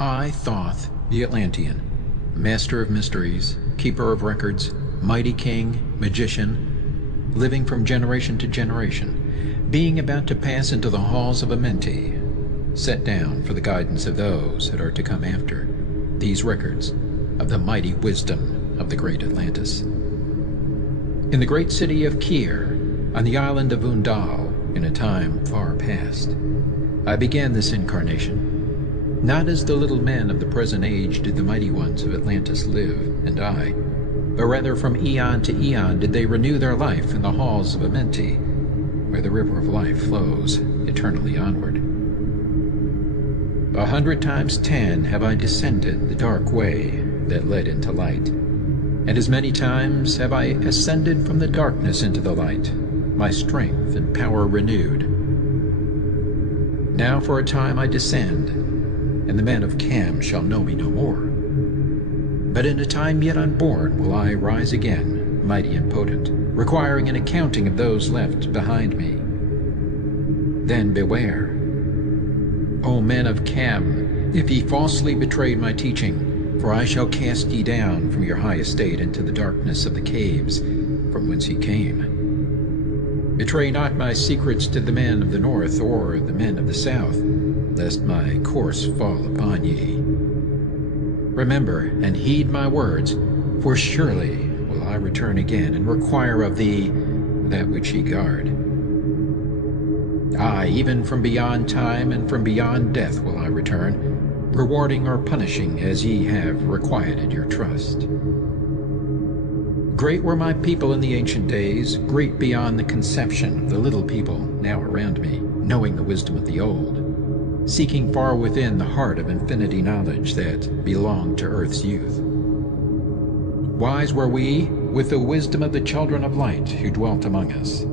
I, Thoth the Atlantean, master of mysteries, keeper of records, mighty king, magician, living from generation to generation, being about to pass into the Halls of Amenti, set down for the guidance of those that are to come after, these records of the mighty wisdom of the great Atlantis. In the great city of Kier, on the island of Undal, in a time far past, I began this incarnation. Not as the little men of the present age did the mighty ones of Atlantis live and die, but rather from eon to eon did they renew their life in the halls of Amenti, where the river of life flows eternally onward. 100 times 10 have I descended the dark way that led into light, and as many times have I ascended from the darkness into the light, my strength and power renewed. Now for a time I descend, and the men of Cam shall know me no more. But in a time yet unborn will I rise again, mighty and potent, requiring an accounting of those left behind me. Then beware, O men of Cam, if ye falsely betrayed my teaching, for I shall cast ye down from your high estate into the darkness of the caves from whence ye came. Betray not my secrets to the men of the north or the men of the south, lest my course fall upon ye. Remember and heed my words, for surely will I return again and require of thee that which ye guard. Aye, even from beyond time and from beyond death will I return, rewarding or punishing as ye have requited your trust. Great were my people in the ancient days, great beyond the conception of the little people now around me, knowing the wisdom of the old, seeking far within the heart of infinity knowledge that belonged to earth's youth. Wise were we with the wisdom of the children of light who dwelt among us.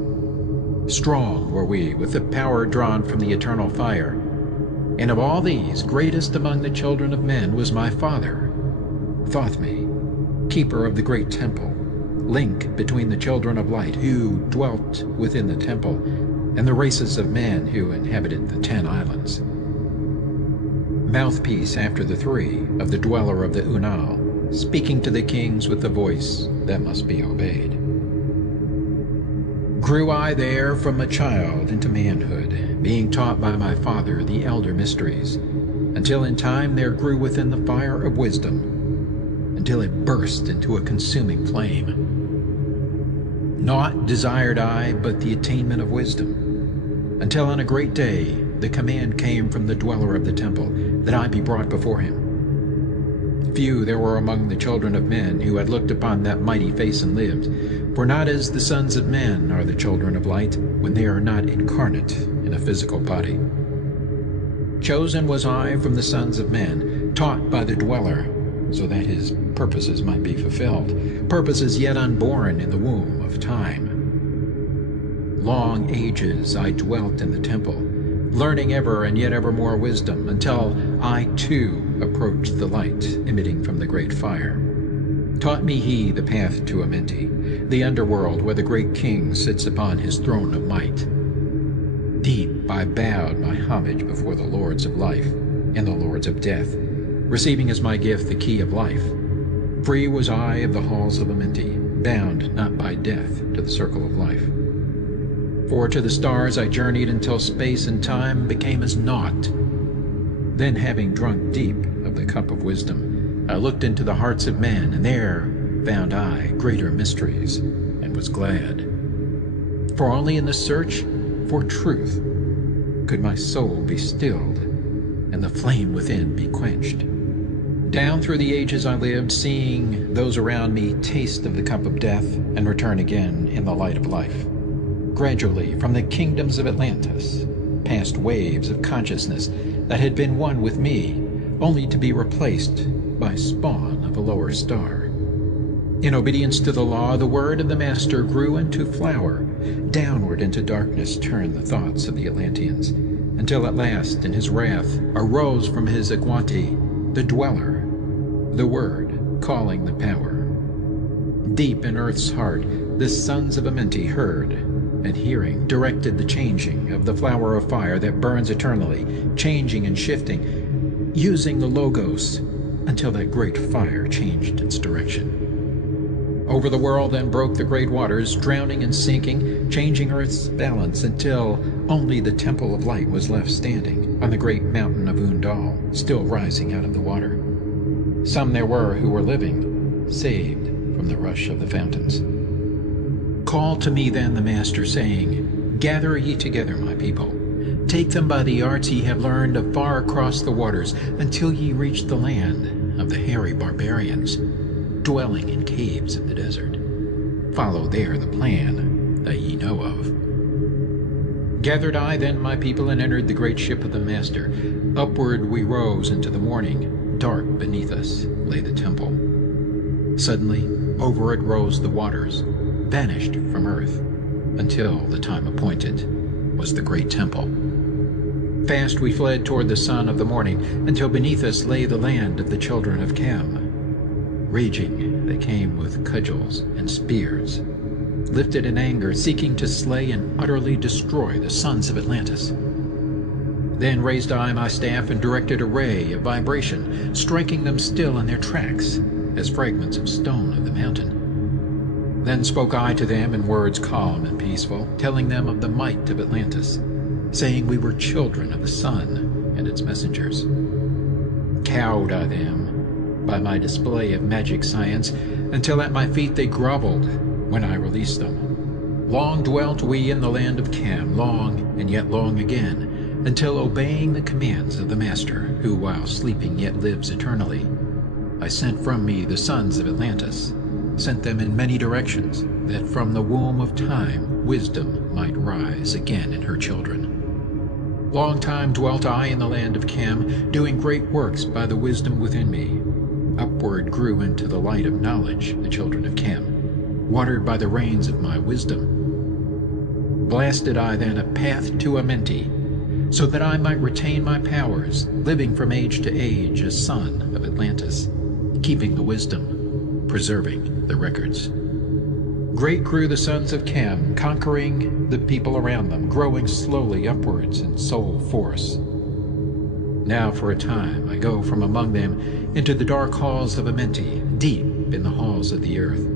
Strong were we with the power drawn from the eternal fire, and of all these, greatest among the children of men was my father, Thothme, keeper of the great temple, link between the children of light who dwelt within the temple and the races of men who inhabited the 10 islands. Mouthpiece after the 3 of the Dweller of the Unal, speaking to the kings with the voice that must be obeyed. Grew I there from a child into manhood, being taught by my father the elder mysteries, until in time there grew within the fire of wisdom, until it burst into a consuming flame. Naught desired I but the attainment of wisdom, until on a great day the command came from the Dweller of the temple that I be brought before him. Few there were among the children of men who had looked upon that mighty face and lived, for not as the sons of men are the children of light when they are not incarnate in a physical body. Chosen was I from the sons of men, taught by the Dweller, so that his purposes might be fulfilled, purposes yet unborn in the womb of time. Long ages I dwelt in the temple, learning ever and yet ever more wisdom, until I too approached the light emitting from the great fire. Taught me he the path to Amenti, the underworld where the great king sits upon his throne of might. Deep I bowed my homage before the lords of life and the lords of death, receiving as my gift the key of life. Free was I of the halls of Amenti, bound not by death to the circle of life. For to the stars I journeyed until space and time became as naught. Then, having drunk deep of the cup of wisdom, I looked into the hearts of men, and there found I greater mysteries, and was glad. For only in the search for truth could my soul be stilled, and the flame within be quenched. Down through the ages I lived, seeing those around me taste of the cup of death, and return again in the light of life. Gradually, from the kingdoms of Atlantis, passed waves of consciousness that had been one with me, only to be replaced by spawn of a lower star. In obedience to the law, the word of the Master grew into flower. Downward into darkness turned the thoughts of the Atlanteans, until at last, in his wrath, arose from his equanimity the Dweller, the Word, calling the power. Deep in earth's heart, the sons of Amenti heard, and hearing, directed the changing of the flower of fire that burns eternally, changing and shifting, using the Logos, until that great fire changed its direction. Over the world then broke the great waters, drowning and sinking, changing Earth's balance until only the Temple of Light was left standing on the great mountain of Unal, still rising out of the water. Some there were who were living, saved from the rush of the fountains. Called to me then the Master, saying, Gather ye together, my people. Take them by the arts ye have learned afar across the waters, until ye reach the land of the hairy barbarians, dwelling in caves of the desert. Follow there the plan that ye know of. Gathered I then my people, and entered the great ship of the Master. Upward we rose into the morning. Dark beneath us lay the temple. Suddenly over it rose the waters, vanished from earth, until the time appointed was the great temple. Fast we fled toward the sun of the morning, until beneath us lay the land of the children of Cam. Raging they came with cudgels and spears, lifted in anger, seeking to slay and utterly destroy the sons of Atlantis. Then raised I my staff and directed a ray of vibration, striking them still in their tracks, as fragments of stone of the mountain. Then spoke I to them in words calm and peaceful, telling them of the might of Atlantis, saying we were children of the sun and its messengers. Cowed I them by my display of magic science, until at my feet they groveled when I released them. Long dwelt we in the land of Cam, long and yet long again, until obeying the commands of the Master, who while sleeping yet lives eternally, I sent from me the sons of Atlantis, sent them in many directions, that from the womb of time wisdom might rise again in her children. Long time dwelt I in the land of Cam, doing great works by the wisdom within me. Upward grew into the light of knowledge the children of Cam, watered by the rains of my wisdom. Blasted I then a path to Amenti, so that I might retain my powers, living from age to age as son of Atlantis, keeping the wisdom, preserving the records. Great grew the sons of Cam, conquering the people around them, growing slowly upwards in soul force. Now for a time I go from among them into the dark halls of Amenti, deep in the halls of the earth,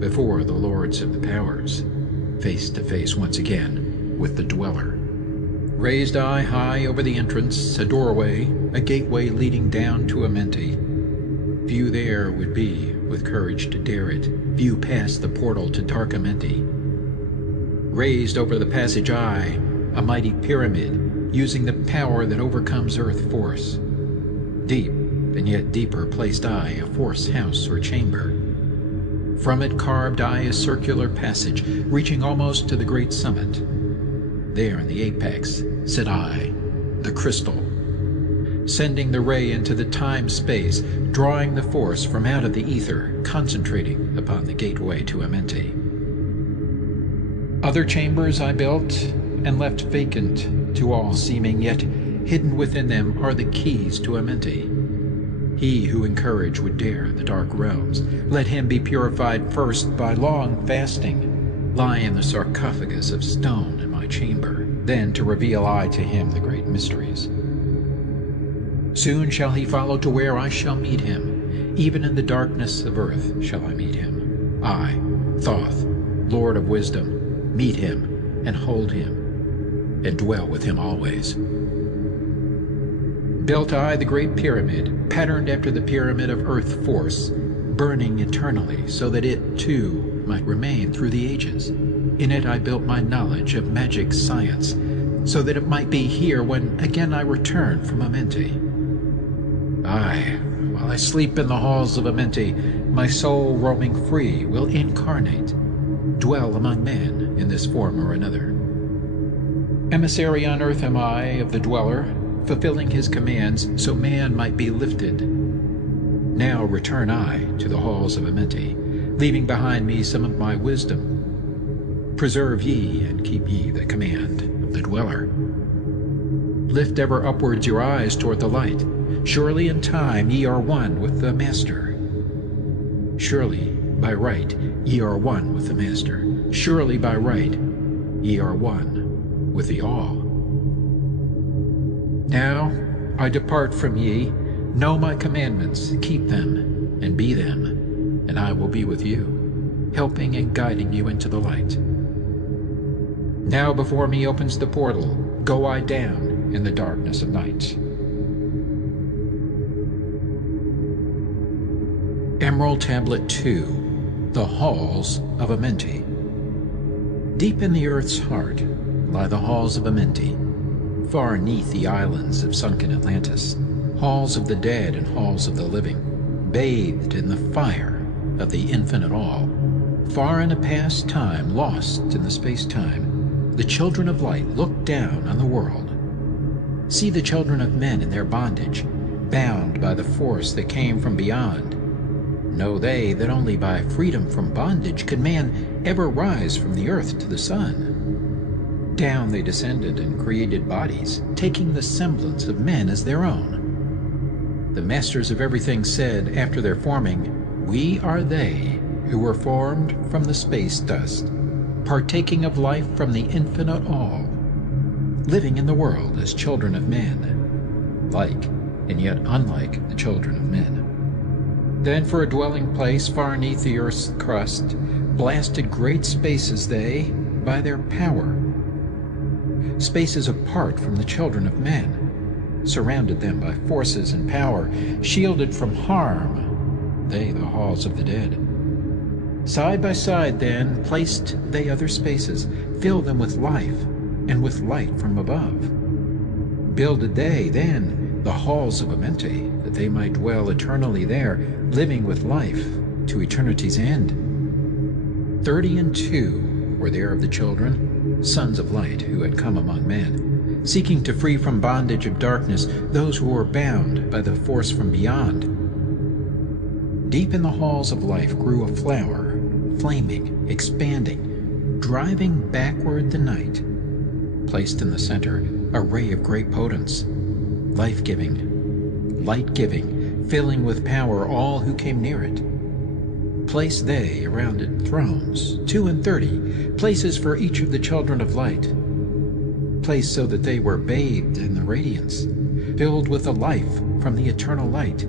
before the lords of the powers, face to face once again with the Dweller. Raised I high over the entrance, a doorway, a gateway leading down to Amenti. Few there would be with courage to dare it, few past the portal to dark Amenti. Raised over the passage I, a mighty pyramid, using the power that overcomes earth force. Deep and yet deeper placed I a force house or chamber. From it carved I a circular passage, reaching almost to the great summit. There in the apex sit I, the crystal, sending the ray into the time-space, drawing the force from out of the ether, concentrating upon the gateway to Amenti. Other chambers I built and left vacant to all seeming, yet hidden within them are the keys to Amenti. He who in courage would dare the dark realms, let him be purified first by long fasting, lie in the sarcophagus of stone in my chamber, then to reveal I to him the great mysteries. Soon shall he follow to where I shall meet him, even in the darkness of earth shall I meet him. I, Thoth, Lord of Wisdom, meet him and hold him, and dwell with him always. Built I the great pyramid, patterned after the pyramid of earth force, burning eternally, so that it, too, might remain through the ages. In it I built my knowledge of magic science, so that it might be here when again I return from Amenti. Aye, while I sleep in the halls of Amenti, my soul roaming free will incarnate, dwell among men in this form or another. Emissary on earth am I of the Dweller, fulfilling his commands so man might be lifted. Now return I to the halls of Amenti, leaving behind me some of my wisdom. Preserve ye and keep ye the command of the Dweller. Lift ever upwards your eyes toward the light. Surely in time ye are one with the Master. Surely by right ye are one with the Master. Surely by right ye are one with the All. Now I depart from ye. Know my commandments, keep them, and be them, and I will be with you, helping and guiding you into the light. Now before me opens the portal, go I down in the darkness of night. Emerald Tablet 2, The Halls of Amenti. Deep in the earth's heart lie the Halls of Amenti, far neath the islands of sunken Atlantis, halls of the dead and halls of the living, bathed in the fire of the infinite all. Far in a past time, lost in the space-time, the children of light look down on the world. See the children of men in their bondage, bound by the force that came from beyond. Know they that only by freedom from bondage could man ever rise from the earth to the sun. Down they descended and created bodies, taking the semblance of men as their own. The masters of everything said after their forming, "We are they who were formed from the space dust, partaking of life from the infinite all, living in the world as children of men, like and yet unlike the children of men." Then for a dwelling place far neath the earth's crust, blasted great spaces they by their power. Spaces apart from the children of men, surrounded them by forces and power, shielded from harm, they the halls of the dead. Side by side then placed they other spaces, filled them with life and with light from above. Builded they then the halls of Amenti, that they might dwell eternally there, living with life to eternity's end. 32 were there of the children, sons of light, who had come among men, seeking to free from bondage of darkness those who were bound by the force from beyond. Deep in the halls of life grew a flower, flaming, expanding, driving backward the night. Placed in the center, a ray of great potence, life-giving, light-giving, filling with power all who came near it. Placed they around it thrones, 32, places for each of the children of light, placed so that they were bathed in the radiance, filled with the life from the eternal light.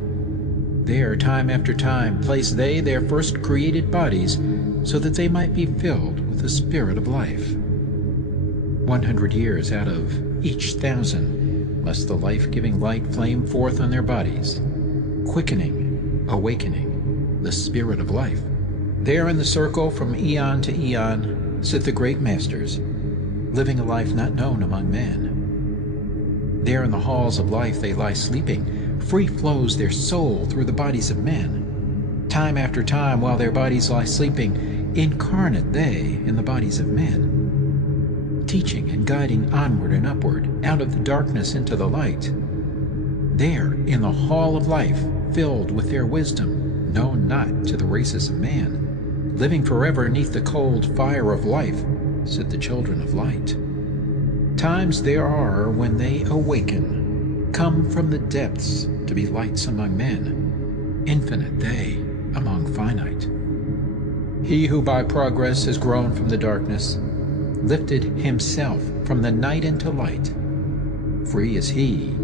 There, time after time, placed they their first created bodies, so that they might be filled with the spirit of life. 100 years out of each 1,000 must the life-giving light flame forth on their bodies, quickening, awakening the spirit of life. There in the circle from eon to eon sit the great masters, living a life not known among men. There in the halls of life they lie sleeping, free flows their soul through the bodies of men. Time after time, while their bodies lie sleeping, incarnate they in the bodies of men, teaching and guiding onward and upward, out of the darkness into the light. There in the hall of life, filled with their wisdom, known not to the races of man, living forever neath the cold fire of life, sit the children of light. Times there are when they awaken, come from the depths to be lights among men, infinite they among finite. He who by progress has grown from the darkness, lifted himself from the night into light. Free is he,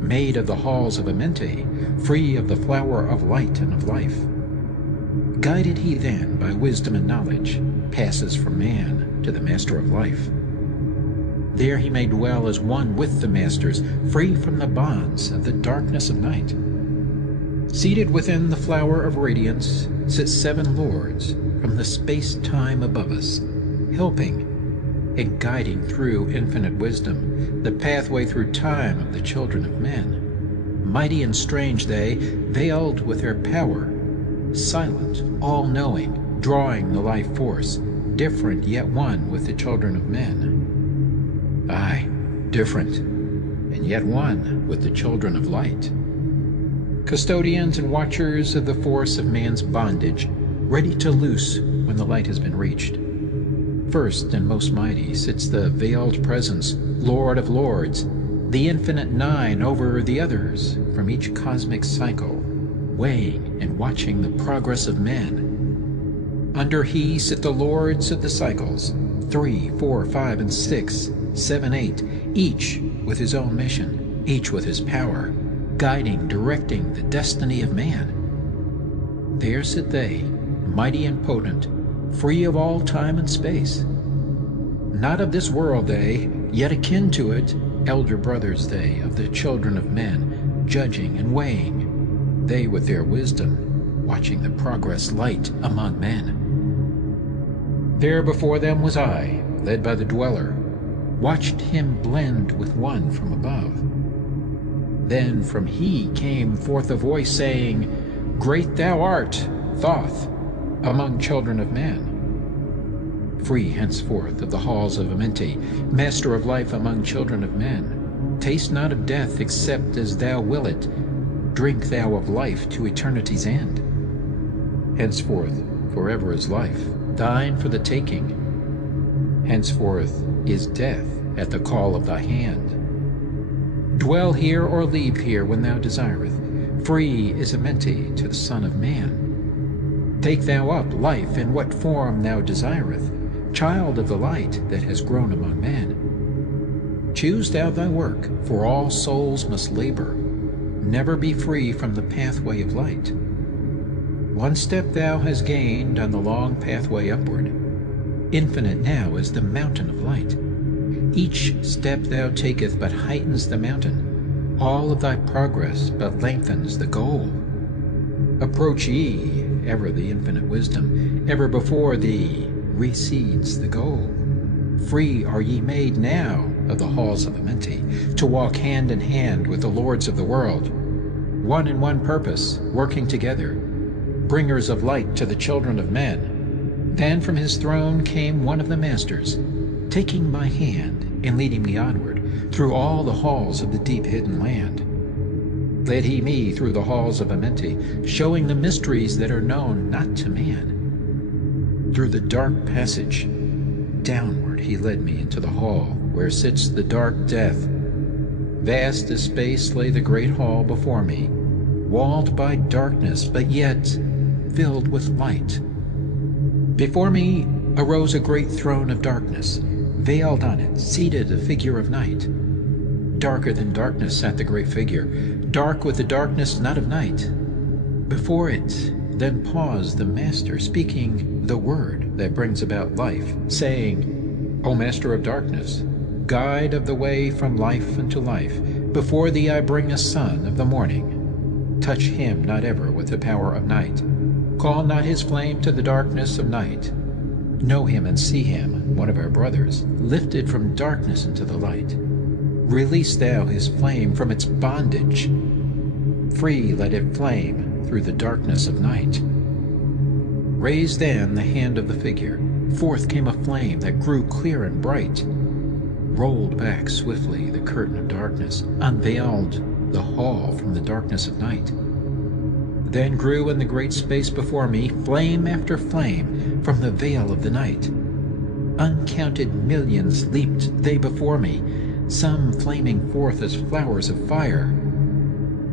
made of the halls of Amenti, free of the flower of light and of life. Guided he then by wisdom and knowledge, passes from man to the master of life. There he may dwell as one with the masters, free from the bonds of the darkness of night. Seated within the flower of radiance sit 7 lords from the space-time above us, helping and guiding through infinite wisdom the pathway through time of the children of men. Mighty and strange they, veiled with their power, silent, all-knowing, drawing the life force, different yet one with the children of men. Aye, different, and yet one with the children of light. Custodians and watchers of the force of man's bondage, ready to loose when the light has been reached. First and most mighty sits the veiled presence, Lord of Lords, the infinite 9 over the others from each cosmic cycle, weighing and watching the progress of men. Under he sit the lords of the cycles, 3, 4, 5, and 6, 7, 8, each with his own mission, each with his power, guiding, directing the destiny of man. There sit they, mighty and potent, free of all time and space. Not of this world they, yet akin to it, elder brothers they of the children of men, judging and weighing, they with their wisdom, watching the progress light among men. There before them was I, led by the Dweller, watched him blend with one from above. Then from he came forth a voice saying, Great thou art, Thoth, among children of men. Free henceforth of the halls of Amenti, master of life among children of men. Taste not of death except as thou will it. Drink thou of life to eternity's end. Henceforth forever is life, thine for the taking. Henceforth is death at the call of thy hand. Dwell here or leave here when thou desireth. Free is Amenti to the Son of Man. Take thou up life in what form thou desireth, child of the light that has grown among men. Choose thou thy work, for all souls must labor. Never be free from the pathway of light. One step thou hast gained on the long pathway upward. Infinite now is the mountain of light. Each step thou taketh but heightens the mountain. All of thy progress but lengthens the goal. Approach ye, ever the infinite wisdom, ever before thee recedes the goal. Free are ye made now of the halls of Amenti, to walk hand in hand with the lords of the world, one in one purpose, working together, bringers of light to the children of men. Then from his throne came one of the masters, taking my hand and leading me onward through all the halls of the deep hidden land. Led he me through the halls of Amenti, showing the mysteries that are known not to man. Through the dark passage, downward he led me into the hall where sits the dark death. Vast as space lay the great hall before me, walled by darkness, but yet filled with light. Before me arose a great throne of darkness. Veiled on it, seated a figure of night. Darker than darkness sat the great figure, dark with the darkness not of night. Before it then paused the Master, speaking the word that brings about life, saying, O Master of darkness, guide of the way from life unto life, before thee I bring a son of the morning. Touch him not ever with the power of night. Call not his flame to the darkness of night. Know him and see him, one of our brothers, lifted from darkness into the light. Release thou his flame from its bondage. Free let it flame through the darkness of night. Raise then the hand of the figure. Forth came a flame that grew clear and bright. Rolled back swiftly the curtain of darkness, unveiled the hall from the darkness of night. Then grew in the great space before me flame after flame from the veil of the night. Uncounted millions leaped they before me, some flaming forth as flowers of fire.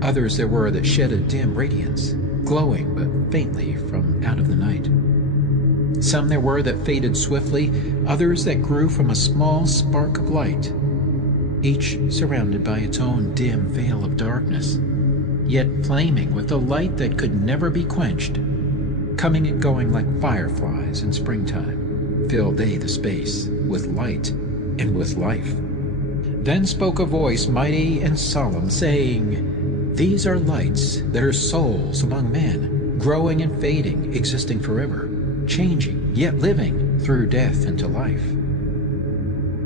Others there were that shed a dim radiance, glowing but faintly from out of the night. Some there were that faded swiftly, others that grew from a small spark of light, each surrounded by its own dim veil of darkness, yet flaming with a light that could never be quenched. Coming and going like fireflies in springtime, filled they the space with light and with life. Then spoke a voice mighty and solemn, saying, These are lights that are souls among men, growing and fading, existing forever, changing, yet living through death into life.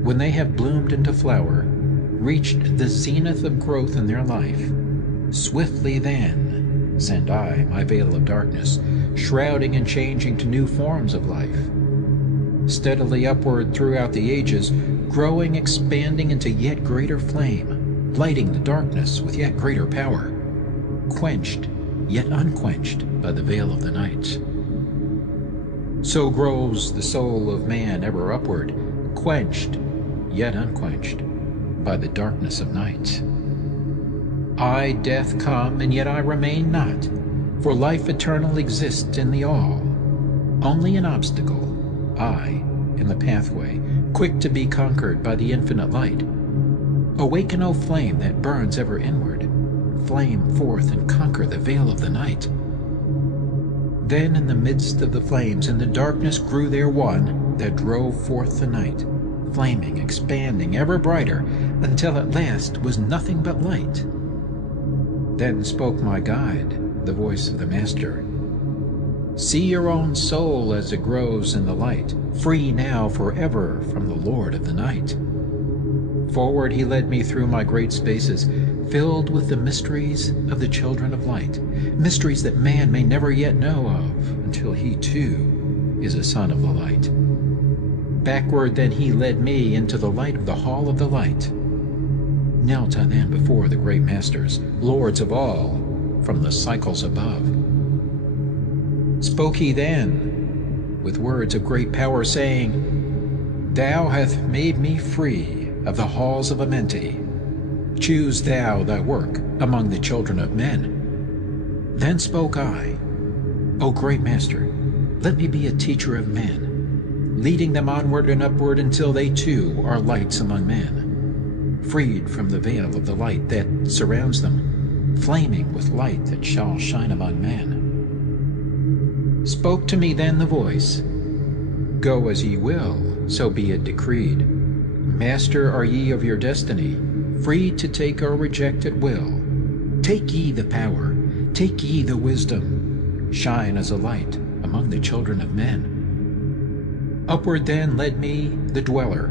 When they have bloomed into flower, reached the zenith of growth in their life, swiftly then send I my veil of darkness, shrouding and changing to new forms of life. Steadily upward throughout the ages, growing, expanding into yet greater flame, lighting the darkness with yet greater power, quenched yet unquenched by the veil of the night. So grows the soul of man ever upward, quenched yet unquenched by the darkness of night. I, death, come, and yet I remain not, for life eternal exists in the all. Only an obstacle, I, in the pathway, quick to be conquered by the infinite light. Awaken, O flame that burns ever inward. Flame forth and conquer the veil of the night. Then in the midst of the flames in the darkness grew there one that drove forth the night, flaming, expanding, ever brighter, until at last was nothing but light. Then spoke my guide, the voice of the Master. See your own soul as it grows in the light, free now forever from the Lord of the night. Forward he led me through my great spaces, filled with the mysteries of the children of light, mysteries that man may never yet know of, until he too is a son of the light. Backward then he led me into the light of the Hall of the Light. Knelt I then before the great masters, lords of all, from the cycles above. Spoke he then, with words of great power, saying, Thou hast made me free of the Halls of Amenti. Choose thou thy work among the children of men. Then spoke I, O great Master, let me be a teacher of men, leading them onward and upward until they too are lights among men, freed from the veil of the light that surrounds them, flaming with light that shall shine among men. Spoke to me then the voice, Go as ye will, so be it decreed. Master are ye of your destiny, free to take or reject at will. Take ye the power, take ye the wisdom, shine as a light among the children of men. Upward then led me the Dweller.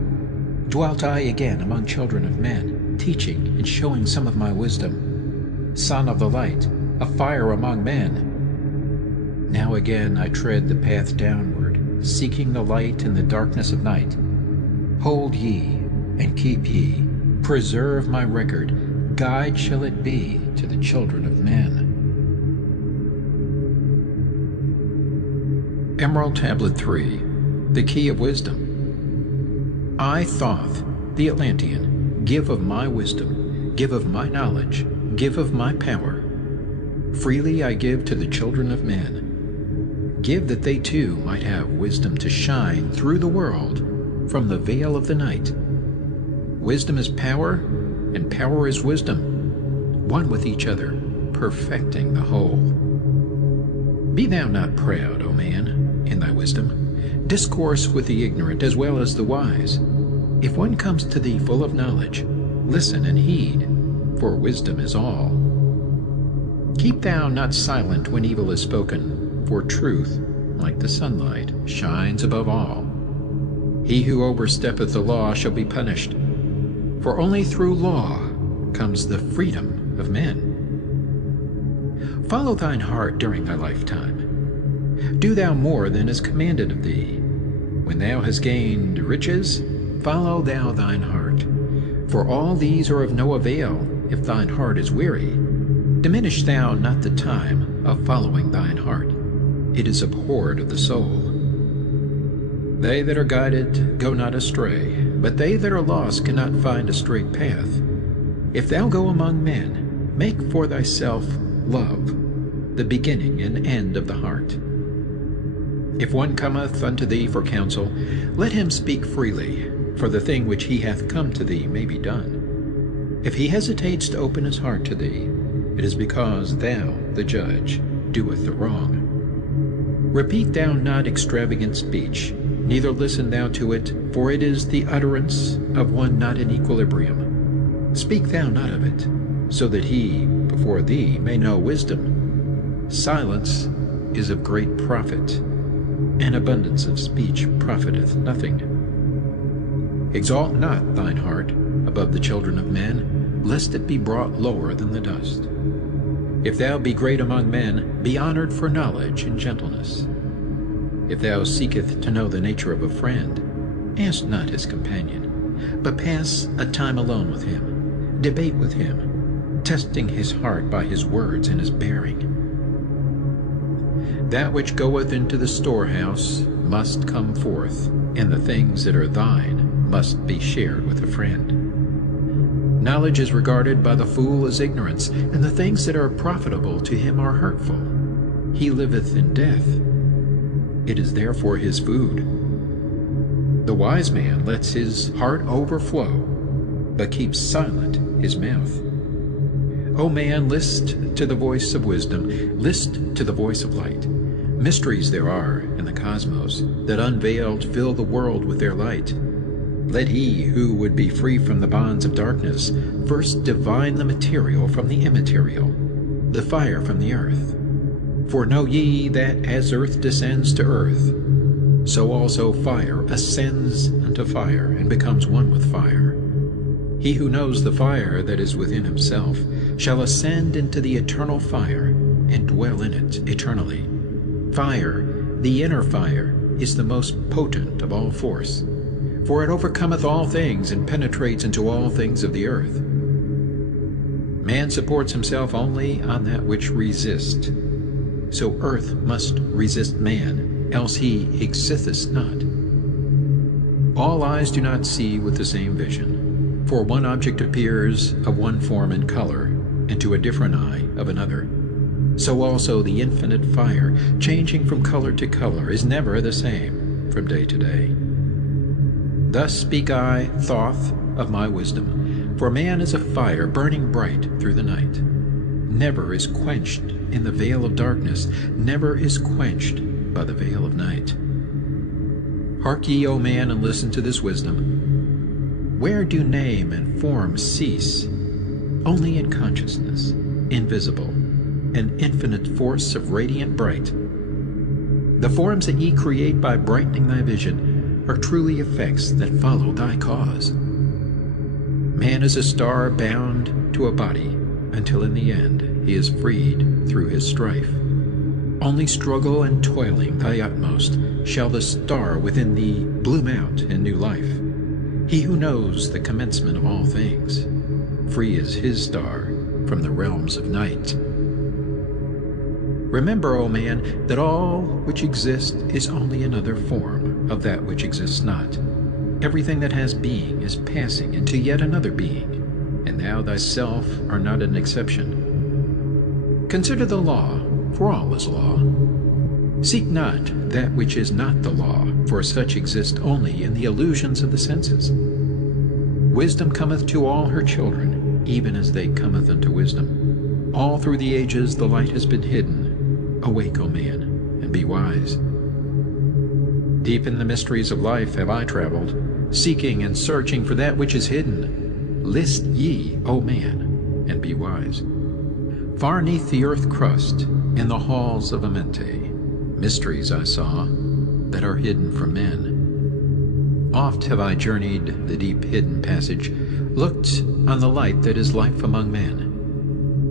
Dwelt I again among children of men, teaching and showing some of my wisdom. Son of the light, a fire among men. Now again I tread the path downward, seeking the light in the darkness of night. Hold ye, and keep ye, preserve my record, guide shall it be to the children of men. Emerald Tablet 3, The Key of Wisdom. I, Thoth the Atlantean, give of my wisdom, give of my knowledge, give of my power. Freely I give to the children of men. Give that they too might have wisdom to shine through the world from the veil of the night. Wisdom is power, and power is wisdom, one with each other, perfecting the whole. Be thou not proud, O man, in thy wisdom. Discourse with the ignorant as well as the wise. If one comes to thee full of knowledge, listen and heed, for wisdom is all. Keep thou not silent when evil is spoken, for truth, like the sunlight, shines above all. He who oversteppeth the law shall be punished, for only through law comes the freedom of men. Follow thine heart during thy lifetime. Do thou more than is commanded of thee. When thou hast gained riches, follow thou thine heart. For all these are of no avail if thine heart is weary. Diminish thou not the time of following thine heart. It is abhorred of the soul. They that are guided go not astray, but they that are lost cannot find a straight path. If thou go among men, make for thyself love, the beginning and end of the heart. If one cometh unto thee for counsel, let him speak freely, for the thing which he hath come to thee may be done. If he hesitates to open his heart to thee, it is because thou, the judge, doeth the wrong. Repeat thou not extravagant speech, neither listen thou to it, for it is the utterance of one not in equilibrium. Speak thou not of it, so that he before thee may know wisdom. Silence is of great profit, and abundance of speech profiteth nothing. Exalt not thine heart above the children of men, lest it be brought lower than the dust. If thou be great among men, be honored for knowledge and gentleness. If thou seeketh to know the nature of a friend, ask not his companion, but pass a time alone with him, debate with him, testing his heart by his words and his bearing. That which goeth into the storehouse must come forth, and the things that are thine must be shared with a friend. Knowledge is regarded by the fool as ignorance, and the things that are profitable to him are hurtful. He liveth in death. It is therefore his food. The wise man lets his heart overflow, but keeps silent his mouth. O man, list to the voice of wisdom, list to the voice of light. Mysteries there are in the cosmos that unveiled fill the world with their light. Let he who would be free from the bonds of darkness first divine the material from the immaterial, the fire from the earth. For know ye that as earth descends to earth, so also fire ascends unto fire and becomes one with fire. He who knows the fire that is within himself shall ascend into the eternal fire and dwell in it eternally. Fire, the inner fire, is the most potent of all force, for it overcometh all things and penetrates into all things of the earth. Man supports himself only on that which resists. So earth must resist man, else he existeth not. All eyes do not see with the same vision, for one object appears of one form and color, and to a different eye of another. So also the infinite fire, changing from color to color, is never the same from day to day. Thus speak I, Thoth, of my wisdom, for man is a fire burning bright through the night. Never is quenched in the veil of darkness, never is quenched by the veil of night. Hark ye, O man, and listen to this wisdom. Where do name and form cease? Only in consciousness, invisible, an infinite force of radiant bright. The forms that ye create by brightening thy vision are truly effects that follow thy cause. Man is a star bound to a body, until in the end he is freed through his strife. Only struggle and toiling thy utmost shall the star within thee bloom out in new life. He who knows the commencement of all things, free is his star from the realms of night. Remember, O man, that all which exists is only another form of that which exists not. Everything that has being is passing into yet another being, and thou thyself art not an exception. Consider the law, for all is law. Seek not that which is not the law, for such exist only in the illusions of the senses. Wisdom cometh to all her children, even as they cometh unto wisdom. All through the ages the light has been hidden. Awake, O man, and be wise. Deep in the mysteries of life have I traveled, seeking and searching for that which is hidden. List ye, O man, and be wise. Far neath the earth crust, in the halls of Amenti, mysteries I saw that are hidden from men. Oft have I journeyed the deep hidden passage, looked on the light that is life among men.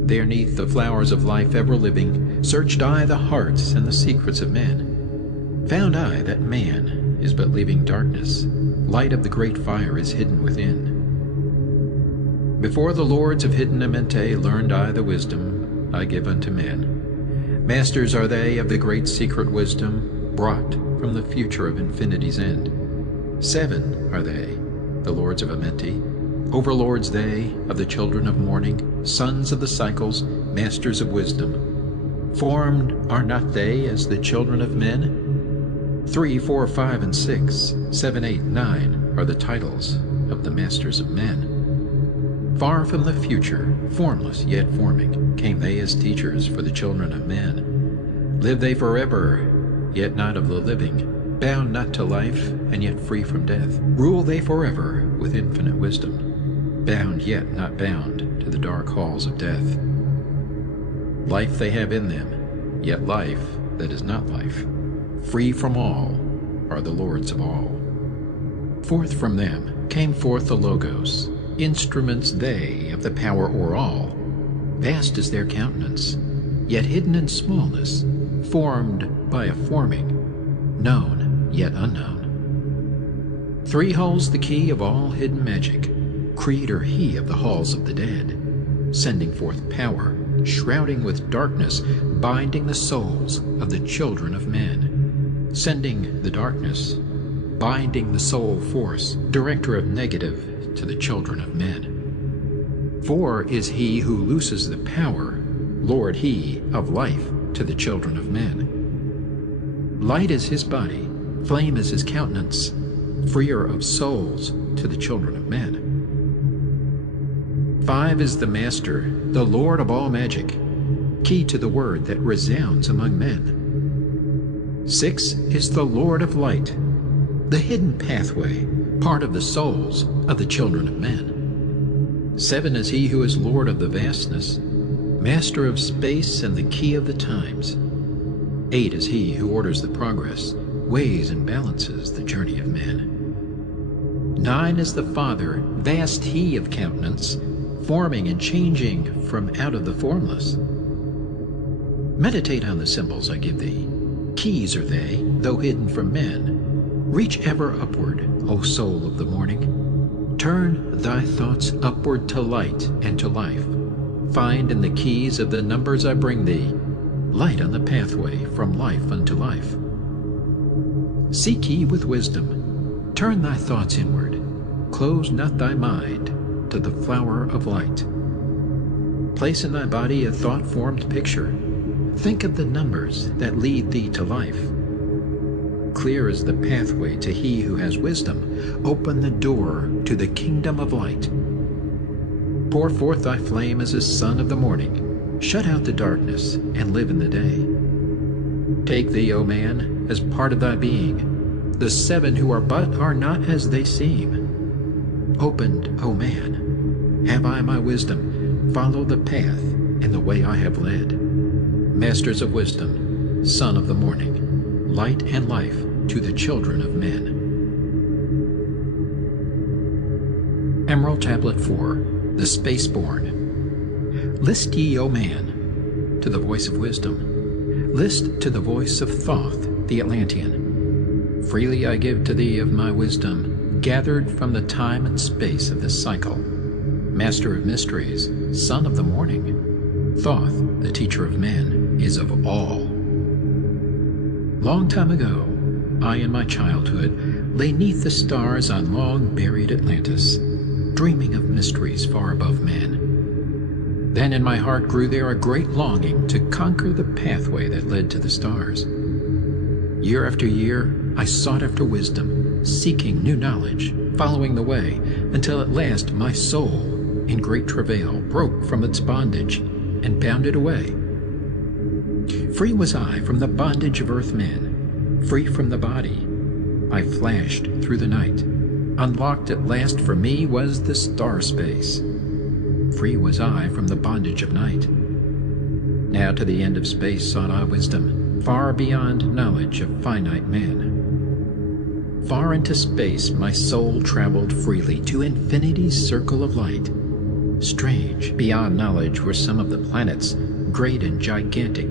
There neath the flowers of life ever living, searched I the hearts and the secrets of men. Found I that man is but leaving darkness, light of the great fire is hidden within. Before the lords of hidden Amenti learned I the wisdom I give unto men. Masters are they of the great secret wisdom, brought from the future of infinity's end. 7 are they, the lords of Amenti, overlords they of the children of morning, sons of the cycles, masters of wisdom. Formed are not they as the children of men? 3, 4, 5, and 6, 7, 8, 9 are the titles of the masters of men. Far from the future, formless yet forming, came they as teachers for the children of men. Live they forever, yet not of the living, bound not to life, and yet free from death. Rule they forever with infinite wisdom, bound yet not bound to the dark halls of death. Life they have in them, yet life that is not life. Free from all are the lords of all. Forth from them came forth the Logos, instruments they of the power o'er all. Vast is their countenance, yet hidden in smallness, formed by a forming, known yet unknown. 3 holds the key of all hidden magic, creator he of the halls of the dead, sending forth power, shrouding with darkness, binding the souls of the children of men. Sending the darkness, binding the soul force, director of negative to the children of men. 4 is he who looses the power, lord he of life to the children of men. Light is his body, flame is his countenance, freer of souls to the children of men. 5 is the Master, the Lord of all magic, key to the word that resounds among men. 6 is the Lord of light, the hidden pathway, part of the souls of the children of men. 7 is he who is Lord of the vastness, master of space and the key of the times. 8 is he who orders the progress, weighs and balances the journey of men. 9 is the Father, vast he of countenance, forming and changing from out of the formless. Meditate on the symbols I give thee. Keys are they, though hidden from men. Reach ever upward, O soul of the morning. Turn thy thoughts upward to light and to life. Find in the keys of the numbers I bring thee, light on the pathway from life unto life. Seek ye with wisdom. Turn thy thoughts inward. Close not thy mind to the flower of light. Place in thy body a thought-formed picture. Think of the numbers that lead thee to life. Clear is the pathway to he who has wisdom. Open the door to the kingdom of light. Pour forth thy flame as a sun of the morning. Shut out the darkness and live in the day. Take thee, O man, as part of thy being. The 7 who are but are not as they seem. Opened, O man, have I my wisdom. Follow the path in the way I have led. Masters of wisdom, son of the morning, light and life to the children of men. Emerald Tablet 4, the Spaceborn. List ye, O man, to the voice of wisdom. List to the voice of Thoth the Atlantean. Freely I give to thee of my wisdom, gathered from the time and space of this cycle. Master of mysteries, son of the morning, Thoth, the teacher of men, is of all. Long time ago, I in my childhood lay 'neath the stars on long-buried Atlantis, dreaming of mysteries far above man. Then in my heart grew there a great longing to conquer the pathway that led to the stars. Year after year, I sought after wisdom, seeking new knowledge, following the way, until at last my soul, in great travail, broke from its bondage and bounded away. Free was I from the bondage of earthmen, free from the body. I flashed through the night. Unlocked at last for me was the star space. Free was I from the bondage of night. Now to the end of space sought I wisdom, far beyond knowledge of finite man. Far into space my soul traveled freely to infinity's circle of light. Strange, beyond knowledge were some of the planets, great and gigantic,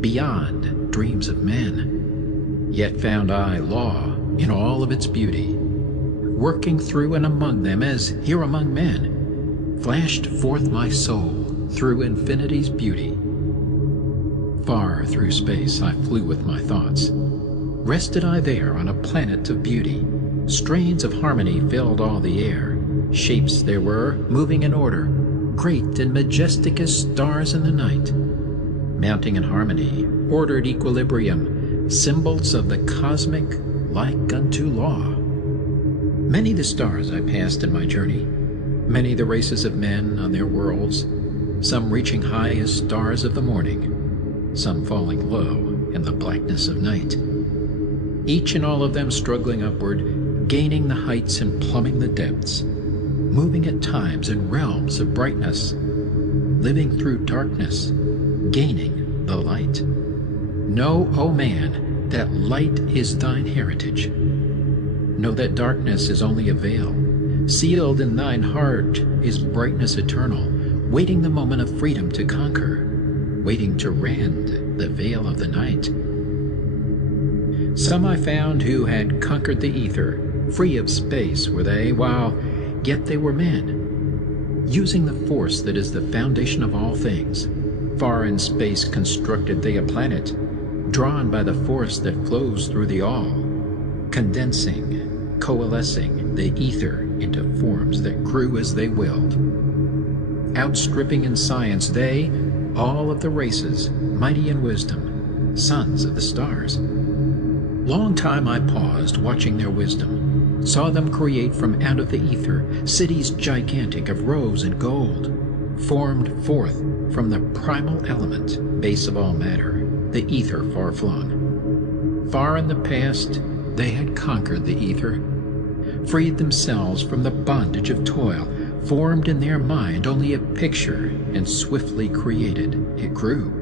beyond dreams of men. Yet found I law in all of its beauty, working through and among them as here among men, flashed forth my soul through infinity's beauty. Far through space I flew with my thoughts. Rested I there on a planet of beauty. Strains of harmony filled all the air. Shapes there were, moving in order, great and majestic as stars in the night. Mounting in harmony, ordered equilibrium, symbols of the cosmic like unto law. Many the stars I passed in my journey, many the races of men on their worlds, some reaching high as stars of the morning, some falling low in the blackness of night. Each and all of them struggling upward, gaining the heights and plumbing the depths, moving at times in realms of brightness, living through darkness, gaining the light. Know, O man, that light is thine heritage. Know that darkness is only a veil. Sealed in thine heart is brightness eternal, waiting the moment of freedom to conquer, waiting to rend the veil of the night. Some I found who had conquered the ether, free of space were they, while yet they were men, using the force that is the foundation of all things. Far in space constructed they a planet, drawn by the force that flows through the all, condensing, coalescing the ether into forms that grew as they willed. Outstripping in science they, all of the races, mighty in wisdom, sons of the stars. Long time I paused, watching their wisdom, saw them create from out of the ether cities gigantic of rose and gold, formed forth from the primal element, base of all matter, the ether far-flung. Far in the past, they had conquered the ether, freed themselves from the bondage of toil, formed in their mind only a picture, and swiftly created, it grew.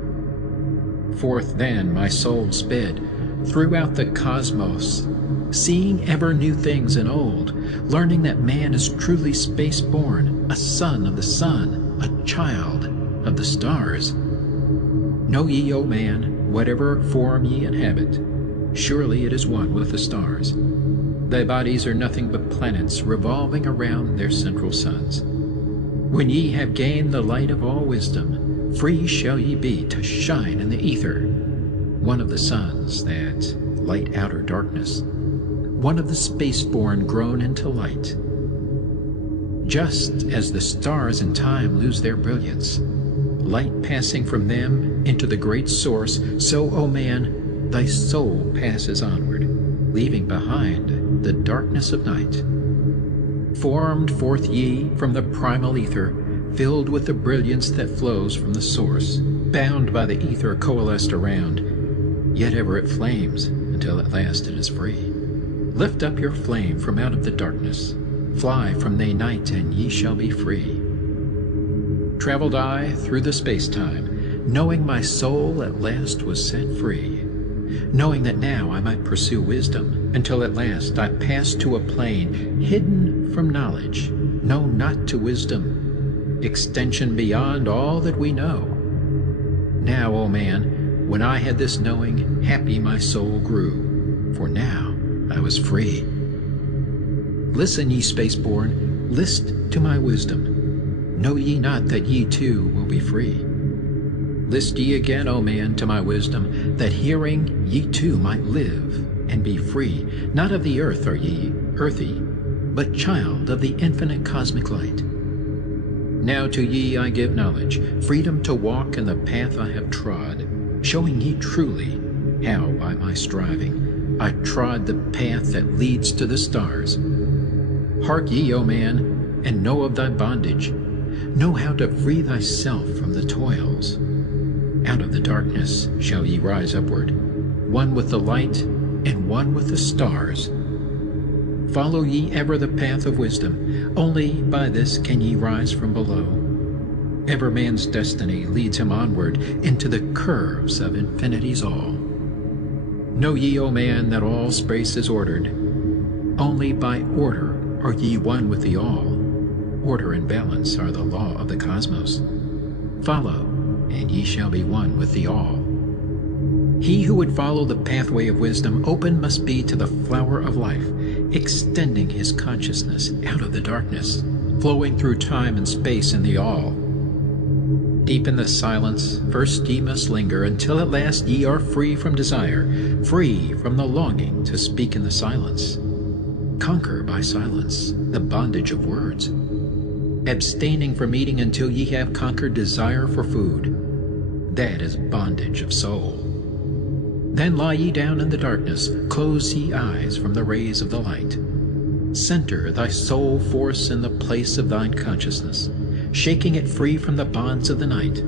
Forth then my soul sped, throughout the cosmos, seeing ever new things and old, learning that man is truly space-born, a son of the sun, a child of the stars. Know ye, O man, whatever form ye inhabit, surely it is one with the stars. Thy bodies are nothing but planets revolving around their central suns. When ye have gained the light of all wisdom, free shall ye be to shine in the ether, one of the suns that light outer darkness, one of the space-born grown into light. Just as the stars in time lose their brilliance, light passing from them into the great source, so, O man, thy soul passes onward, leaving behind the darkness of night. Formed forth ye from the primal ether, filled with the brilliance that flows from the source, bound by the ether coalesced around, yet ever it flames until at last it is free. Lift up your flame from out of the darkness, fly from the night, and ye shall be free. Traveled I through the space-time, knowing my soul at last was set free, knowing that now I might pursue wisdom, until at last I passed to a plane hidden from knowledge, known not to wisdom, extension beyond all that we know. Now, O man, when I had this knowing, happy my soul grew, for now I was free. Listen, ye spaceborn, list to my wisdom. Know ye not that ye too will be free? List ye again, O man, to my wisdom, that hearing ye too might live and be free. Not of the earth are ye, earthy, but child of the infinite cosmic light. Now to ye I give knowledge, freedom to walk in the path I have trod, showing ye truly how by my striving I trod the path that leads to the stars. Hark ye, O man, and know of thy bondage. Know how to free thyself from the toils. Out of the darkness shall ye rise upward, one with the light and one with the stars. Follow ye ever the path of wisdom, only by this can ye rise from below. Ever man's destiny leads him onward into the curves of infinity's all. Know ye, O man, that all space is ordered. Only by order are ye one with the all. Order and balance are the law of the cosmos. Follow, and ye shall be one with the all. He who would follow the pathway of wisdom open must be to the flower of life, extending his consciousness out of the darkness, flowing through time and space in the all. Deep in the silence, first ye must linger, until at last ye are free from desire, free from the longing to speak in the silence. Conquer by silence the bondage of words, abstaining from eating until ye have conquered desire for food. That is bondage of soul. Then lie ye down in the darkness, close ye eyes from the rays of the light. Center thy soul force in the place of thine consciousness, shaking it free from the bonds of the night.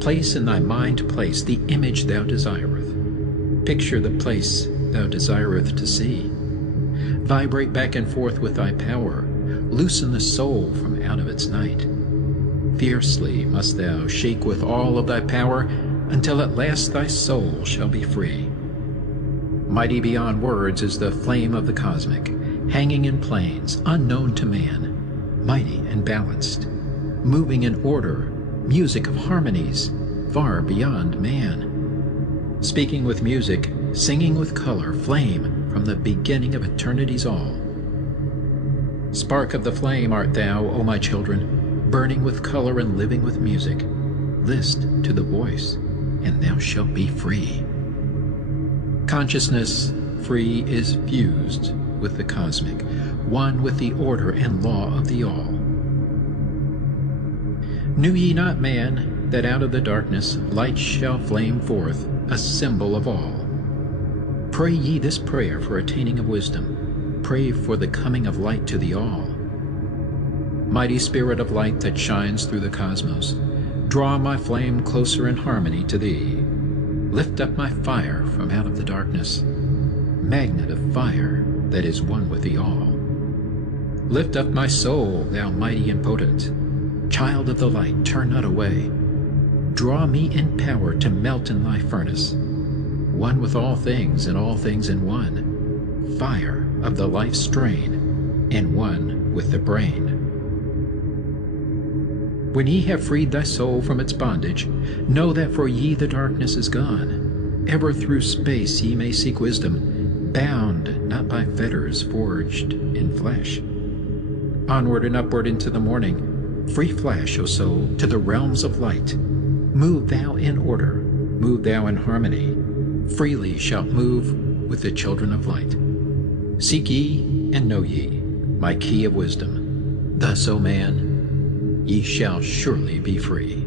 Place in thy mind place the image thou desireth. Picture the place thou desireth to see. Vibrate back and forth with thy power. Loosen the soul from out of its night. Fiercely must thou shake with all of thy power, until at last thy soul shall be free. Mighty beyond words is the flame of the cosmic, hanging in planes unknown to man, mighty and balanced, moving in order, music of harmonies far beyond man. Speaking with music, singing with color, flame from the beginning of eternity's all. Spark of the flame art thou, O my children, burning with color and living with music. List to the voice, and thou shalt be free. Consciousness free is fused with the cosmic, one with the order and law of the all. Knew ye not, man, that out of the darkness light shall flame forth, a symbol of all? Pray ye this prayer for attaining of wisdom. pray for the coming of light to the all. Mighty spirit of light that shines through the cosmos, draw my flame closer in harmony to thee. Lift up my fire from out of the darkness, magnet of fire that is one with thee all. Lift up my soul, thou mighty and potent, child of the light, turn not away. Draw me in power to melt in thy furnace, one with all things and all things in one, fire of the life strain, and one with the brain. When ye have freed thy soul from its bondage, know that for ye the darkness is gone. Ever through space ye may seek wisdom, bound not by fetters forged in flesh. Onward and upward into the morning, free flash, O soul, to the realms of light. Move thou in order, move thou in harmony, freely shalt move with the children of light. Seek ye and know ye my key of wisdom. Thus, O man, ye shall surely be free.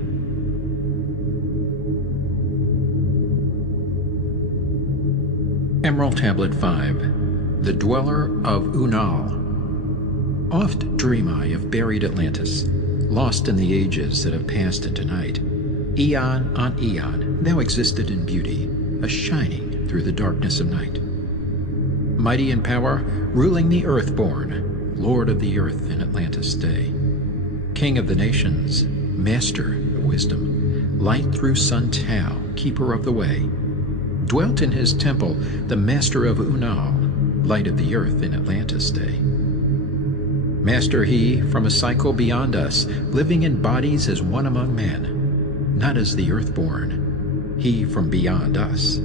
Emerald Tablet 5, The Dweller of Unal. Oft dream I of buried Atlantis, lost in the ages that have passed into night. Eon on eon, thou existed in beauty, a shining through the darkness of night. Mighty in power, ruling the earth-born, Lord of the earth in Atlantis' day. King of the nations, master of wisdom, light through sun Tao, keeper of the way. Dwelt in his temple the master of Unal, light of the earth in Atlantis' day. Master he from a cycle beyond us, living in bodies as one among men, not as the earthborn, he from beyond us,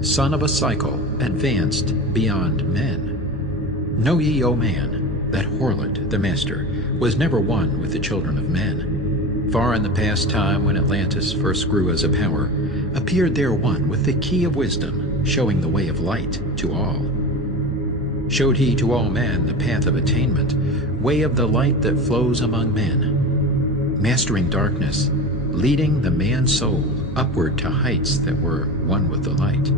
son of a cycle, advanced beyond men. Know ye, O man, that Horlet, the master, was never one with the children of men. Far in the past time when Atlantis first grew as a power, appeared there one with the key of wisdom, showing the way of light to all. Showed he to all men the path of attainment, way of the light that flows among men, mastering darkness, leading the man's soul upward to heights that were one with the light.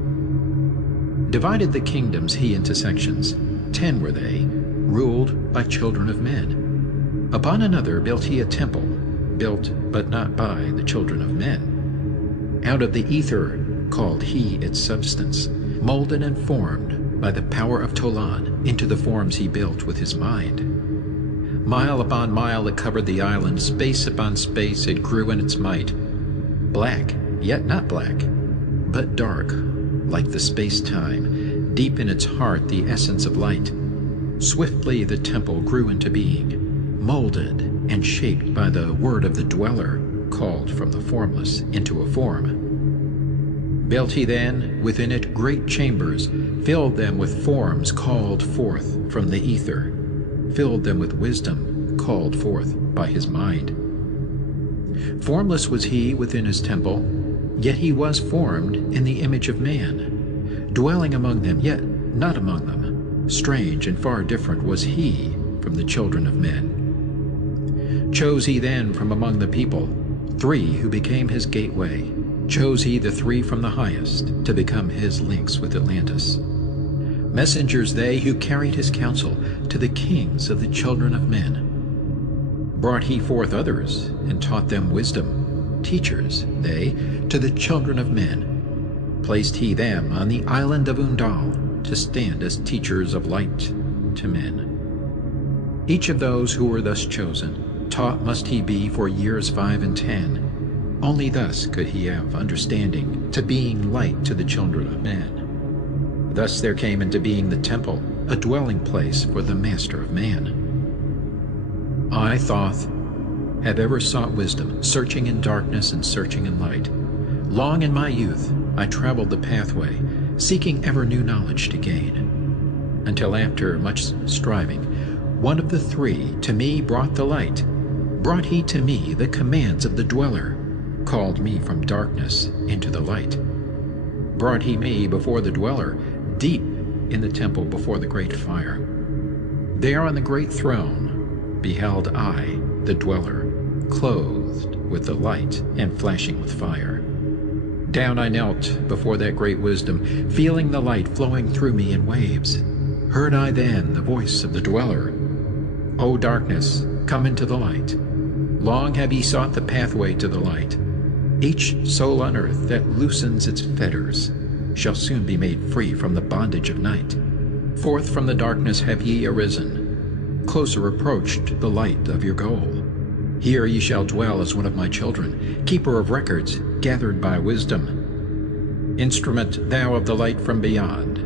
Divided the kingdoms he into sections, 10 were they, ruled by children of men. Upon another built he a temple, built but not by the children of men. Out of the ether called he its substance, molded and formed by the power of Tolan into the forms he built with his mind. Mile upon mile it covered the island, space upon space it grew in its might. Black, yet not black, but dark, like the space-time, deep in its heart the essence of light. Swiftly the temple grew into being, molded and shaped by the word of the Dweller, called from the formless into a form. Built he then within it great chambers, filled them with forms called forth from the ether, filled them with wisdom called forth by his mind. Formless was he within his temple, yet he was formed in the image of man, dwelling among them, yet not among them. Strange and far different was he from the children of men. Chose he then from among the people 3 who became his gateway. Chose he the 3 from the highest to become his links with Atlantis. Messengers they who carried his counsel to the kings of the children of men. Brought he forth others and taught them wisdom. Teachers they to the children of men. Placed he them on the island of Undal to stand as teachers of light to men. Each of those who were thus chosen, taught must he be for years 5 and 10. Only thus could he have understanding to being light to the children of men. Thus there came into being the temple, a dwelling place for the master of man. I, Thoth, have ever sought wisdom, searching in darkness and searching in light. Long in my youth I traveled the pathway, seeking ever new knowledge to gain, until after much striving, one of the 3 to me brought the light. Brought he to me the commands of the Dweller, called me from darkness into the light. Brought he me before the Dweller, deep in the temple before the great fire. There on the great throne beheld I the Dweller, clothed with the light and flashing with fire. Down I knelt before that great wisdom, feeling the light flowing through me in waves. heard I then the voice of the Dweller. O darkness, come into the light. Long have ye sought the pathway to the light. Each soul on earth that loosens its fetters shall soon be made free from the bondage of night. Forth from the darkness have ye arisen, closer approached the light of your goal. Here ye shall dwell as one of my children, keeper of records gathered by wisdom. Instrument thou of the light from beyond,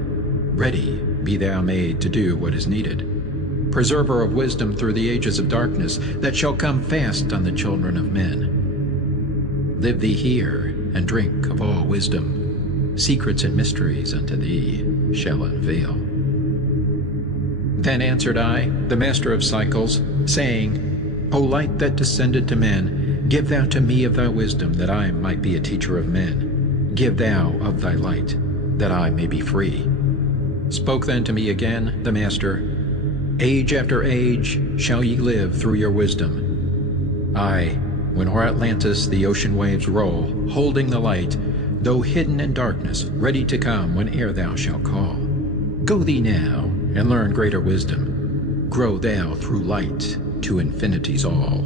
ready be thou made to do what is needed. Preserver of wisdom through the ages of darkness that shall come fast on the children of men. Live thee here and drink of all wisdom. Secrets and mysteries unto thee shall unveil. Then answered I, the master of cycles, saying, O light that descended to men, give thou to me of thy wisdom, that I might be a teacher of men. Give thou of thy light, that I may be free. Spoke then to me again the master, Age after age shall ye live through your wisdom. Aye, when o'er Atlantis the ocean waves roll, holding the light, though hidden in darkness, ready to come whene'er thou shalt call. Go thee now, and learn greater wisdom. Grow thou through light to infinity's all.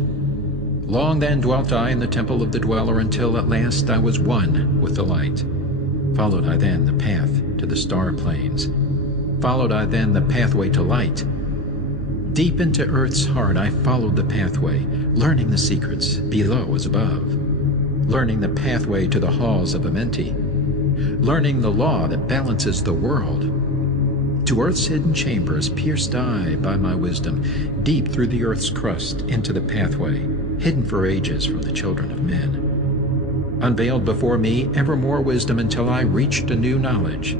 Long then dwelt I in the temple of the Dweller, until at last I was one with the light. Followed I then the path to the star plains. Followed I then the pathway to light. Deep into earth's heart I followed the pathway, learning the secrets below as above. Learning the pathway to the Halls of Amenti. Learning the law that balances the world. To earth's hidden chambers pierced I by my wisdom, deep through the earth's crust into the pathway, hidden for ages from the children of men. Unveiled before me ever more wisdom until I reached a new knowledge.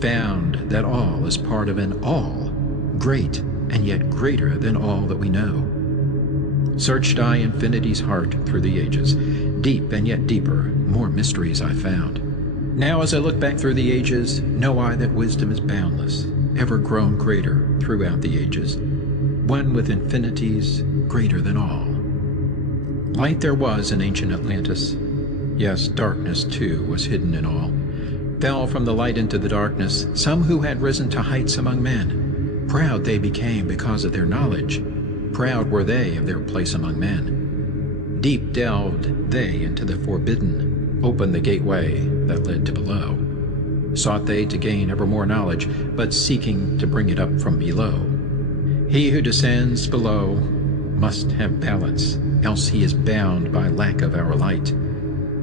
Found that all is part of an all, great and yet greater than all that we know. Searched I infinity's heart through the ages, deep and yet deeper, more mysteries I found. Now as I look back through the ages, know I that wisdom is boundless, ever grown greater throughout the ages, one with infinities greater than all. Light there was in ancient Atlantis. Yes, darkness too was hidden in all. Fell from the light into the darkness some who had risen to heights among men. Proud they became because of their knowledge. Proud were they of their place among men. Deep delved they into the forbidden, opened the gateway that led to below. Sought they to gain ever more knowledge, but seeking to bring it up from below. He who descends below must have balance, else he is bound by lack of our light.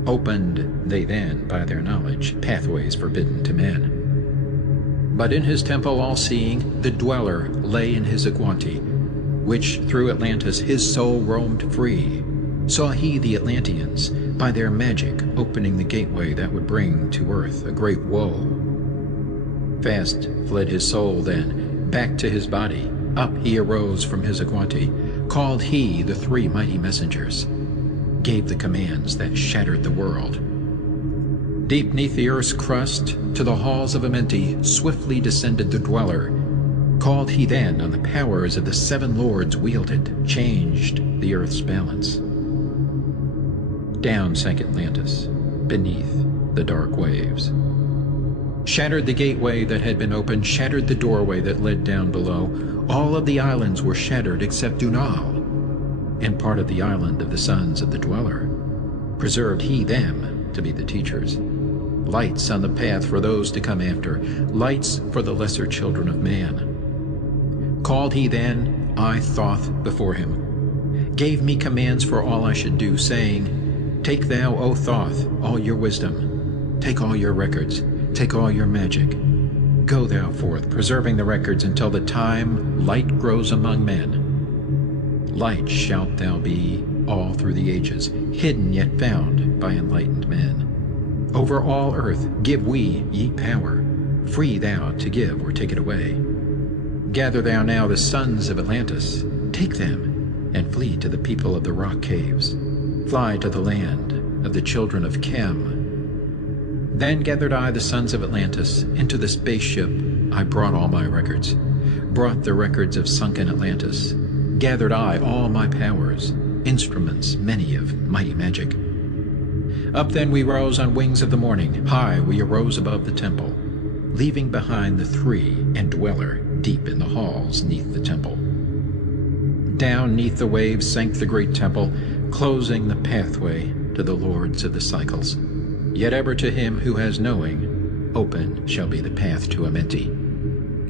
Opened they then by their knowledge pathways forbidden to men. But in his temple all-seeing, the Dweller lay in his Aguanti, which through Atlantis his soul roamed free. Saw he the Atlanteans, by their magic opening the gateway that would bring to earth a great woe. Fast fled his soul then, back to his body. Up he arose from his Aguanti, called he the three mighty messengers, gave the commands that shattered the world. Deep neath the earth's crust, to the halls of Amenti, swiftly descended the Dweller. Called he then on the powers of the seven lords wielded, changed the earth's balance. Down sank Atlantis, beneath the dark waves. Shattered the gateway that had been opened, shattered the doorway that led down below. All of the islands were shattered except Unal, and part of the island of the sons of the Dweller. Preserved he them to be the teachers. Lights on the path for those to come after, lights for the lesser children of man. Called he then, I Thoth before him, gave me commands for all I should do, saying, Take thou, O Thoth, all your wisdom, take all your records, take all your magic. Go thou forth, preserving the records until the time light grows among men. Light shalt thou be all through the ages, hidden yet found by enlightened men. Over all earth give we ye power, free thou to give or take it away. Gather thou now the sons of Atlantis, take them, and flee to the people of the rock caves. Fly to the land of the children of Chem. Then gathered I the sons of Atlantis into the spaceship. I brought all my records, brought the records of sunken Atlantis. Gathered I all my powers, instruments many of mighty magic. Up then we rose on wings of the morning, high we arose above the temple, leaving behind the three and Dweller, deep in the halls neath the temple. Down neath the waves sank the great temple, closing the pathway to the lords of the cycles. Yet ever to him who has knowing, open shall be the path to Amenti.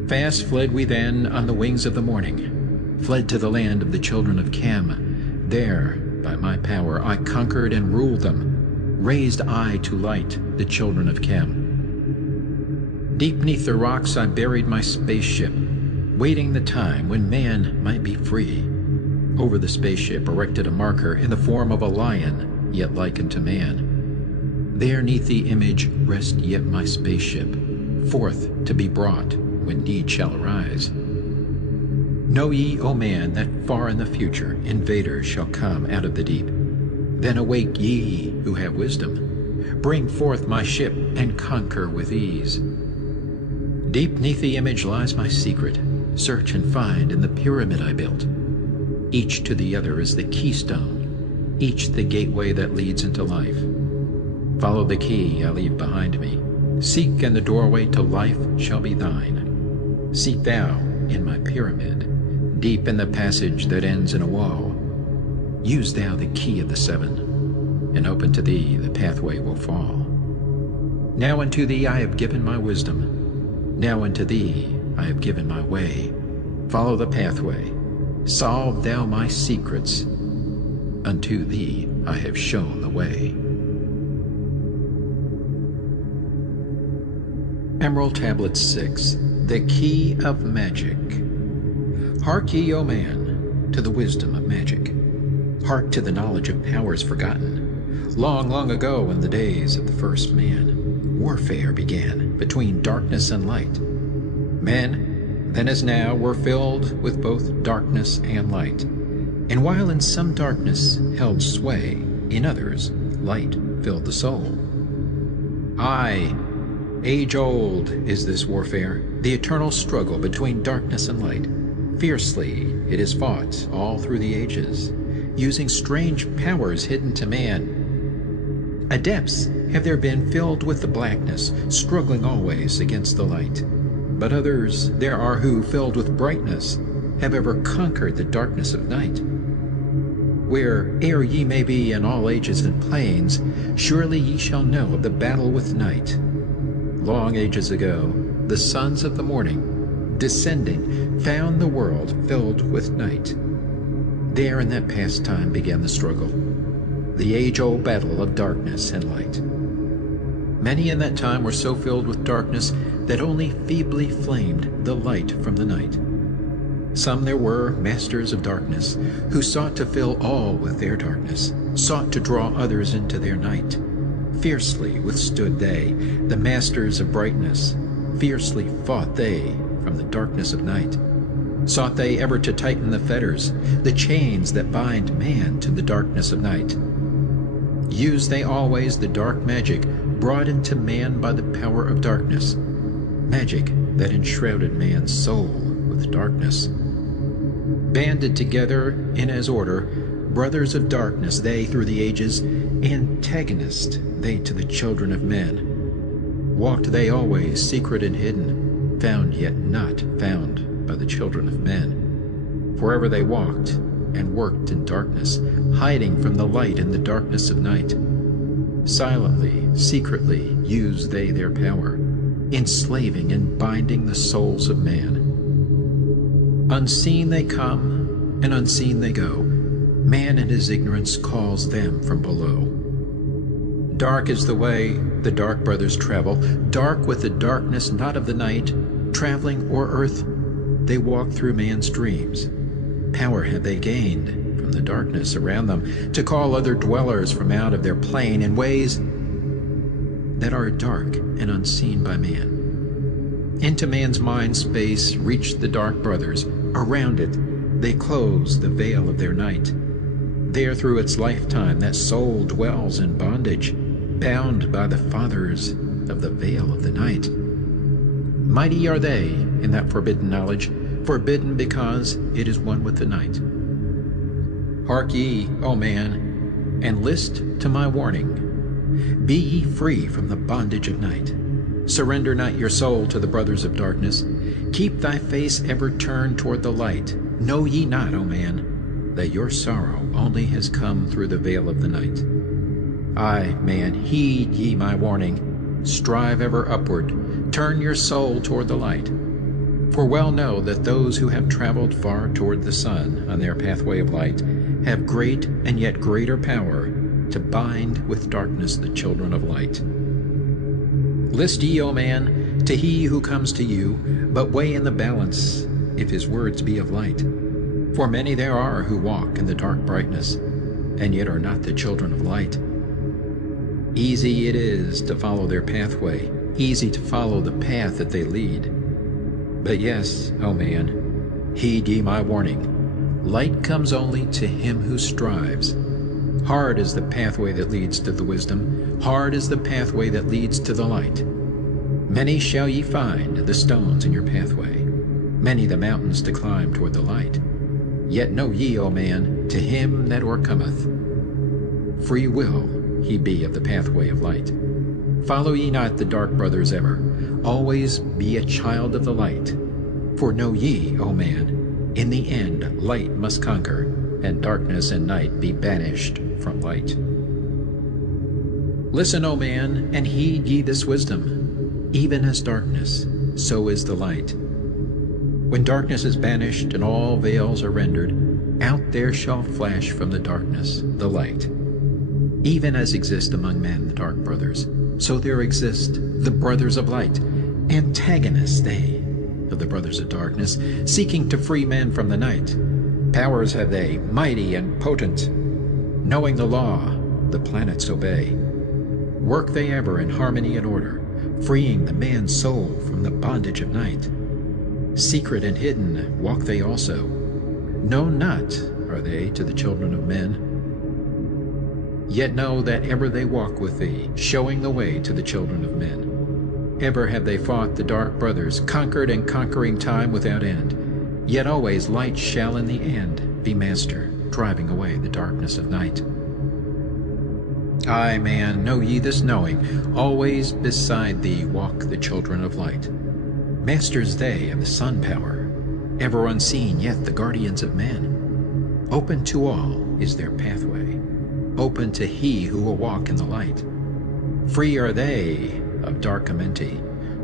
Fast fled we then on the wings of the morning, fled to the land of the children of Cam. There, by my power, I conquered and ruled them, raised I to light the children of Cam. Deep neath the rocks I buried my spaceship, waiting the time when man might be free. Over the spaceship erected a marker in the form of a lion, yet likened to man. There neath the image rest yet my spaceship, forth to be brought when need shall arise. Know ye, O man, that far in the future invaders shall come out of the deep. Then awake ye who have wisdom, bring forth my ship and conquer with ease. Deep neath the image lies my secret, search and find in the pyramid I built. Each to the other is the keystone, each the gateway that leads into life. Follow the key I leave behind me. Seek, and the doorway to life shall be thine. Seek thou in my pyramid, deep in the passage that ends in a wall. Use thou the key of the seven, and open to thee the pathway will fall. Now unto thee I have given my wisdom. Now unto thee I have given my way. Follow the pathway. Solve thou my secrets. Unto thee I have shown the way. Emerald Tablet 6, The Key of Magic. Hark ye, O man, to the wisdom of magic. Hark to the knowledge of powers forgotten. Long, long ago, in the days of the first man, warfare began between darkness and light. Men, then as now, were filled with both darkness and light. And while in some darkness held sway, in others light filled the soul. Aye, age-old is this warfare, the eternal struggle between darkness and light. Fiercely it is fought all through the ages, using strange powers hidden to man. Adepts have there been filled with the blackness, struggling always against the light. But others there are who, filled with brightness, have ever conquered the darkness of night. Where'er ye may be in all ages and planes, surely ye shall know of the battle with night. Long ages ago, the sons of the morning, descending, found the world filled with night. There in that past time began the struggle, the age-old battle of darkness and light. Many in that time were so filled with darkness that only feebly flamed the light from the night. Some there were, masters of darkness, who sought to fill all with their darkness, sought to draw others into their night. Fiercely withstood they, the masters of brightness, fiercely fought they from the darkness of night. Sought they ever to tighten the fetters, the chains that bind man to the darkness of night. Used they always the dark magic brought into man by the power of darkness, magic that enshrouded man's soul with darkness. Banded together in as order, brothers of darkness they through the ages, antagonists they to the children of men. Walked they always secret and hidden, found yet not found by the children of men. Forever they walked and worked in darkness, hiding from the light in the darkness of night. Silently, secretly used they their power, enslaving and binding the souls of man. Unseen they come, and unseen they go. Man in his ignorance calls them from below. Dark is the way the dark brothers travel, dark with the darkness not of the night. Traveling o'er earth, they walk through man's dreams. Power have they gained from the darkness around them to call other dwellers from out of their plane in ways that are dark and unseen by man. Into man's mind space reach the dark brothers. Around it they close the veil of their night. There through its lifetime that soul dwells in bondage, bound by the fathers of the veil of the night. Mighty are they in that forbidden knowledge, forbidden because it is one with the night. Hark ye, O man, and list to my warning. Be ye free from the bondage of night. Surrender not your soul to the brothers of darkness. Keep thy face ever turned toward the light. Know ye not, O man, that your sorrow only has come through the veil of the night? Aye, man, heed ye my warning. Strive ever upward. Turn your soul toward the light. For well know that those who have traveled far toward the sun on their pathway of light have great and yet greater power to bind with darkness the children of light. List ye, O man, to he who comes to you, but weigh in the balance if his words be of light. For many there are who walk in the dark brightness, and yet are not the children of light. Easy it is to follow their pathway, easy to follow the path that they lead. But yes, O man, heed ye my warning. Light comes only to him who strives. Hard is the pathway that leads to the wisdom. Hard is the pathway that leads to the light. Many shall ye find the stones in your pathway, many the mountains to climb toward the light. Yet know ye, O man, to him that o'ercometh, free will he be of the pathway of light. Follow ye not the dark brothers ever. Always be a child of the light. For know ye, O man, in the end light must conquer, and darkness and night be banished from light. Listen, O man, and heed ye this wisdom. Even as darkness, so is the light. When darkness is banished and all veils are rendered, out there shall flash from the darkness the light. Even as exist among men the dark brothers, so there exist the brothers of light, antagonists they of the brothers of darkness, seeking to free men from the night. Powers have they, mighty and potent. Knowing the law, the planets obey. Work they ever in harmony and order, freeing the man's soul from the bondage of night. Secret and hidden walk they also. Known not are they to the children of men. Yet know that ever they walk with thee, showing the way to the children of men. Ever have they fought the dark brothers, conquered and conquering time without end. Yet always light shall in the end be master, driving away the darkness of night. Aye, man, know ye this knowing, always beside thee walk the children of light. Masters they of the sun power, ever unseen yet the guardians of men. Open to all is their pathway, open to he who will walk in the light. Free are they of dark Amenti,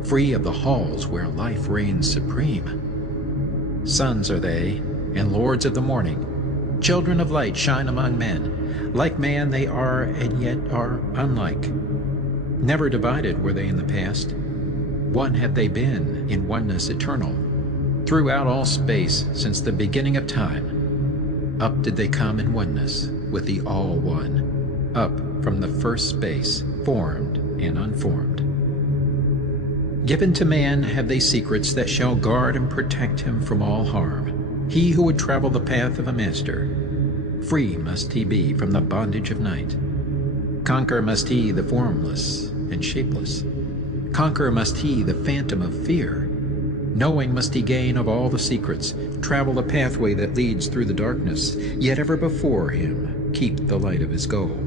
free of the halls where life reigns supreme. Sons are they, and lords of the morning. Children of light shine among men. Like man they are, and yet are unlike. Never divided were they in the past. One have they been in oneness eternal. Throughout all space, since the beginning of time, up did they come in oneness with the All One, up from the first space, formed and unformed. Given to man have they secrets that shall guard and protect him from all harm. He who would travel the path of a master, free must he be from the bondage of night. Conquer must he the formless and shapeless. Conquer must he the phantom of fear. Knowing must he gain of all the secrets, travel the pathway that leads through the darkness, yet ever before him keep the light of his goal.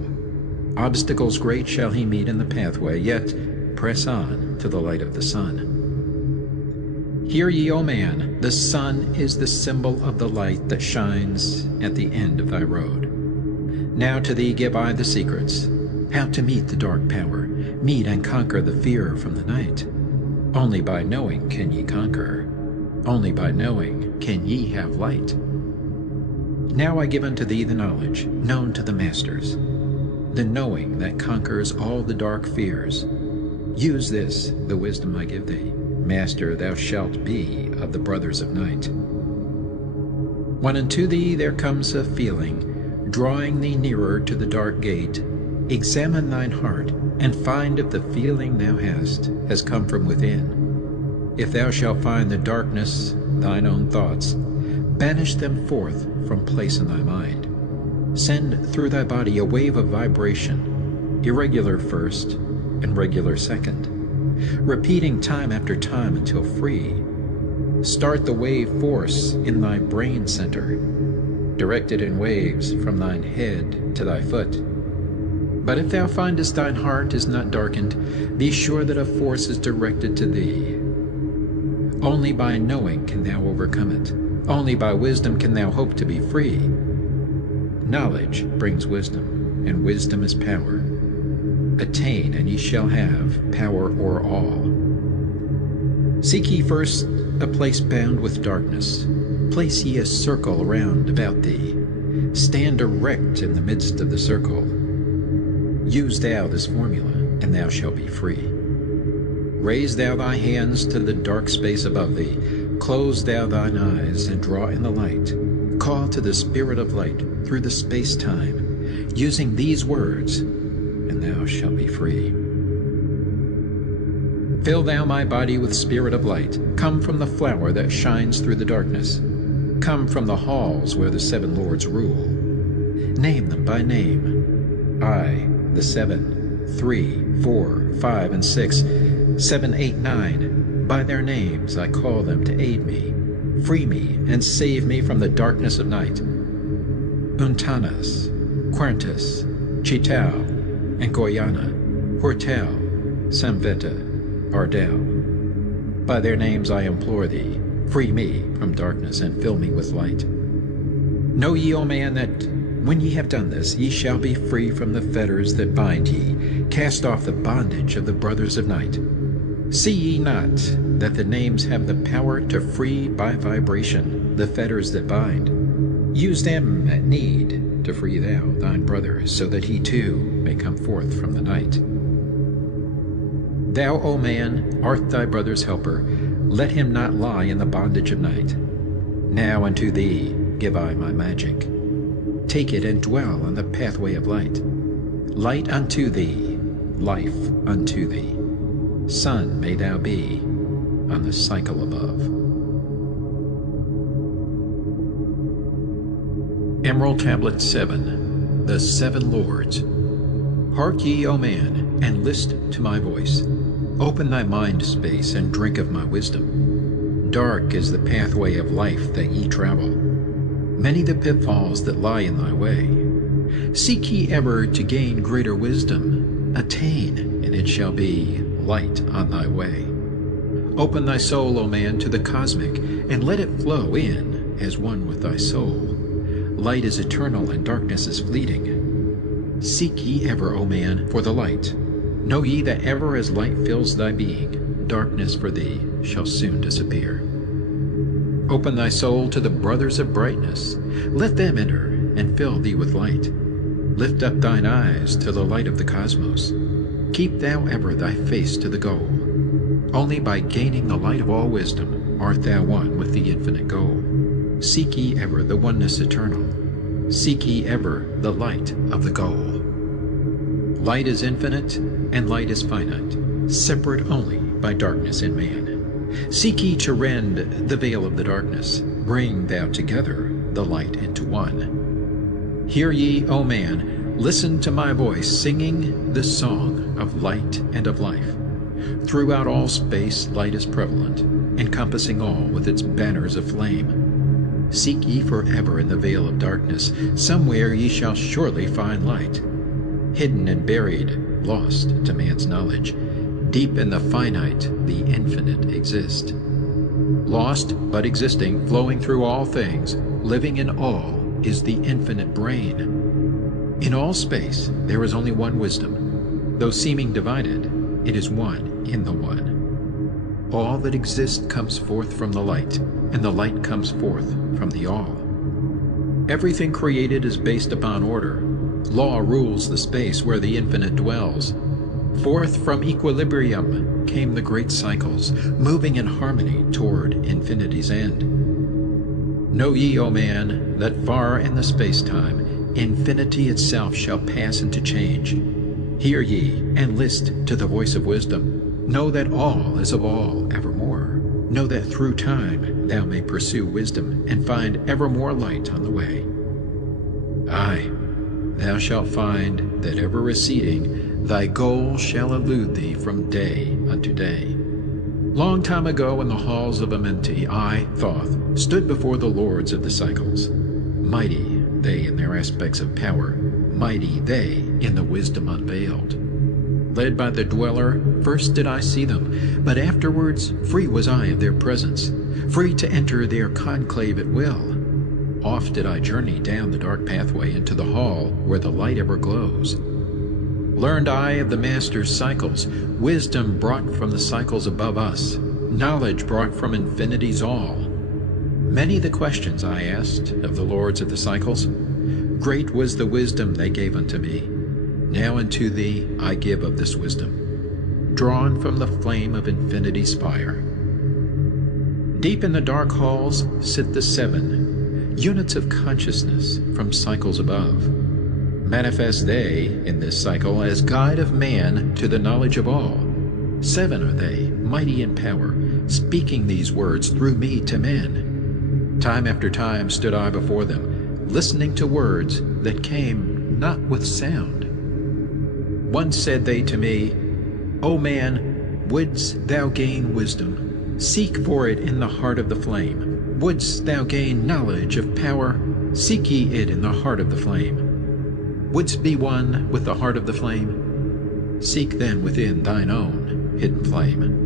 Obstacles great shall he meet in the pathway, yet press on to the light of the sun. Hear ye, O man, the sun is the symbol of the light that shines at the end of thy road. Now to thee give I the secrets, how to meet the dark power, meet and conquer the fear from the night. Only by knowing can ye conquer, only by knowing can ye have light. Now I give unto thee the knowledge known to the masters, the knowing that conquers all the dark fears. Use this, the wisdom I give thee. Master thou shalt be of the brothers of night. When unto thee there comes a feeling, drawing thee nearer to the dark gate, examine thine heart, and find if the feeling thou hast has come from within. If thou shalt find the darkness, thine own thoughts, banish them forth from place in thy mind. Send through thy body a wave of vibration, irregular first and regular second, repeating time after time until free. Start the wave force in thy brain center, directed in waves from thine head to thy foot. But if thou findest thine heart is not darkened, be sure that a force is directed to thee. Only by knowing can thou overcome it. Only by wisdom can thou hope to be free. Knowledge brings wisdom, and wisdom is power. Attain, and ye shall have power o'er all. Seek ye first a place bound with darkness. Place ye a circle round about thee. Stand erect in the midst of the circle. Use thou this formula, and thou shalt be free. Raise thou thy hands to the dark space above thee. Close thou thine eyes, and draw in the light. Call to the Spirit of light through the space-time, using these words, and thou shalt be free. Fill thou my body with spirit of light. Come from the flower that shines through the darkness. Come from the halls where the seven lords rule. Name them by name. I, the 7, 3, 4, 5, and 6, 7, 8, 9. By their names I call them to aid me, free me, and save me from the darkness of night. Untanas, Quertus, Chitao, and Goyana, Hortel, Samveta, Ardel. By their names I implore thee, free me from darkness and fill me with light. Know ye, O man, that when ye have done this, ye shall be free from the fetters that bind ye. Cast off the bondage of the brothers of night. See ye not that the names have the power to free by vibration the fetters that bind? Use them at need to free thou thine brother, so that he too may come forth from the night. Thou, O man, art thy brother's helper. Let him not lie in the bondage of night. Now unto thee give I my magic. Take it and dwell on the pathway of light. Light unto thee, life unto thee. Sun may thou be on the cycle above. Emerald Tablet 7. The Seven Lords. Hark ye, O man, and list to my voice. Open thy mind space and drink of my wisdom. Dark is the pathway of life that ye travel. Many the pitfalls that lie in thy way. Seek ye ever to gain greater wisdom. Attain, and it shall be light on thy way. Open thy soul, O man, to the cosmic, and let it flow in as one with thy soul. Light is eternal, and darkness is fleeting. Seek ye ever, O man, for the light. Know ye that ever as light fills thy being, darkness for thee shall soon disappear. Open thy soul to the brothers of brightness. Let them enter and fill thee with light. Lift up thine eyes to the light of the cosmos. Keep thou ever thy face to the goal. Only by gaining the light of all wisdom art thou one with the infinite goal. Seek ye ever the oneness eternal. Seek ye ever the light of the goal. Light is infinite, and light is finite, separate only by darkness in man. Seek ye to rend the veil of the darkness. Bring thou together the light into one. Hear ye, O man, listen to my voice, singing the song of light and of life. Throughout all space light is prevalent, encompassing all with its banners of flame. Seek ye forever in the veil of darkness. Somewhere ye shall surely find light. Hidden and buried, lost to man's knowledge, deep in the finite, the infinite exist. Lost but existing, flowing through all things, living in all, is the infinite brain. In all space there is only one wisdom. Though seeming divided, it is one in the one. All that exists comes forth from the light, and the light comes forth from the all. Everything created is based upon order. Law rules the space where the infinite dwells. Forth from equilibrium came the great cycles, moving in harmony toward infinity's end. Know ye, O man, that far in the space-time, infinity itself shall pass into change. Hear ye, and list to the voice of wisdom. Know that all is of all evermore. Know that through time thou may pursue wisdom, and find ever more light on the way. Aye, thou shalt find that ever receding, thy goal shall elude thee from day unto day. Long time ago in the halls of Amenti, I, Thoth, stood before the lords of the cycles. Mighty they in their aspects of power, mighty they, in the wisdom unveiled. Led by the Dweller, first did I see them, but afterwards free was I of their presence, free to enter their conclave at will. Oft did I journey down the dark pathway into the hall where the light ever glows. Learned I of the Master's cycles, wisdom brought from the cycles above us, knowledge brought from infinity's all. Many the questions I asked of the lords of the cycles. Great was the wisdom they gave unto me. Now unto thee I give of this wisdom, drawn from the flame of infinity's fire. Deep in the dark halls sit the 7 units of consciousness from cycles above. Manifest they in this cycle as guide of man to the knowledge of all. 7 are they, mighty in power, speaking these words through me to men. Time after time stood I before them, listening to words that came not with sound. Once said they to me, O man, wouldst thou gain wisdom? Seek for it in the heart of the flame. Wouldst thou gain knowledge of power? Seek ye it in the heart of the flame. Wouldst be one with the heart of the flame? Seek then within thine own hidden flame.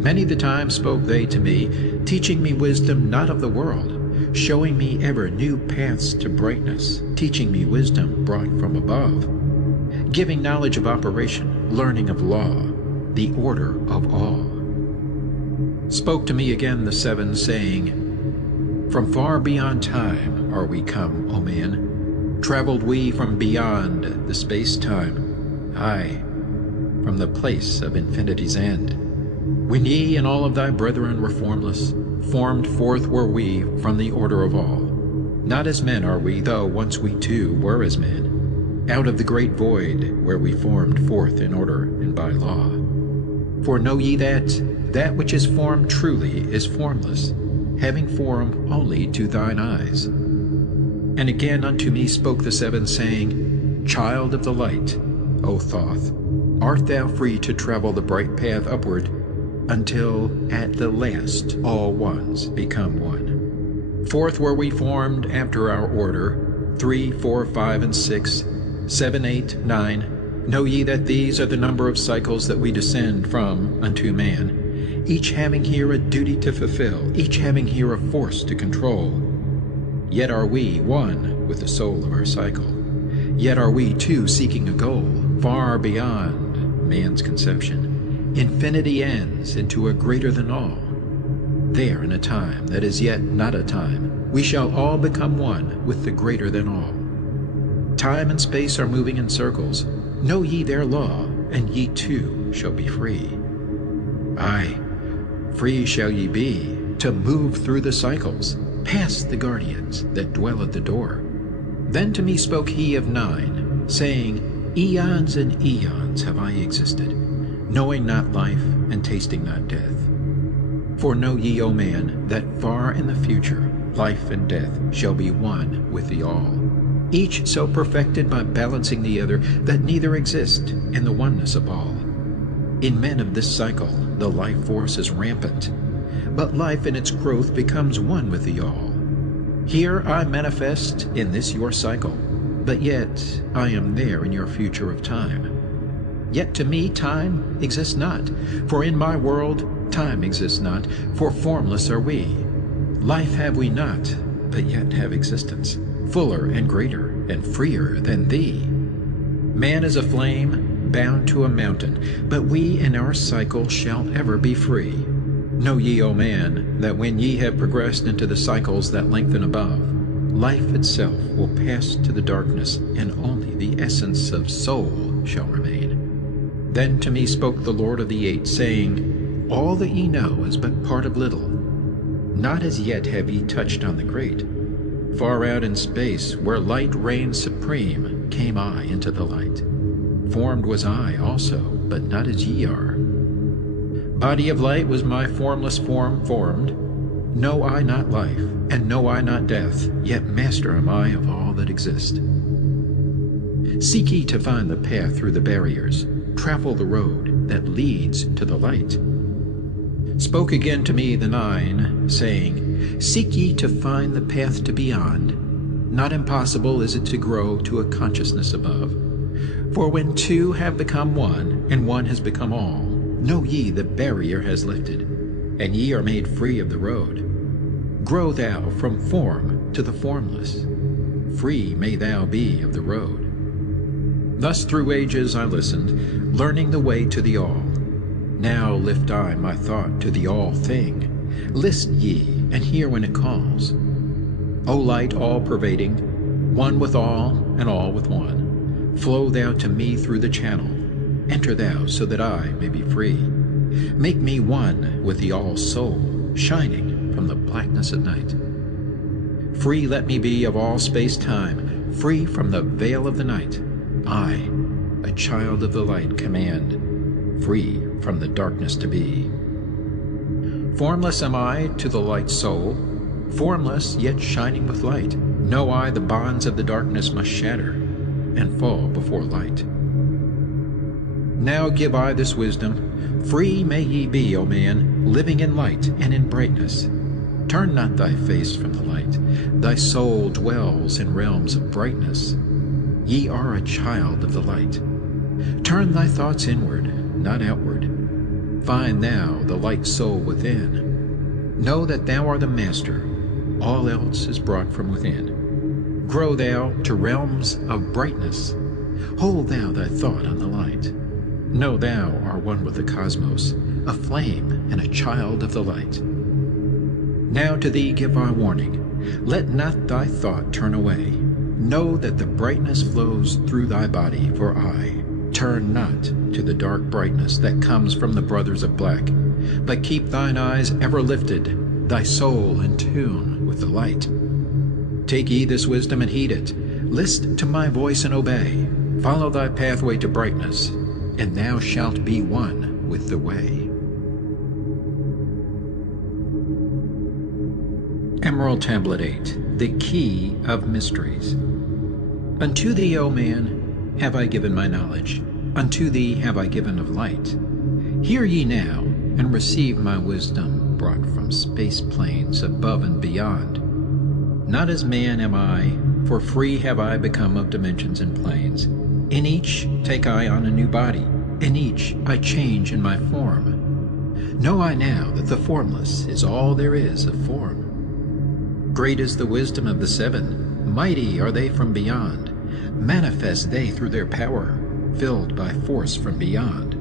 Many the time spoke they to me, teaching me wisdom not of the world, showing me ever new paths to brightness, teaching me wisdom brought from above, giving knowledge of operation, learning of law, the order of all. Spoke to me again the 7, saying, From far beyond time are we come, O man. Traveled we from beyond the space-time, aye, from the place of infinity's end. When ye and all of thy brethren were formless, formed forth were we from the order of all. Not as men are we, though once we too were as men, out of the great void where we formed forth in order and by law. For know ye that which is formed truly is formless, having form only to thine eyes. And again unto me spoke the 7, saying, Child of the light, O Thoth, art thou free to travel the bright path upward, until at the last all ones become one. Forth were we formed after our order, 3, 4, 5, and 6, 7, 8, 9. Know ye that these are the number of cycles that we descend from unto man, each having here a duty to fulfill, each having here a force to control. Yet are we one with the soul of our cycle. Yet are we too seeking a goal far beyond man's conception. Infinity ends into a greater than all. There in a time that is yet not a time, we shall all become one with the greater than all. Time and space are moving in circles. Know ye their law, and ye too shall be free. Aye, free shall ye be to move through the cycles, past the guardians that dwell at the door. Then to me spoke he of 9, saying, Eons and eons have I existed, knowing not life and tasting not death. For know ye, O man, that far in the future life and death shall be one with the all, each so perfected by balancing the other that neither exist in the oneness of all. In men of this cycle the life force is rampant, but life in its growth becomes one with the all. Here I manifest in this your cycle, but yet I am there in your future of time. Yet to me time exists not, for in my world time exists not, for formless are we. Life have we not, but yet have existence, fuller and greater and freer than thee. Man is a flame bound to a mountain, but we in our cycle shall ever be free. Know ye, O man, that when ye have progressed into the cycles that lengthen above, life itself will pass to the darkness, and only the essence of soul shall remain. Then to me spoke the Lord of the 8, saying, All that ye know is but part of little. Not as yet have ye touched on the great. Far out in space, where light reigns supreme, came I into the light. Formed was I also, but not as ye are. Body of light was my formless form formed. Know I not life, and know I not death, yet master am I of all that exist. Seek ye to find the path through the barriers, travel the road that leads to the light. Spoke again to me the 9, saying, Seek ye to find the path to beyond. not impossible is it to grow to a consciousness above. For when two have become one, and one has become all, know ye the barrier has lifted, and ye are made free of the road. Grow thou from form to the formless, free may thou be of the road. Thus through ages I listened, learning the way to the all. Now lift I my thought to the all thing. List ye, and hear when it calls. O light all-pervading, one with all and all with one, flow thou to me through the channel. Enter thou so that I may be free. Make me one with the all-soul, shining from the blackness of night. Free let me be of all space-time, free from the veil of the night. I, a child of the light, command, free from the darkness to be. Formless am I to the light soul, formless yet shining with light. Know I the bonds of the darkness must shatter and fall before light. Now give I this wisdom, free may ye be, O man, living in light and in brightness. Turn not thy face from the light, thy soul dwells in realms of brightness. Ye are a child of the light. Turn thy thoughts inward, not outward. Find thou the light soul within. Know that thou art the master, all else is brought from within. Grow thou to realms of brightness. Hold thou thy thought on the light. Know thou art one with the cosmos, a flame and a child of the light. Now to thee give I warning, let not thy thought turn away. Know that the brightness flows through thy body, for I turn not to the dark brightness that comes from the brothers of black, but keep thine eyes ever lifted, thy soul in tune with the light. Take ye this wisdom and heed it. List to my voice and obey. Follow thy pathway to brightness, and thou shalt be one with the way. Emerald Tablet 8, the Key of Mysteries. Unto thee, O man, have I given my knowledge. Unto thee have I given of light. Hear ye now, and receive my wisdom brought from space planes above and beyond. Not as man am I, for free have I become of dimensions and planes. In each take I on a new body, in each I change in my form. Know I now that the formless is all there is of form. Great is the wisdom of the seven, mighty are they from beyond. Manifest they through their power, filled by force from beyond.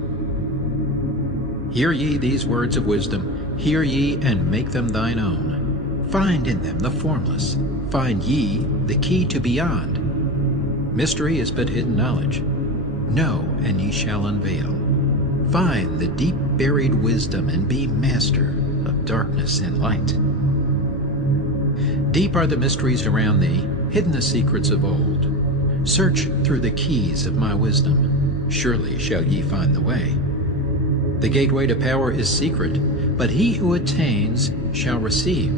Hear ye these words of wisdom, hear ye and make them thine own. Find in them the formless, find ye the key to beyond. Mystery is but hidden knowledge. Know, and ye shall unveil. Find the deep buried wisdom, and be master of darkness and light. Deep are the mysteries around thee, hidden the secrets of old. Search through the keys of my wisdom, surely shall ye find the way. The gateway to power is secret, but he who attains shall receive.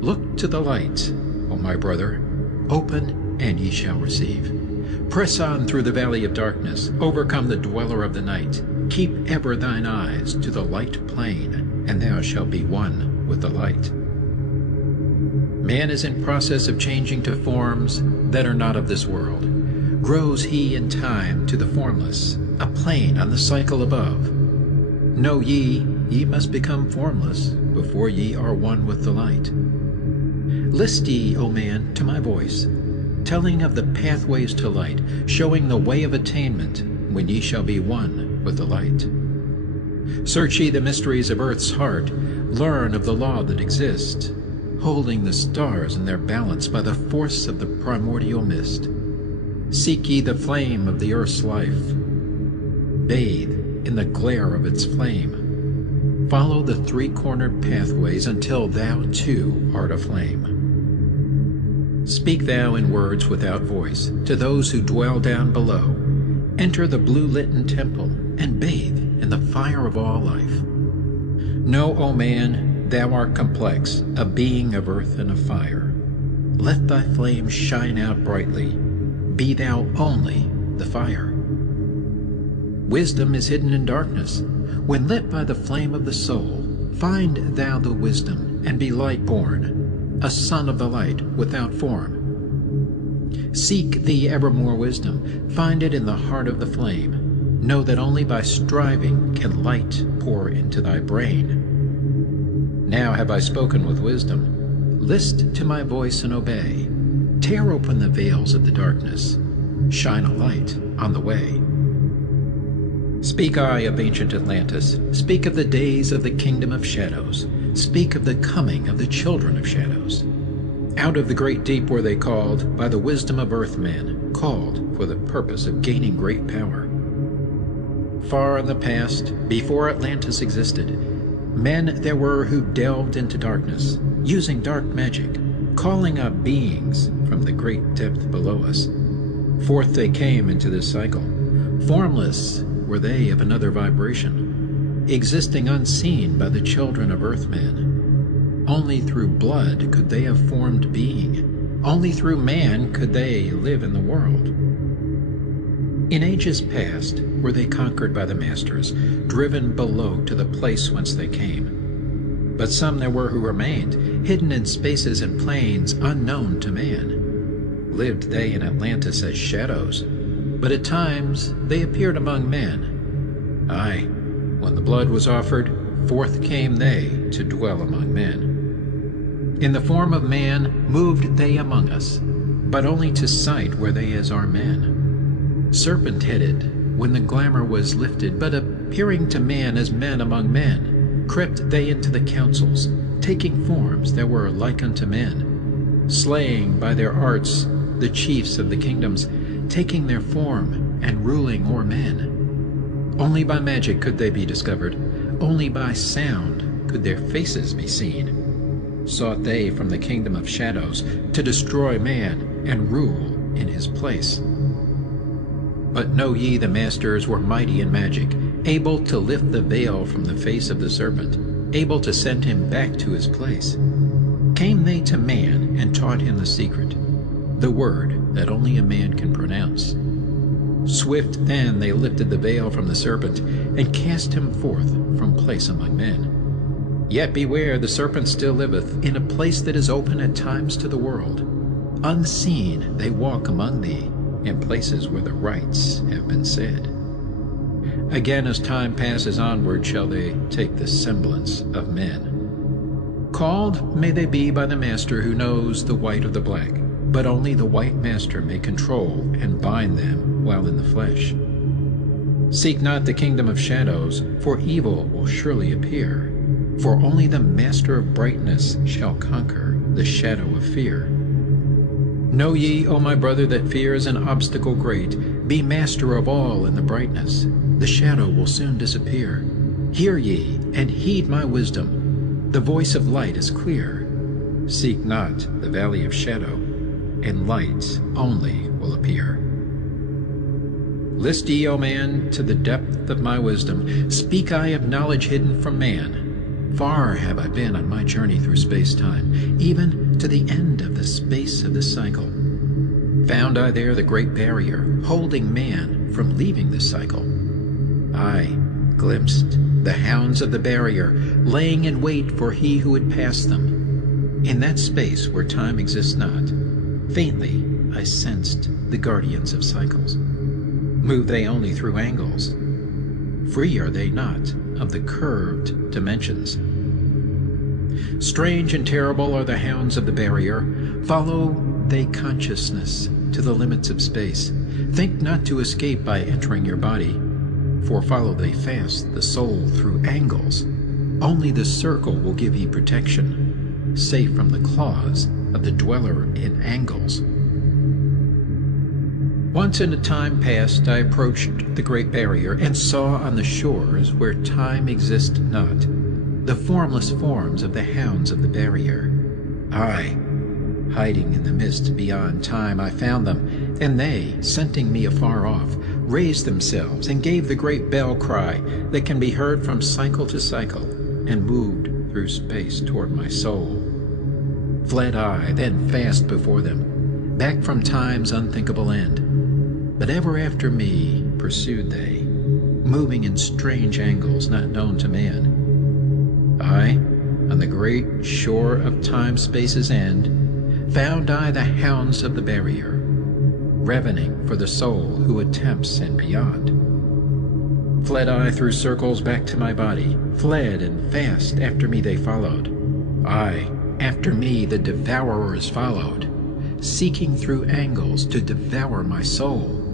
Look to the light, O my brother, open and ye shall receive. Press on through the valley of darkness, overcome the dweller of the night. Keep ever thine eyes to the light plain, and thou shalt be one with the light. Man is in process of changing to forms that are not of this world. Grows he in time to the formless, a plane on the cycle above. Know ye, ye must become formless before ye are one with the light. List ye, O man, to my voice, telling of the pathways to light, showing the way of attainment when ye shall be one with the light. Search ye the mysteries of earth's heart, learn of the law that exists, holding the stars in their balance by the force of the primordial mist. Seek ye the flame of the earth's life, bathe in the glare of its flame. Follow the three-cornered pathways until thou too art aflame. Speak thou in words without voice to those who dwell down below. Enter the blue-litten temple and bathe in the fire of all life. Know, O man, thou art complex, a being of earth and of fire. Let thy flame shine out brightly. Be thou only the fire. Wisdom is hidden in darkness. When lit by the flame of the soul, find thou the wisdom and be light born, a son of the light without form. Seek the evermore wisdom, find it in the heart of the flame. Know that only by striving can light pour into thy brain. Now have I spoken with wisdom. List to my voice and obey. Tear open the veils of the darkness. Shine a light on the way. Speak I of ancient Atlantis. Speak of the days of the kingdom of shadows. Speak of the coming of the children of shadows. Out of the great deep were they called, by the wisdom of earthmen, called for the purpose of gaining great power. Far in the past, before Atlantis existed, men there were who delved into darkness, using dark magic, calling up beings from the great depth below us. Forth they came into this cycle. Formless were they of another vibration, existing unseen by the children of earthmen. Only through blood could they have formed being. Only through man could they live in the world. In ages past were they conquered by the masters, driven below to the place whence they came. But some there were who remained, hidden in spaces and planes unknown to man. Lived they in Atlantis as shadows, but at times they appeared among men. Aye, when the blood was offered, forth came they to dwell among men. In the form of man moved they among us, but only to sight were they as our men. Serpent-headed, when the glamour was lifted, but appearing to man as men among men, crept they into the councils, taking forms that were like unto men, slaying by their arts the chiefs of the kingdoms, taking their form and ruling o'er men. Only by magic could they be discovered, only by sound could their faces be seen. Sought they from the kingdom of shadows to destroy man and rule in his place. But know ye the masters were mighty in magic, able to lift the veil from the face of the serpent, able to send him back to his place. Came they to man and taught him the secret, the word that only a man can pronounce. Swift then they lifted the veil from the serpent and cast him forth from place among men. Yet beware, the serpent still liveth in a place that is open at times to the world. Unseen they walk among thee, in places where the rites have been said. Again, as time passes onward, shall they take the semblance of men. Called may they be by the master who knows the white of the black, but only the white master may control and bind them while in the flesh. Seek not the kingdom of shadows, for evil will surely appear. For only the master of brightness shall conquer the shadow of fear. Know ye, O my brother, that fear is an obstacle great. Be master of all in the brightness. The shadow will soon disappear. Hear ye, and heed my wisdom. The voice of light is clear. Seek not the valley of shadow, and light only will appear. List ye, O man, to the depth of my wisdom. Speak I of knowledge hidden from man. Far have I been on my journey through space-time, even to the end of the space of the cycle. Found I there the great barrier, holding man from leaving the cycle. I glimpsed the hounds of the barrier, laying in wait for he who would pass them. In that space where time exists not, faintly I sensed the guardians of cycles. Move they only through angles. Free are they not of the curved dimensions. Strange and terrible are the hounds of the barrier. Follow they consciousness to the limits of space. Think not to escape by entering your body, for follow they fast the soul through angles. Only the circle will give ye protection, safe from the claws of the dweller in angles. Once in a time past I approached the great barrier and saw on the shores where time exists not the formless forms of the hounds of the barrier. Aye, hiding in the mist beyond time I found them, and they, scenting me afar off, raised themselves and gave the great bell cry that can be heard from cycle to cycle and moved through space toward my soul. Fled I then fast before them, back from time's unthinkable end. But ever after me pursued they, moving in strange angles not known to man. I, on the great shore of time-space's end, found I the hounds of the barrier. ravening for the soul who attempts and beyond. Fled I through circles back to my body, fled and fast after me they followed. Aye, after me the devourers followed, seeking through angles to devour my soul.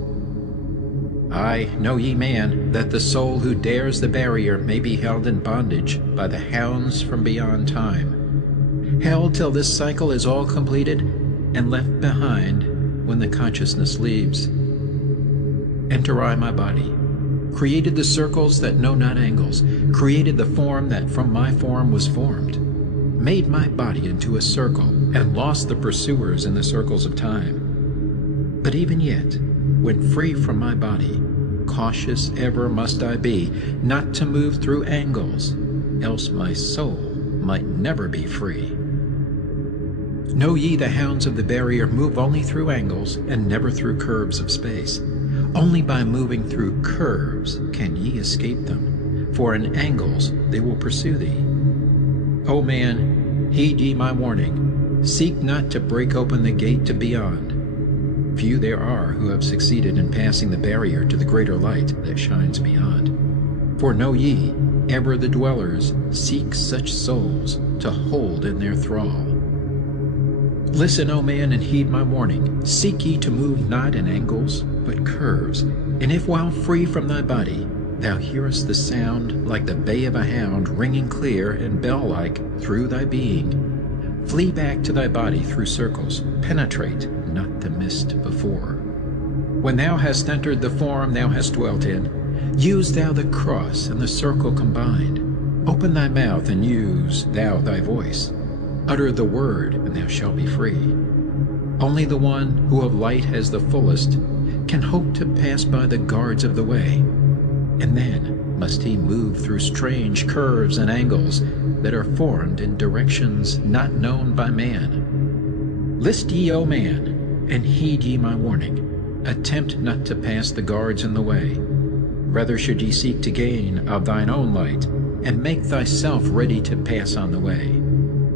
Aye, know ye, man, that the soul who dares the barrier may be held in bondage by the hounds from beyond time, held till this cycle is all completed and left behind when the consciousness leaves. Enter I my body, created the circles that know not angles, created the form that from my form was formed, made my body into a circle, and lost the pursuers in the circles of time. But even yet, when free from my body, cautious ever must I be, not to move through angles, else my soul might never be free. Know ye the hounds of the barrier move only through angles, and never through curves of space. Only by moving through curves can ye escape them, for in angles they will pursue thee. O man, heed ye my warning, seek not to break open the gate to beyond. Few there are who have succeeded in passing the barrier to the greater light that shines beyond. For know ye, ever the dwellers seek such souls to hold in their thrall. Listen, O man, and heed my warning. Seek ye to move not in angles, but curves. And if while free from thy body, thou hearest the sound like the bay of a hound ringing clear and bell-like through thy being, flee back to thy body through circles, penetrate not the mist before. When thou hast entered the form thou hast dwelt in, use thou the cross and the circle combined. Open thy mouth and use thou thy voice. Utter the word, and thou shalt be free. Only the one who of light has the fullest can hope to pass by the guards of the way, and then must he move through strange curves and angles that are formed in directions not known by man. List ye, O man, and heed ye my warning. Attempt not to pass the guards in the way. Rather should ye seek to gain of thine own light, and make thyself ready to pass on the way.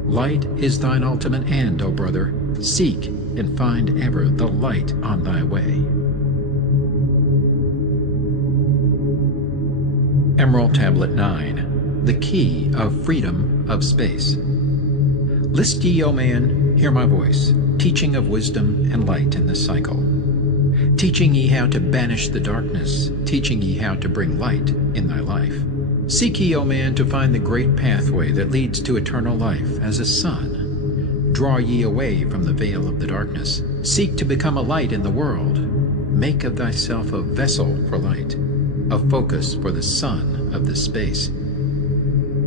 Light is thine ultimate end, O brother. Seek and find ever the light on thy way. Emerald Tablet 9, the Key of Freedom of Space. List ye, O man, hear my voice, teaching of wisdom and light in this cycle. Teaching ye how to banish the darkness, teaching ye how to bring light in thy life. Seek ye, O man, to find the great pathway that leads to eternal life as a sun. Draw ye away from the veil of the darkness. Seek to become a light in the world. Make of thyself a vessel for light, a focus for the sun of this space.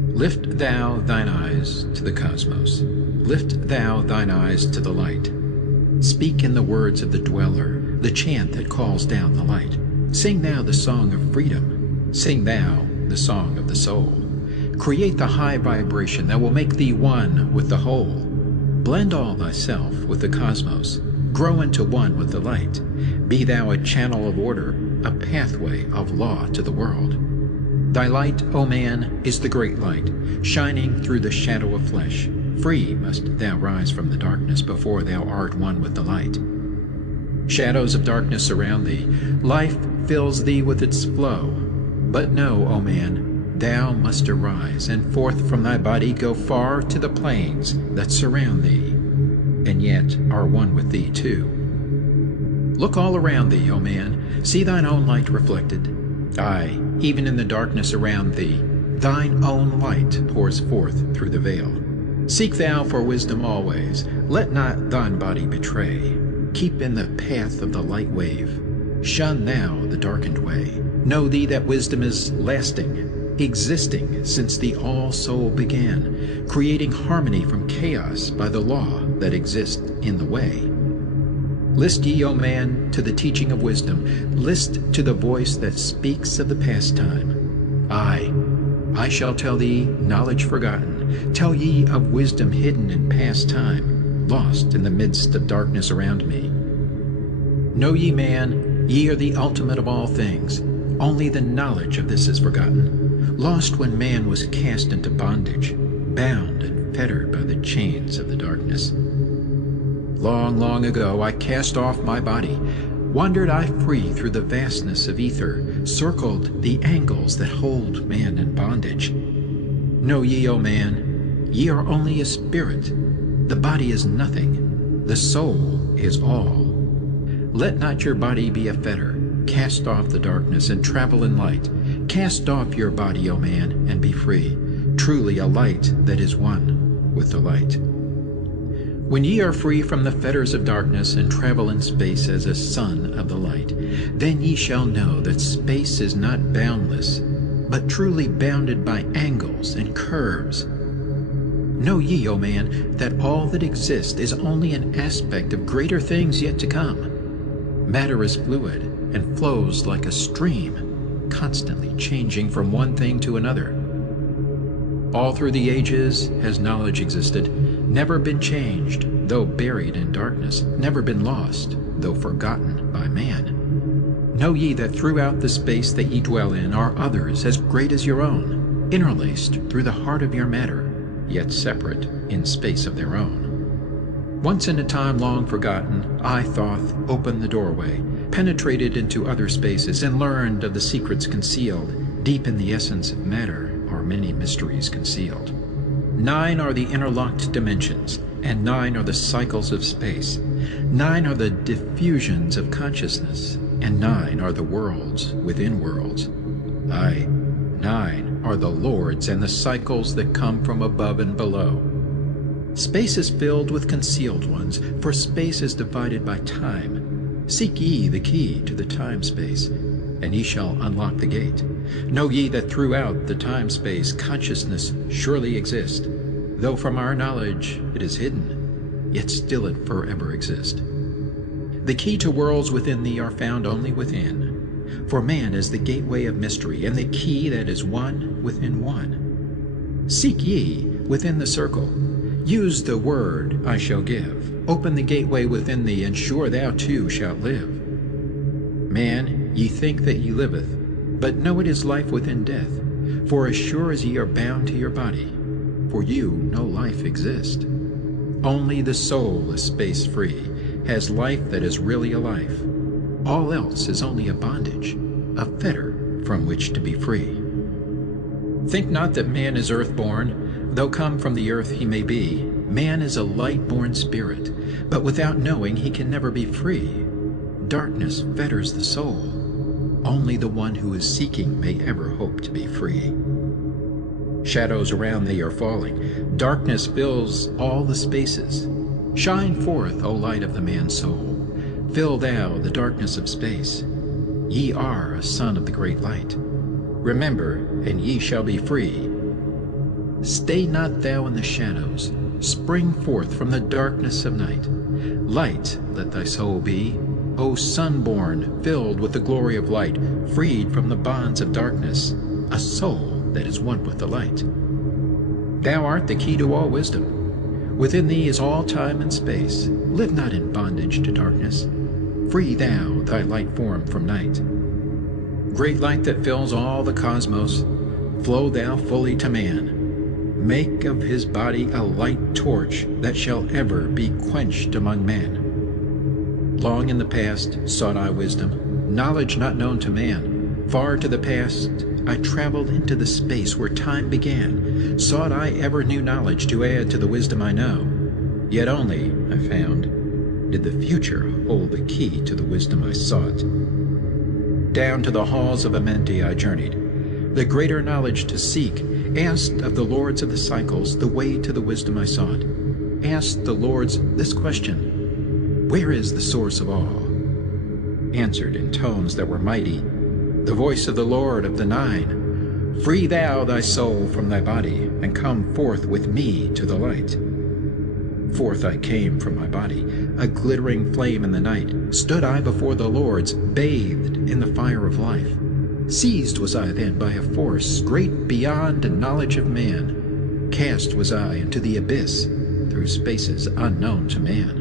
Lift thou thine eyes to the cosmos. Lift thou thine eyes to the light. Speak in the words of the dweller, the chant that calls down the light. Sing thou the song of freedom. Sing thou the song of the soul. Create the high vibration that will make thee one with the whole. Blend all thyself with the cosmos. Grow into one with the light. Be thou a channel of order, a pathway of law to the world. Thy light, O man, is the great light, shining through the shadow of flesh. Free must thou rise from the darkness before thou art one with the light. Shadows of darkness surround thee. Life fills thee with its flow. But know, O man, thou must arise, and forth from thy body go far to the plains that surround thee, and yet are one with thee too. Look all around thee, O man, see thine own light reflected. Aye, even in the darkness around thee, thine own light pours forth through the veil. Seek thou for wisdom always, let not thine body betray. Keep in the path of the light wave. Shun thou the darkened way. Know thee that wisdom is lasting, existing since the all-soul began, creating harmony from chaos by the law that exists in the way. List ye, O man, to the teaching of wisdom. List to the voice that speaks of the pastime. Aye, I shall tell thee knowledge forgotten, tell ye of wisdom hidden in past time, lost in the midst of darkness around me. Know ye, man, ye are the ultimate of all things. Only the knowledge of this is forgotten, lost when man was cast into bondage, bound and fettered by the chains of the darkness. Long, long ago I cast off my body, wandered I free through the vastness of ether, circled the angles that hold man in bondage. Know ye, O man, ye are only a spirit. The body is nothing, the soul is all. Let not your body be a fetter. Cast off the darkness and travel in light. Cast off your body, O man, and be free, truly a light that is one with the light. When ye are free from the fetters of darkness and travel in space as a son of the light, then ye shall know that space is not boundless, but truly bounded by angles and curves. Know ye, O man, that all that exists is only an aspect of greater things yet to come. Matter is fluid and flows like a stream, constantly changing from one thing to another. All through the ages has knowledge existed, never been changed, though buried in darkness, never been lost, though forgotten by man. Know ye that throughout the space that ye dwell in are others as great as your own, interlaced through the heart of your matter, yet separate in space of their own. Once in a time long forgotten, I, Thoth, opened the doorway, penetrated into other spaces, and learned of the secrets concealed. Deep in the essence of matter are many mysteries concealed. 9 are the interlocked dimensions, and 9 are the cycles of space. 9 are the diffusions of consciousness, and 9 are the worlds within worlds. Aye, 9 are the lords and the cycles that come from above and below. Space is filled with concealed ones, for space is divided by time. Seek ye the key to the time-space, and ye shall unlock the gate. Know ye that throughout the time-space consciousness surely exists, though from our knowledge it is hidden, yet still it forever exists. The key to worlds within thee are found only within, for man is the gateway of mystery, and the key that is one within one. Seek ye within the circle. Use the word I shall give. Open the gateway within thee, and sure thou too shalt live. Man, ye think that ye liveth, but know it is life within death. For as sure as ye are bound to your body, for you no life exists. Only the soul is space free, has life that is really a life. All else is only a bondage, a fetter from which to be free. Think not that man is earth-born. Though come from the earth he may be, man is a light-born spirit, but without knowing he can never be free. Darkness fetters the soul. Only the one who is seeking may ever hope to be free. Shadows around thee are falling. Darkness fills all the spaces. Shine forth, O light of the man's soul. Fill thou the darkness of space. Ye are a son of the great light. Remember, and ye shall be free. Stay not thou in the shadows. Spring forth from the darkness of night. Light let thy soul be, O sun-born, filled with the glory of light, freed from the bonds of darkness, a soul that is one with the light. Thou art the key to all wisdom. Within thee is all time and space. Live not in bondage to darkness. Free thou thy light form from night. Great light that fills all the cosmos, flow thou fully to man. Make of his body a light torch that shall ever be quenched among men. Long in the past sought I wisdom, knowledge not known to man. Far to the past I traveled into the space where time began. Sought I ever new knowledge to add to the wisdom I know. Yet only, I found, did the future hold the key to the wisdom I sought. Down to the halls of Amenti I journeyed, the greater knowledge to seek. Asked of the lords of the cycles the way to the wisdom I sought. Asked the lords this question: where is the source of all? Answered in tones that were mighty, the voice of the Lord of the Nine: free thou thy soul from thy body, and come forth with me to the light. Forth I came from my body, a glittering flame in the night. Stood I before the lords, bathed in the fire of life. Seized was I then by a force great beyond the knowledge of man. Cast was I into the abyss, through spaces unknown to man.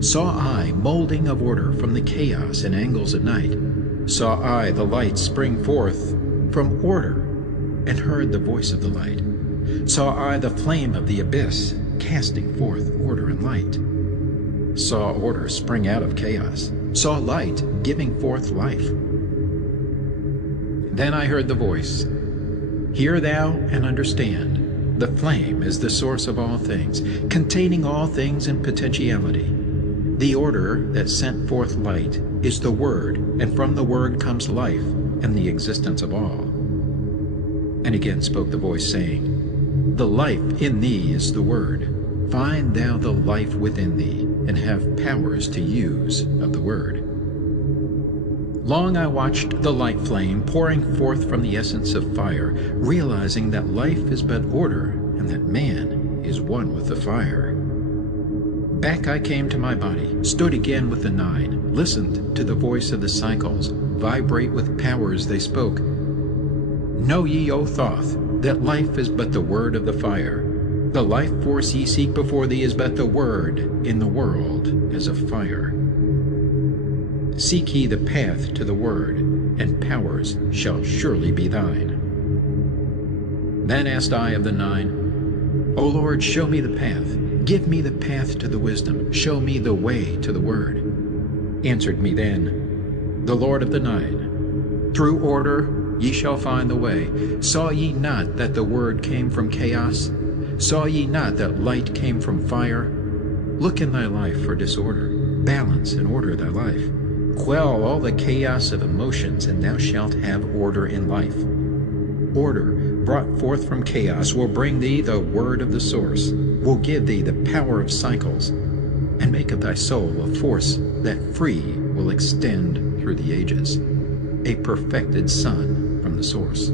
Saw I molding of order from the chaos and angles of night. Saw I the light spring forth from order, and heard the voice of the light. Saw I the flame of the abyss, casting forth order and light. saw order spring out of chaos, saw light giving forth life. Then I heard the voice, "Hear thou and understand. The flame is the source of all things, containing all things in potentiality. The order that sent forth light is the Word, and from the Word comes life and the existence of all." And again spoke the voice, saying, "The life in thee is the Word. Find thou the life within thee, and have powers to use of the Word." Long I watched the light flame pouring forth from the essence of fire, realizing that life is but order, and that man is one with the fire. Back I came to my body, stood again with the nine, listened to the voice of the cycles, vibrate with powers they spoke. "Know ye, O Thoth, that life is but the word of the fire. The life force ye seek before thee is but the word in the world as a fire. Seek ye the path to the word, and powers shall surely be thine." Then asked I of the nine, "O Lord, show me the path. Give me the path to the wisdom. Show me the way to the word." Answered me then the Lord of the Nine, "Through order ye shall find the way. Saw ye not that the word came from chaos? Saw ye not that light came from fire? Look in thy life for disorder. Balance and order thy life. Quell all the chaos of emotions, and thou shalt have order in life. Order brought forth from chaos will bring thee the word of the source, will give thee the power of cycles, and make of thy soul a force that free will extend through the ages, a perfected sun from the source."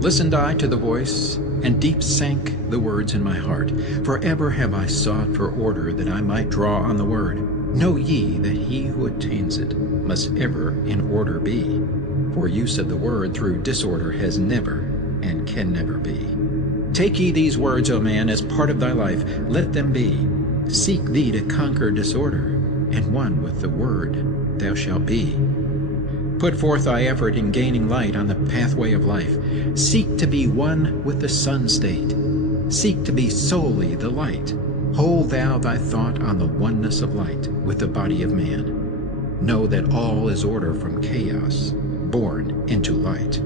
Listened I to the voice, and deep sank the words in my heart. Forever have I sought for order, that I might draw on the word. Know ye that he who attains it must ever in order be, for use of the word through disorder has never and can never be. Take ye these words, O man, as part of thy life, let them be. Seek thee to conquer disorder, and one with the word thou shalt be. Put forth thy effort in gaining light on the pathway of life. Seek to be one with the sun state. Seek to be solely the light. Hold thou thy thought on the oneness of light with the body of man. Know that all is order from chaos, born into light.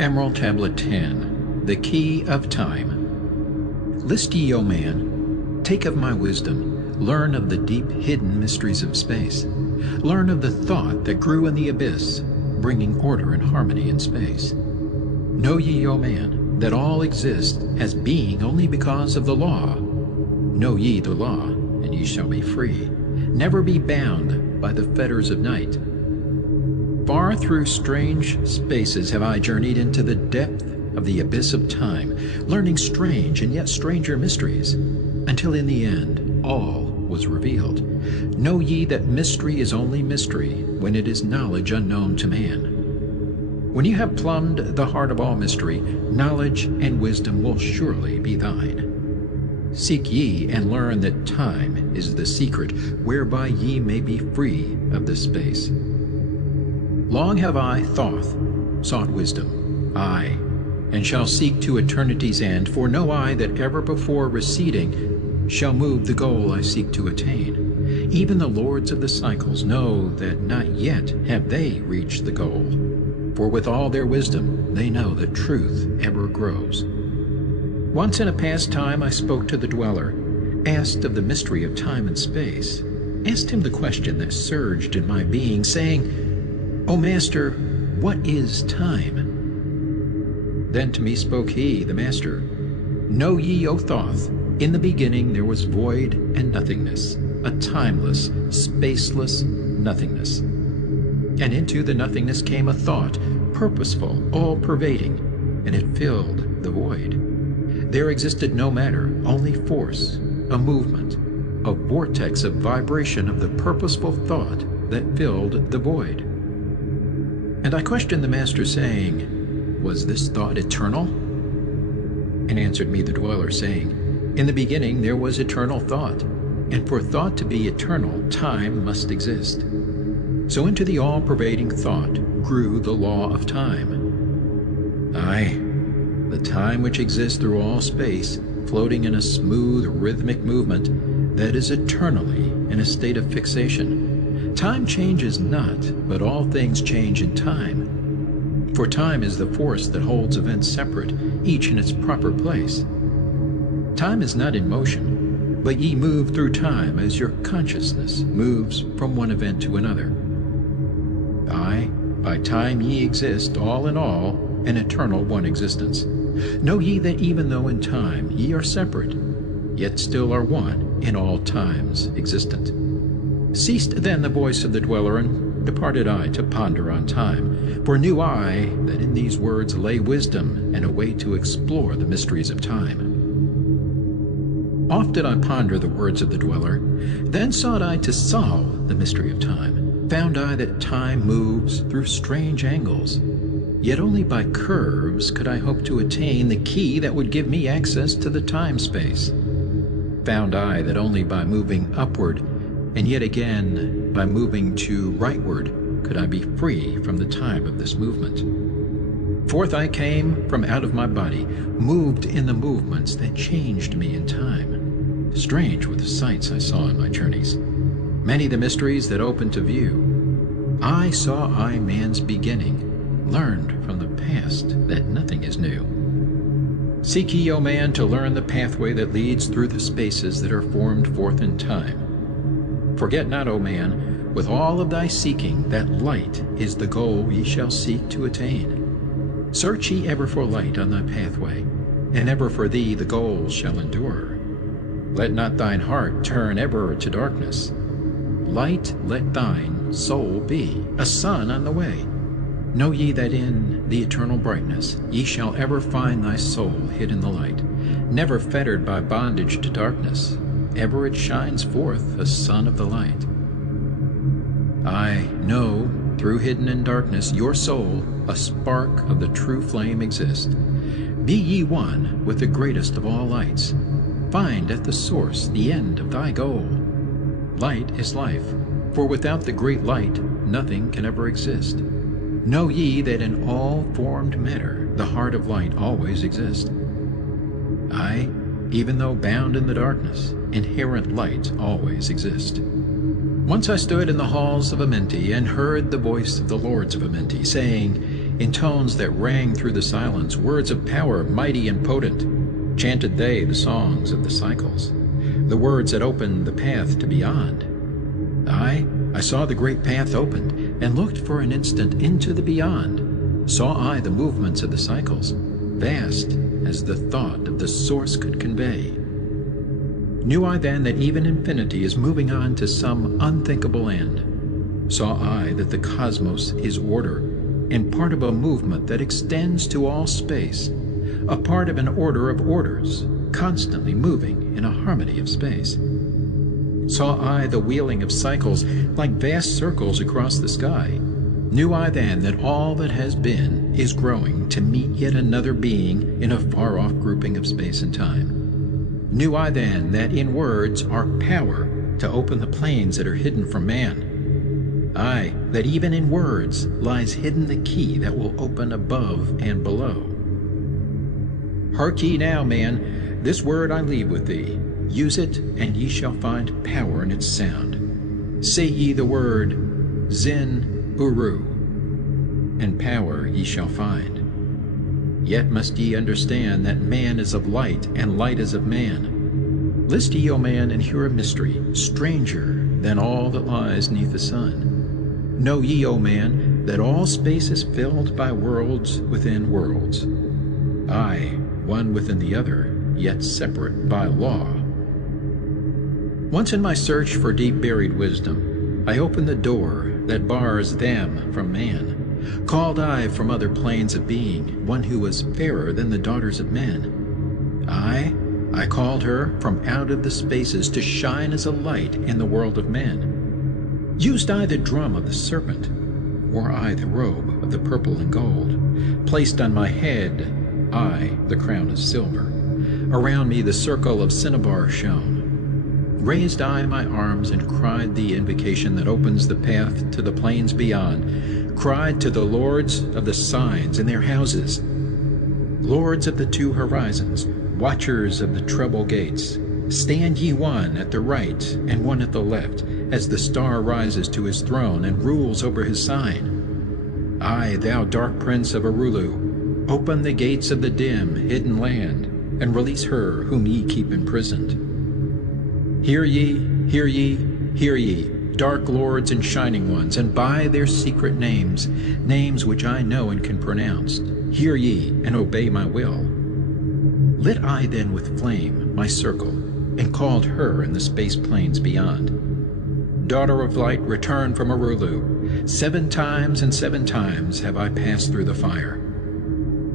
Emerald Tablet 10, The Key of Time. List ye, O man, take of my wisdom, learn of the deep hidden mysteries of space. Learn of the thought that grew in the abyss, bringing order and harmony in space. Know ye, O man, that all exists as being only because of the law. Know ye the law, and ye shall be free. Never be bound by the fetters of night. Far through strange spaces have I journeyed into the depth of the abyss of time, learning strange and yet stranger mysteries, until in the end all was revealed. Know ye that mystery is only mystery when it is knowledge unknown to man. When you have plumbed the heart of all mystery, knowledge and wisdom will surely be thine. Seek ye and learn that time is the secret whereby ye may be free of this space. Long have I, Thoth, sought wisdom, aye, and shall seek to eternity's end, for no eye that ever before receding shall move the goal I seek to attain. Even the lords of the cycles know that not yet have they reached the goal, for with all their wisdom they know that truth ever grows. Once in a past time I spoke to the Dweller, asked of the mystery of time and space, asked him the question that surged in my being, saying, "O Master, what is time?" Then to me spoke he, the Master, "Know ye, O Thoth, in the beginning there was void and nothingness, a timeless, spaceless nothingness. And into the nothingness came a thought, purposeful, all-pervading, and it filled the void. There existed no matter, only force, a movement, a vortex of vibration of the purposeful thought that filled the void." And I questioned the Master, saying, "Was this thought eternal?" And answered me the Dweller, saying, "In the beginning there was eternal thought, and for thought to be eternal, time must exist. So into the all-pervading thought grew the law of time. Aye, the time which exists through all space, floating in a smooth, rhythmic movement that is eternally in a state of fixation. Time changes not, but all things change in time. For time is the force that holds events separate, each in its proper place. Time is not in motion, but ye move through time as your consciousness moves from one event to another. Aye, by time ye exist, all in all, an eternal one existence. Know ye that even though in time ye are separate, yet still are one in all times existent. Ceased then the voice of the dweller, and departed I to ponder on time, for knew I that in these words lay wisdom and a way to explore the mysteries of time. Oft did I ponder the words of the dweller, then sought I to solve the mystery of time. Found I that time moves through strange angles, yet only by curves could I hope to attain the key that would give me access to the time-space. Found I that only by moving upward, and yet again by moving to rightward, could I be free from the time of this movement. Forth I came from out of my body, moved in the movements that changed me in time. Strange were the sights I saw in my journeys, many the mysteries that opened to view. I saw man's beginning, learned from the past that nothing is new. Seek ye, O man, to learn the pathway that leads through the spaces that are formed forth in time. Forget not, O man, with all of thy seeking, that light is the goal ye shall seek to attain. Search ye ever for light on thy pathway, and ever for thee the goal shall endure. Let not thine heart turn ever to darkness. Light let thine soul be, a sun on the way. Know ye that in the eternal brightness ye shall ever find thy soul hid in the light, never fettered by bondage to darkness. Ever it shines forth, a sun of the light. I know, through hidden in darkness, your soul, a spark of the true flame exists. Be ye one with the greatest of all lights. Find at the source the end of thy goal. Light is life, for without the great light nothing can ever exist. Know ye that in all formed matter the heart of light always exists. Aye, even though bound in the darkness, inherent light always exists. Once I stood in the Halls of Amenti and heard the voice of the Lords of Amenti, saying, in tones that rang through the silence, words of power mighty and potent, chanted they the songs of the cycles, the words that opened the path to beyond. Aye, I saw the great path opened, and looked for an instant into the beyond. Saw I the movements of the cycles, vast as the thought of the source could convey. Knew I then that even infinity is moving on to some unthinkable end. Saw I that the cosmos is order, and part of a movement that extends to all space, a part of an order of orders, constantly moving in a harmony of space. Saw I the wheeling of cycles like vast circles across the sky. Knew I then that all that has been is growing to meet yet another being in a far-off grouping of space and time. Knew I then that in words are power to open the planes that are hidden from man. Aye, that even in words lies hidden the key that will open above and below. Hark ye now, man, this word I leave with thee. Use it, and ye shall find power in its sound. Say ye the word Zin Uru, and power ye shall find. Yet must ye understand that man is of light, and light is of man. List ye, O man, and hear a mystery, stranger than all that lies neath the sun. Know ye, O man, that all space is filled by worlds within worlds. Aye, one within the other, yet separate by law. Once in my search for deep-buried wisdom, I opened the door that bars them from man. Called I from other planes of being one who was fairer than the daughters of men. Aye, I called her from out of the spaces to shine as a light in the world of men. Used I the drum of the serpent, wore I the robe of the purple and gold, placed on my head I the crown of silver. Around me the circle of cinnabar shone. Raised I my arms and cried the invocation that opens the path to the plains beyond, cried to the lords of the signs in their houses. Lords of the two horizons, watchers of the treble gates, stand ye one at the right and one at the left, as the star rises to his throne and rules over his sign. Aye, thou dark prince of Arulu, open the gates of the dim, hidden land, and release her whom ye keep imprisoned. Hear ye, hear ye, hear ye, dark lords and shining ones, and by their secret names, names which I know and can pronounce, hear ye and obey my will. Lit I then with flame my circle, and called her in the space plains beyond. Daughter of light, return from Arulu. 7 times and 7 times have I passed through the fire.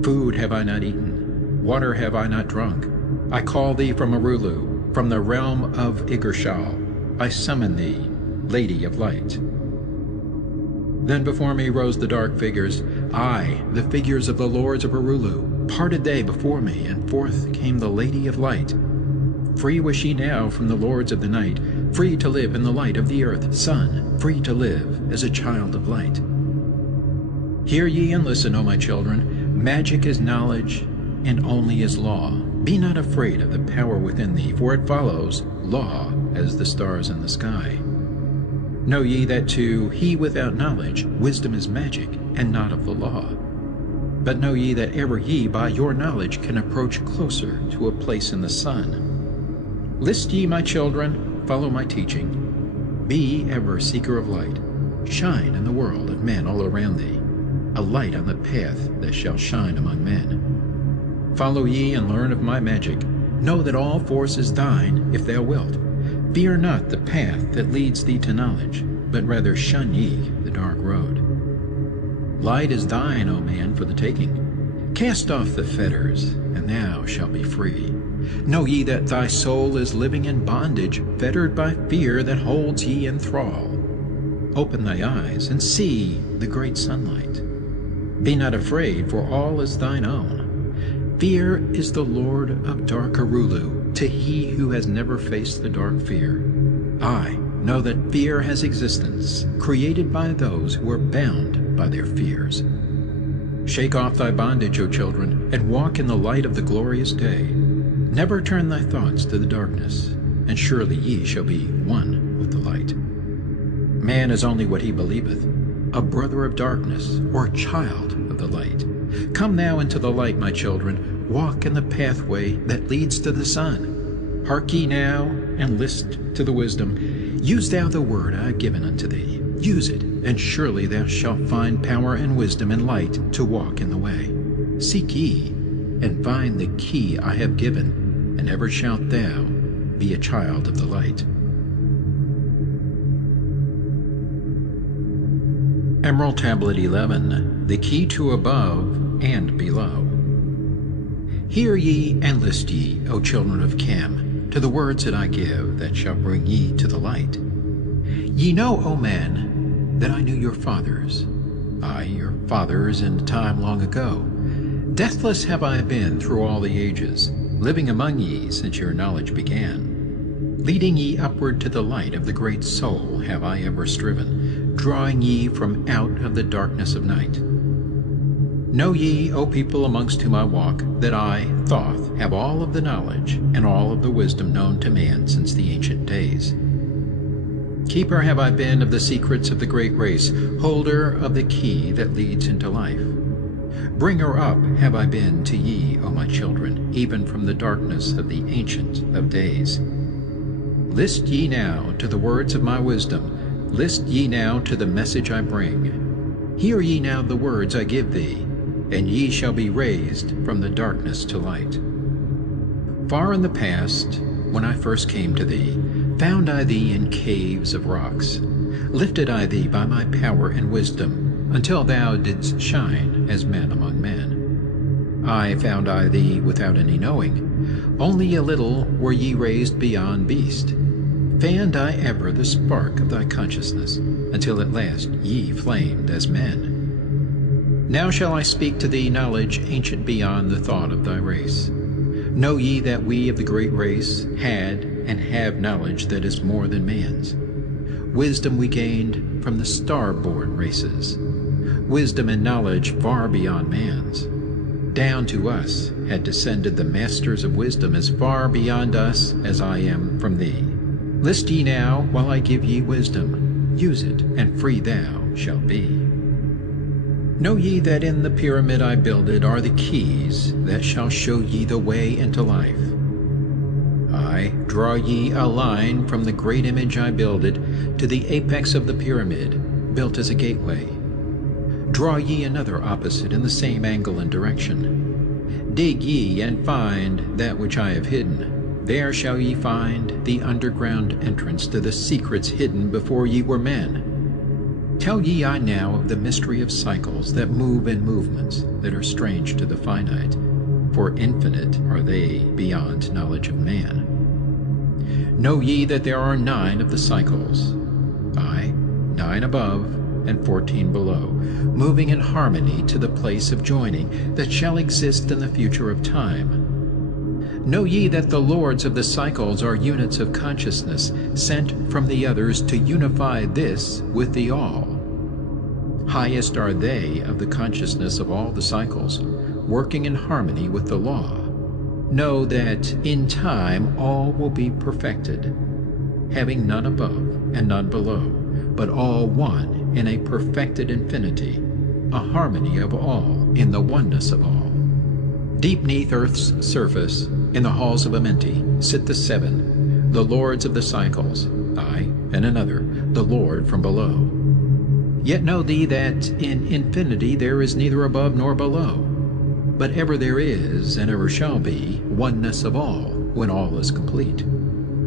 Food have I not eaten, water have I not drunk. I call thee from Arulu, from the realm of Igirshal. I summon thee, Lady of Light. Then before me rose the dark figures, aye, the figures of the lords of Arulu. Parted they before me, and forth came the Lady of Light. Free was she now from the lords of the night, free to live in the light of the earth, sun, free to live as a child of light. Hear ye and listen, O my children. Magic is knowledge, and only is law. Be not afraid of the power within thee, for it follows law as the stars in the sky. Know ye that to he without knowledge wisdom is magic, and not of the law. But know ye that ever ye by your knowledge can approach closer to a place in the sun. List ye, my children, follow my teaching. Be ever seeker of light. Shine in the world of men all around thee, a light on the path that shall shine among men. Follow ye and learn of my magic. Know that all force is thine, if thou wilt. Fear not the path that leads thee to knowledge, but rather shun ye the dark road. Light is thine, O man, for the taking. Cast off the fetters, and thou shalt be free. Know ye that thy soul is living in bondage, fettered by fear that holds ye in thrall. Open thy eyes and see the great sunlight. Be not afraid, for all is thine own. Fear is the lord of dark Arulu, to he who has never faced the dark fear. I know that fear has existence, created by those who are bound by their fears. Shake off thy bondage, O children, and walk in the light of the glorious day. Never turn thy thoughts to the darkness, and surely ye shall be one with the light. Man is only what he believeth, a brother of darkness, or a child of the light. Come now into the light, my children, walk in the pathway that leads to the sun. Hark ye now, and list to the wisdom. Use thou the word I have given unto thee. Use it, and surely thou shalt find power and wisdom and light to walk in the way. Seek ye, and find the key I have given, and ever shalt thou be a child of the light. Emerald Tablet 11, the key to above and below. Hear ye and list ye, O children of Cam, to the words that I give, that shall bring ye to the light. Ye know, O man, that I knew your fathers, aye, your fathers in time long ago. Deathless have I been through all the ages, living among ye since your knowledge began. Leading ye upward to the light of the great soul have I ever striven, drawing ye from out of the darkness of night. Know ye, O people amongst whom I walk, that I, Thoth, have all of the knowledge and all of the wisdom known to man since the ancient days. Keeper have I been of the secrets of the great race, holder of the key that leads into life. Bringer up have I been to ye, O my children, even from the darkness of the Ancient of Days. List ye now to the words of my wisdom, list ye now to the message I bring. Hear ye now the words I give thee, and ye shall be raised from the darkness to light. Far in the past, when I first came to thee, found I thee in caves of rocks. Lifted I thee by my power and wisdom, until thou didst shine as man among men. I found I thee without any knowing, only a little were ye raised beyond beast. Fanned I ever the spark of thy consciousness, until at last ye flamed as men. Now shall I speak to thee knowledge ancient beyond the thought of thy race. Know ye that we of the great race had and have knowledge that is more than man's. Wisdom we gained from the star-born races, wisdom and knowledge far beyond man's. Down to us had descended the masters of wisdom as far beyond us as I am from thee. List ye now while I give ye wisdom. Use it, and free thou shalt be. Know ye that in the pyramid I builded are the keys that shall show ye the way into life. Aye, draw ye a line from the great image I builded to the apex of the pyramid, built as a gateway. Draw ye another opposite in the same angle and direction. Dig ye and find that which I have hidden. There shall ye find the underground entrance to the secrets hidden before ye were men. Tell ye I now of the mystery of cycles that move in movements that are strange to the finite, for infinite are they beyond knowledge of man. Know ye that there are 9 of the cycles, aye, 9 above and 14 below, moving in harmony to the place of joining that shall exist in the future of time. Know ye that the lords of the cycles are units of consciousness sent from the others to unify this with the all. Highest are they of the consciousness of all the cycles, working in harmony with the law. Know that in time all will be perfected, having none above and none below, but all one in a perfected infinity, a harmony of all in the oneness of all. Deep neath earth's surface, in the halls of Amenti, sit the 7, the lords of the cycles, I, and another, the Lord from below. Yet know thee that in infinity there is neither above nor below, but ever there is, and ever shall be, oneness of all, when all is complete.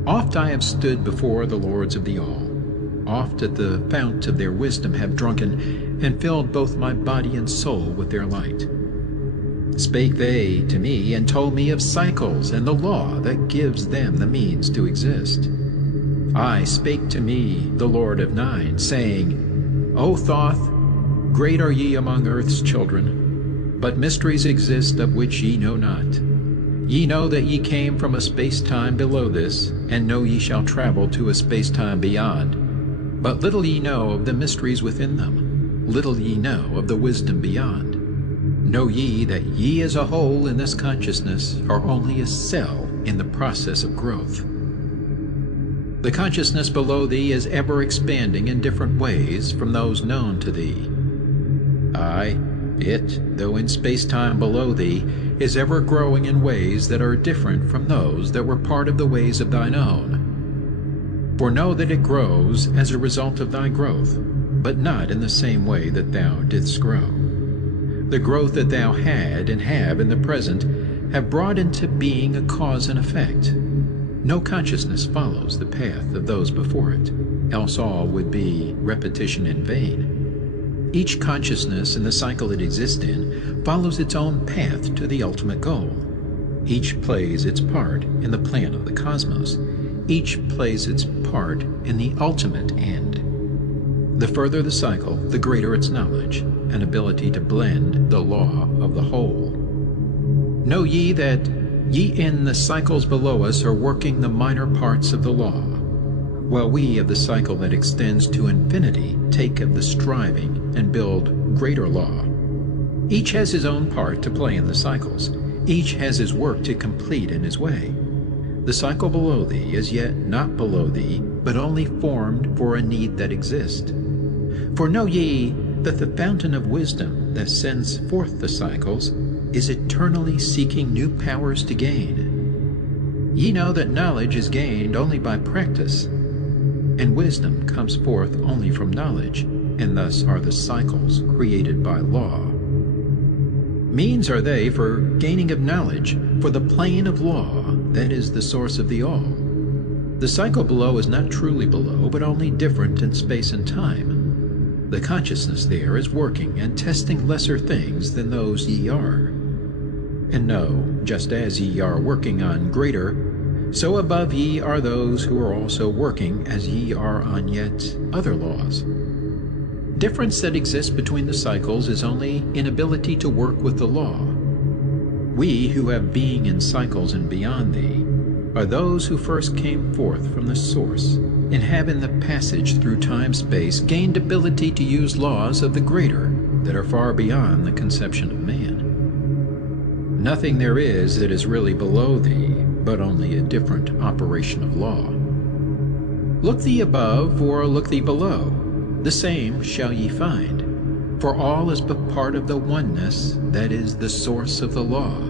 Oft I have stood before the lords of the all, oft at the fount of their wisdom have drunken, and filled both my body and soul with their light. Spake they to me, and told me of cycles and the law that gives them the means to exist. I spake to me, the Lord of 9, saying, O Thoth, great are ye among earth's children, but mysteries exist of which ye know not. Ye know that ye came from a space-time below this, and know ye shall travel to a space-time beyond. But little ye know of the mysteries within them, little ye know of the wisdom beyond. Know ye that ye as a whole in this consciousness are only a cell in the process of growth. The consciousness below thee is ever expanding in different ways from those known to thee. Aye, it, though in space-time below thee, is ever growing in ways that are different from those that were part of the ways of thine own. For know that it grows as a result of thy growth, but not in the same way that thou didst grow. The growth that thou had and have in the present have brought into being a cause and effect. No consciousness follows the path of those before it, else all would be repetition in vain. Each consciousness in the cycle it exists in follows its own path to the ultimate goal. Each plays its part in the plan of the cosmos. Each plays its part in the ultimate end. The further the cycle, the greater its knowledge and ability to blend the law of the whole. Know ye that ye in the cycles below us are working the minor parts of the law, while we of the cycle that extends to infinity take of the striving and build greater law. Each has his own part to play in the cycles. Each has his work to complete in his way. The cycle below thee is yet not below thee, but only formed for a need that exists. For know ye that the fountain of wisdom that sends forth the cycles is eternally seeking new powers to gain. Ye know that knowledge is gained only by practice, and wisdom comes forth only from knowledge, and thus are the cycles created by law. Means are they for gaining of knowledge, for the plane of law that is the source of the all. The cycle below is not truly below, but only different in space and time. The consciousness there is working and testing lesser things than those ye are. And know, just as ye are working on greater, so above ye are those who are also working as ye are on yet other laws. Difference that exists between the cycles is only inability to work with the law. We who have being in cycles and beyond thee are those who first came forth from the source, and have in the passage through time-space gained ability to use laws of the greater that are far beyond the conception of man. Nothing there is that is really below thee, but only a different operation of law. Look thee above, or look thee below, the same shall ye find, for all is but part of the oneness that is the source of the law.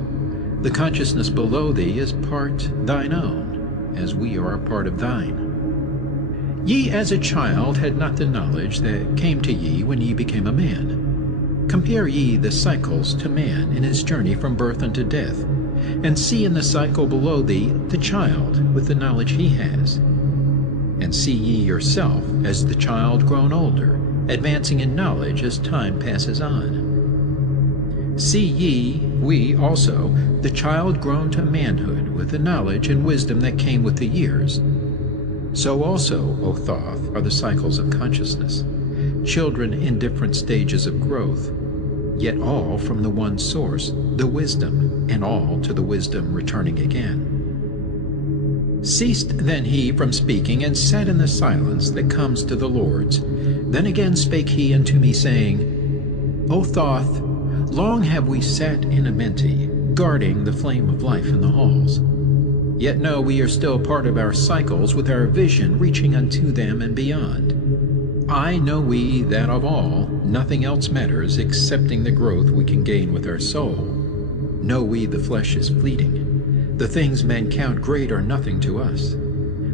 The consciousness below thee is part thine own, as we are a part of thine. Ye as a child had not the knowledge that came to ye when ye became a man. Compare ye the cycles to man in his journey from birth unto death, and see in the cycle below thee the child with the knowledge he has. And see ye yourself as the child grown older, advancing in knowledge as time passes on. See ye, we also, the child grown to manhood with the knowledge and wisdom that came with the years. So also, O Thoth, are the cycles of consciousness, children in different stages of growth, yet all from the one source, the wisdom, and all to the wisdom returning again. Ceased then he from speaking, and sat in the silence that comes to the Lord's. Then again spake he unto me, saying, O Thoth, long have we sat in Amenti, guarding the flame of life in the halls. Yet know we are still part of our cycles, with our vision reaching unto them and beyond. I know we that of all, nothing else matters excepting the growth we can gain with our soul. Know we the flesh is fleeting. The things men count great are nothing to us.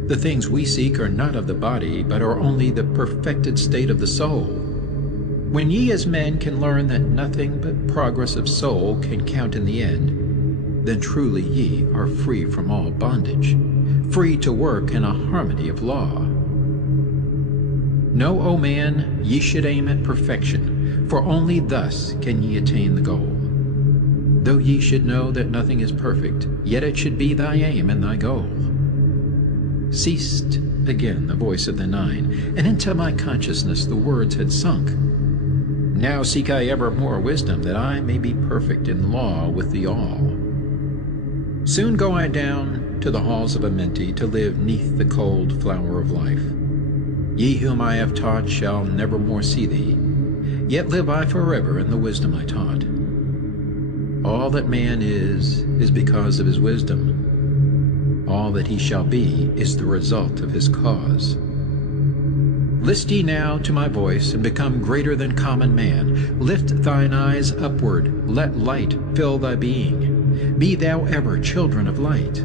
The things we seek are not of the body, but are only the perfected state of the soul. When ye as men can learn that nothing but progress of soul can count in the end, then truly ye are free from all bondage, free to work in a harmony of law. Know, O man, ye should aim at perfection, for only thus can ye attain the goal. Though ye should know that nothing is perfect, yet it should be thy aim and thy goal. Ceased again the voice of the nine, and into my consciousness the words had sunk. Now seek I ever more wisdom, that I may be perfect in law with the all. Soon go I down to the halls of Amenti, to live neath the cold flower of life. Ye whom I have taught shall never more see thee, yet live I forever in the wisdom I taught. All that man is because of his wisdom. All that he shall be is the result of his cause. List ye now to my voice, and become greater than common man. Lift thine eyes upward, let light fill thy being. Be thou ever children of light.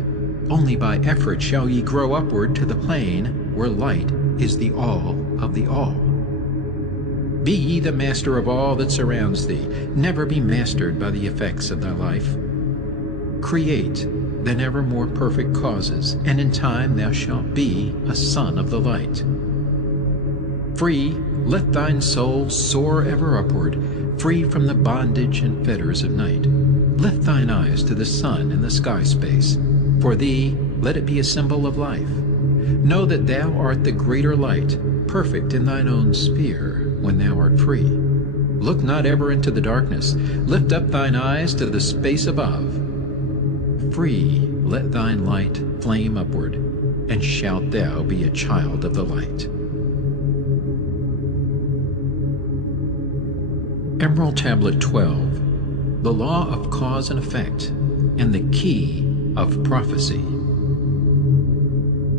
Only by effort shall ye grow upward to the plane where light is the all of the all. Be ye the master of all that surrounds thee. Never be mastered by the effects of thy life. Create then ever more perfect causes, and in time thou shalt be a son of the light. Free, let thine soul soar ever upward, free from the bondage and fetters of night. Lift thine eyes to the sun and the sky space. For thee, let it be a symbol of life. Know that thou art the greater light, perfect in thine own sphere, when thou art free. Look not ever into the darkness. Lift up thine eyes to the space above. Free, let thine light flame upward, and shalt thou be a child of the light. Emerald Tablet 12. The Law of Cause and Effect, and the Key of Prophecy.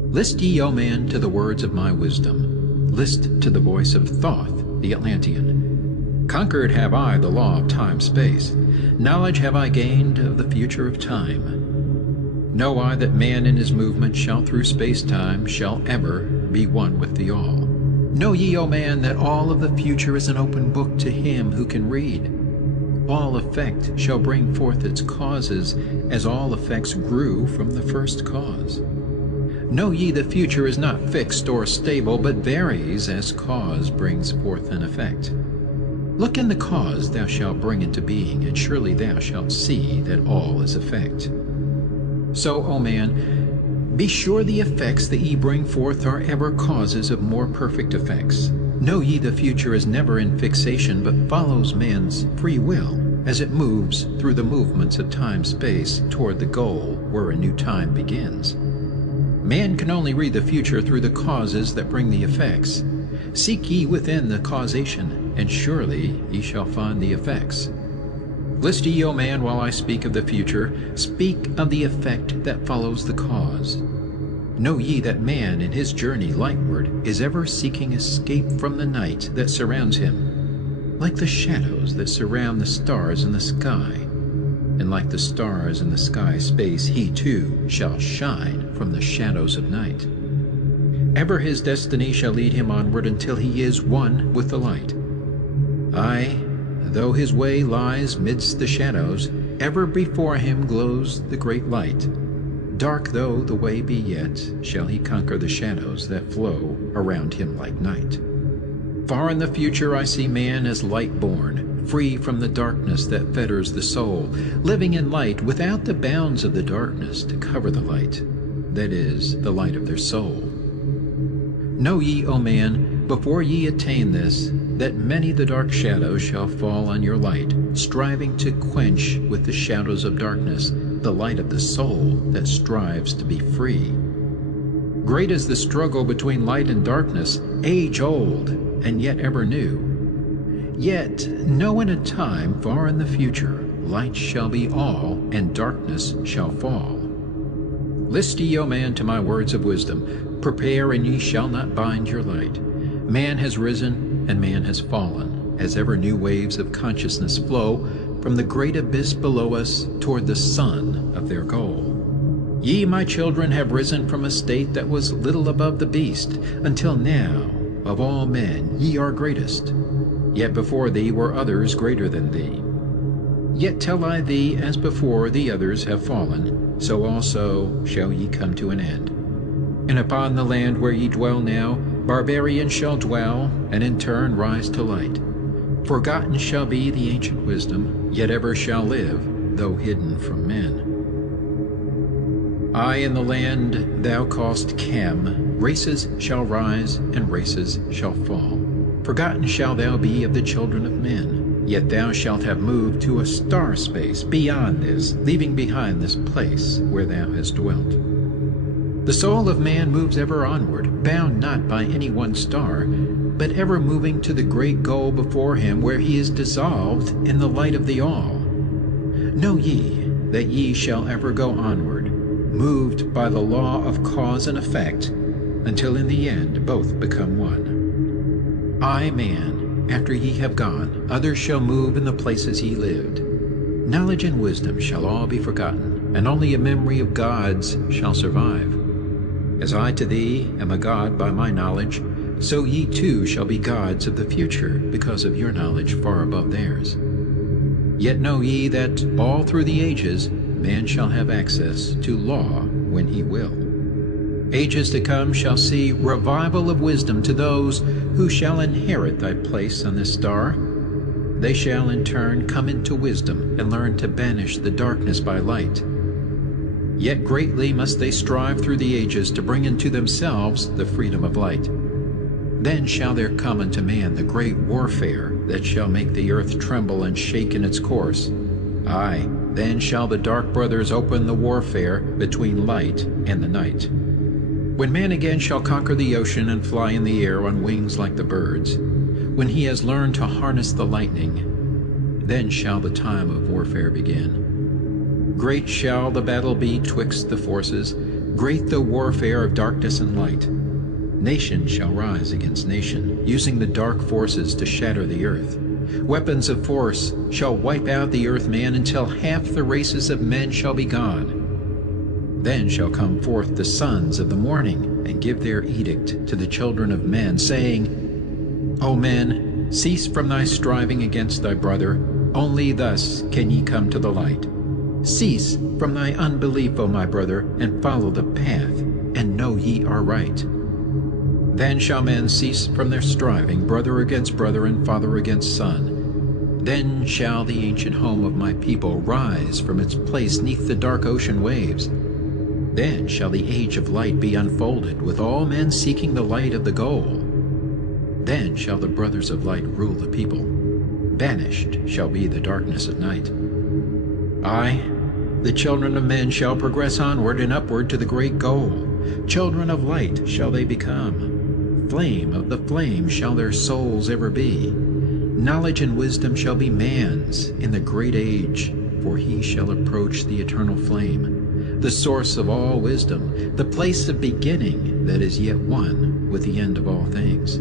List ye, O man, to the words of my wisdom. List to the voice of Thoth the Atlantean. Conquered have I the law of time-space. Knowledge have I gained of the future of time. Know I that man in his movement shall through space-time shall ever be one with the all. Know ye, O man, that all of the future is an open book to him who can read. All effect shall bring forth its causes, as all effects grew from the first cause. Know ye the future is not fixed or stable, but varies as cause brings forth an effect. Look in the cause thou shalt bring into being, and surely thou shalt see that all is effect. So, O man, be sure the effects that ye bring forth are ever causes of more perfect effects. Know ye the future is never in fixation, but follows man's free will, as it moves through the movements of time-space toward the goal where a new time begins. Man can only read the future through the causes that bring the effects. Seek ye within the causation, and surely ye shall find the effects. List ye, O man, while I speak of the future, speak of the effect that follows the cause. Know ye that man in his journey lightward is ever seeking escape from the night that surrounds him, like the shadows that surround the stars in the sky. And like the stars in the sky space, he too shall shine from the shadows of night. Ever his destiny shall lead him onward until he is one with the light. Aye, though his way lies midst the shadows, ever before him glows the great light. Dark though the way be, yet shall he conquer the shadows that flow around him like night. Far in the future I see man as light-born, free from the darkness that fetters the soul, living in light without the bounds of the darkness to cover the light, that is, the light of their soul. Know ye, O man, before ye attain this, that many the dark shadows shall fall on your light, striving to quench with the shadows of darkness the light of the soul that strives to be free. Great is the struggle between light and darkness, age-old and yet ever new. Yet know in a time far in the future, light shall be all, and darkness shall fall. List ye, O man, to my words of wisdom. Prepare, and ye shall not bind your light. Man has risen, and man has fallen, as ever new waves of consciousness flow from the great abyss below us toward the sun of their goal. Ye, my children, have risen from a state that was little above the beast, until now, of all men, ye are greatest. Yet before thee were others greater than thee. Yet tell I thee, as before the others have fallen, so also shall ye come to an end. And upon the land where ye dwell now, barbarians shall dwell, and in turn rise to light. Forgotten shall be the ancient wisdom, yet ever shall live, though hidden from men. I in the land thou callest Cam, races shall rise, and races shall fall. Forgotten shall thou be of the children of men, yet thou shalt have moved to a star space beyond this, leaving behind this place where thou hast dwelt. The soul of man moves ever onward, bound not by any one star, but ever moving to the great goal before him, where he is dissolved in the light of the all. Know ye that ye shall ever go onward, moved by the law of cause and effect, until in the end both become one. I, man, after ye have gone, others shall move in the places ye lived. Knowledge and wisdom shall all be forgotten, and only a memory of gods shall survive. As I to thee am a god by my knowledge, so ye too shall be gods of the future because of your knowledge far above theirs. Yet know ye that all through the ages man shall have access to law when he will. Ages to come shall see revival of wisdom to those who shall inherit thy place on this star. They shall in turn come into wisdom and learn to banish the darkness by light. Yet greatly must they strive through the ages to bring into themselves the freedom of light. Then shall there come unto man the great warfare that shall make the earth tremble and shake in its course. Aye, then shall the dark brothers open the warfare between light and the night. When man again shall conquer the ocean and fly in the air on wings like the birds, when he has learned to harness the lightning, then shall the time of warfare begin. Great shall the battle be twixt the forces, great the warfare of darkness and light. Nation shall rise against nation, using the dark forces to shatter the earth. Weapons of force shall wipe out the earth-man until half the races of men shall be gone. Then shall come forth the sons of the morning, and give their edict to the children of men, saying, O men, cease from thy striving against thy brother, only thus can ye come to the light. Cease from thy unbelief, O my brother, and follow the path, and know ye are right. Then shall men cease from their striving, brother against brother, and father against son. Then shall the ancient home of my people rise from its place neath the dark ocean waves. Then shall the age of light be unfolded, with all men seeking the light of the goal. Then shall the brothers of light rule the people. Banished shall be the darkness of night. Aye, the children of men shall progress onward and upward to the great goal. Children of light shall they become. Flame of the flame shall their souls ever be. Knowledge and wisdom shall be man's in the great age, for he shall approach the eternal flame, the source of all wisdom, the place of beginning that is yet one with the end of all things.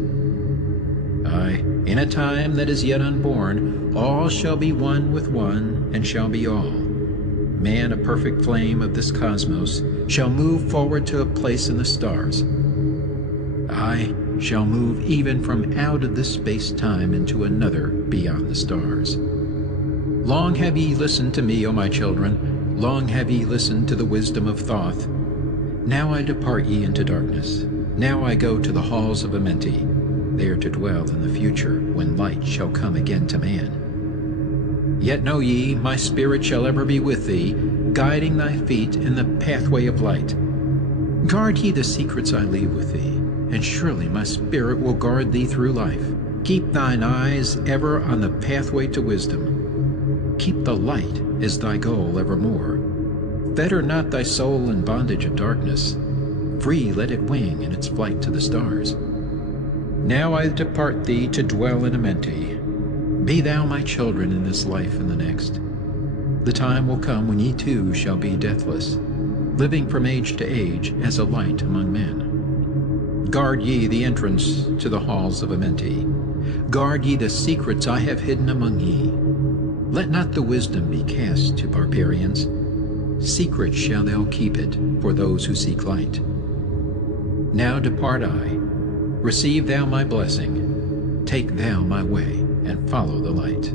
Aye, in a time that is yet unborn, all shall be one with one, and shall be all. Man, a perfect flame of this cosmos, shall move forward to a place in the stars. I shall move even from out of this space-time into another beyond the stars. Long have ye listened to me, O my children, long have ye listened to the wisdom of Thoth. Now I depart ye into darkness. Now I go to the halls of Amenti, there to dwell in the future, when light shall come again to man. Yet know ye, my spirit shall ever be with thee, guiding thy feet in the pathway of light. Guard ye the secrets I leave with thee, and surely my spirit will guard thee through life. Keep thine eyes ever on the pathway to wisdom. Keep the light as thy goal evermore. Fetter not thy soul in bondage of darkness. Free let it wing in its flight to the stars. Now I depart thee to dwell in Amenti. Be thou my children in this life and the next. The time will come when ye too shall be deathless, living from age to age as a light among men. Guard ye the entrance to the halls of Amenti. Guard ye the secrets I have hidden among ye. Let not the wisdom be cast to barbarians. Secret shall thou keep it for those who seek light. Now depart I. Receive thou my blessing. Take thou my way, and follow the light.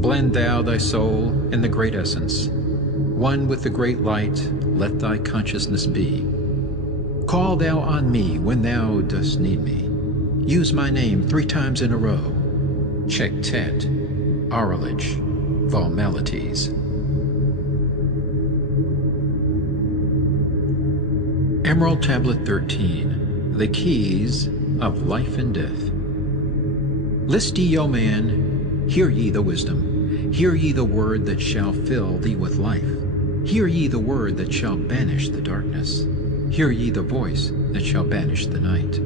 Blend thou thy soul in the great essence. One with the great light, let thy consciousness be. Call thou on me when thou dost need me. Use my name 3 times in a row. Chektet, Aurelic, Valmalites. Emerald Tablet 13, The Keys of Life and Death. List ye, O man, hear ye the wisdom. Hear ye the word that shall fill thee with life. Hear ye the word that shall banish the darkness. Hear ye the voice that shall banish the night.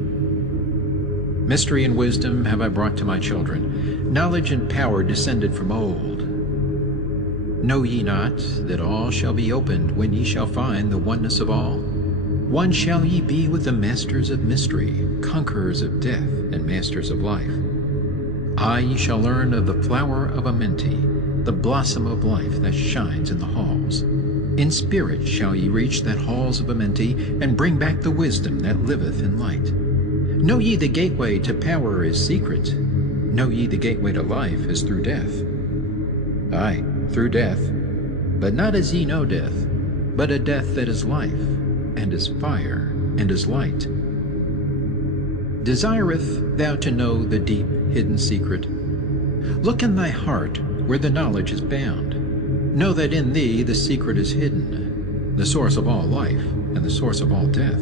Mystery and wisdom have I brought to my children, knowledge and power descended from old. Know ye not that all shall be opened when ye shall find the oneness of all? One shall ye be with the masters of mystery, conquerors of death, and masters of life. Aye, ye shall learn of the flower of Amenti, the blossom of life that shines in the halls. In spirit shall ye reach that halls of Amenti, and bring back the wisdom that liveth in light. Know ye the gateway to power is secret. Know ye the gateway to life is through death. Aye, through death, but not as ye know death, but a death that is life, and is fire, and is light. Desireth thou to know the deep hidden secret? Look in thy heart where the knowledge is bound. Know that in thee the secret is hidden, the source of all life, and the source of all death.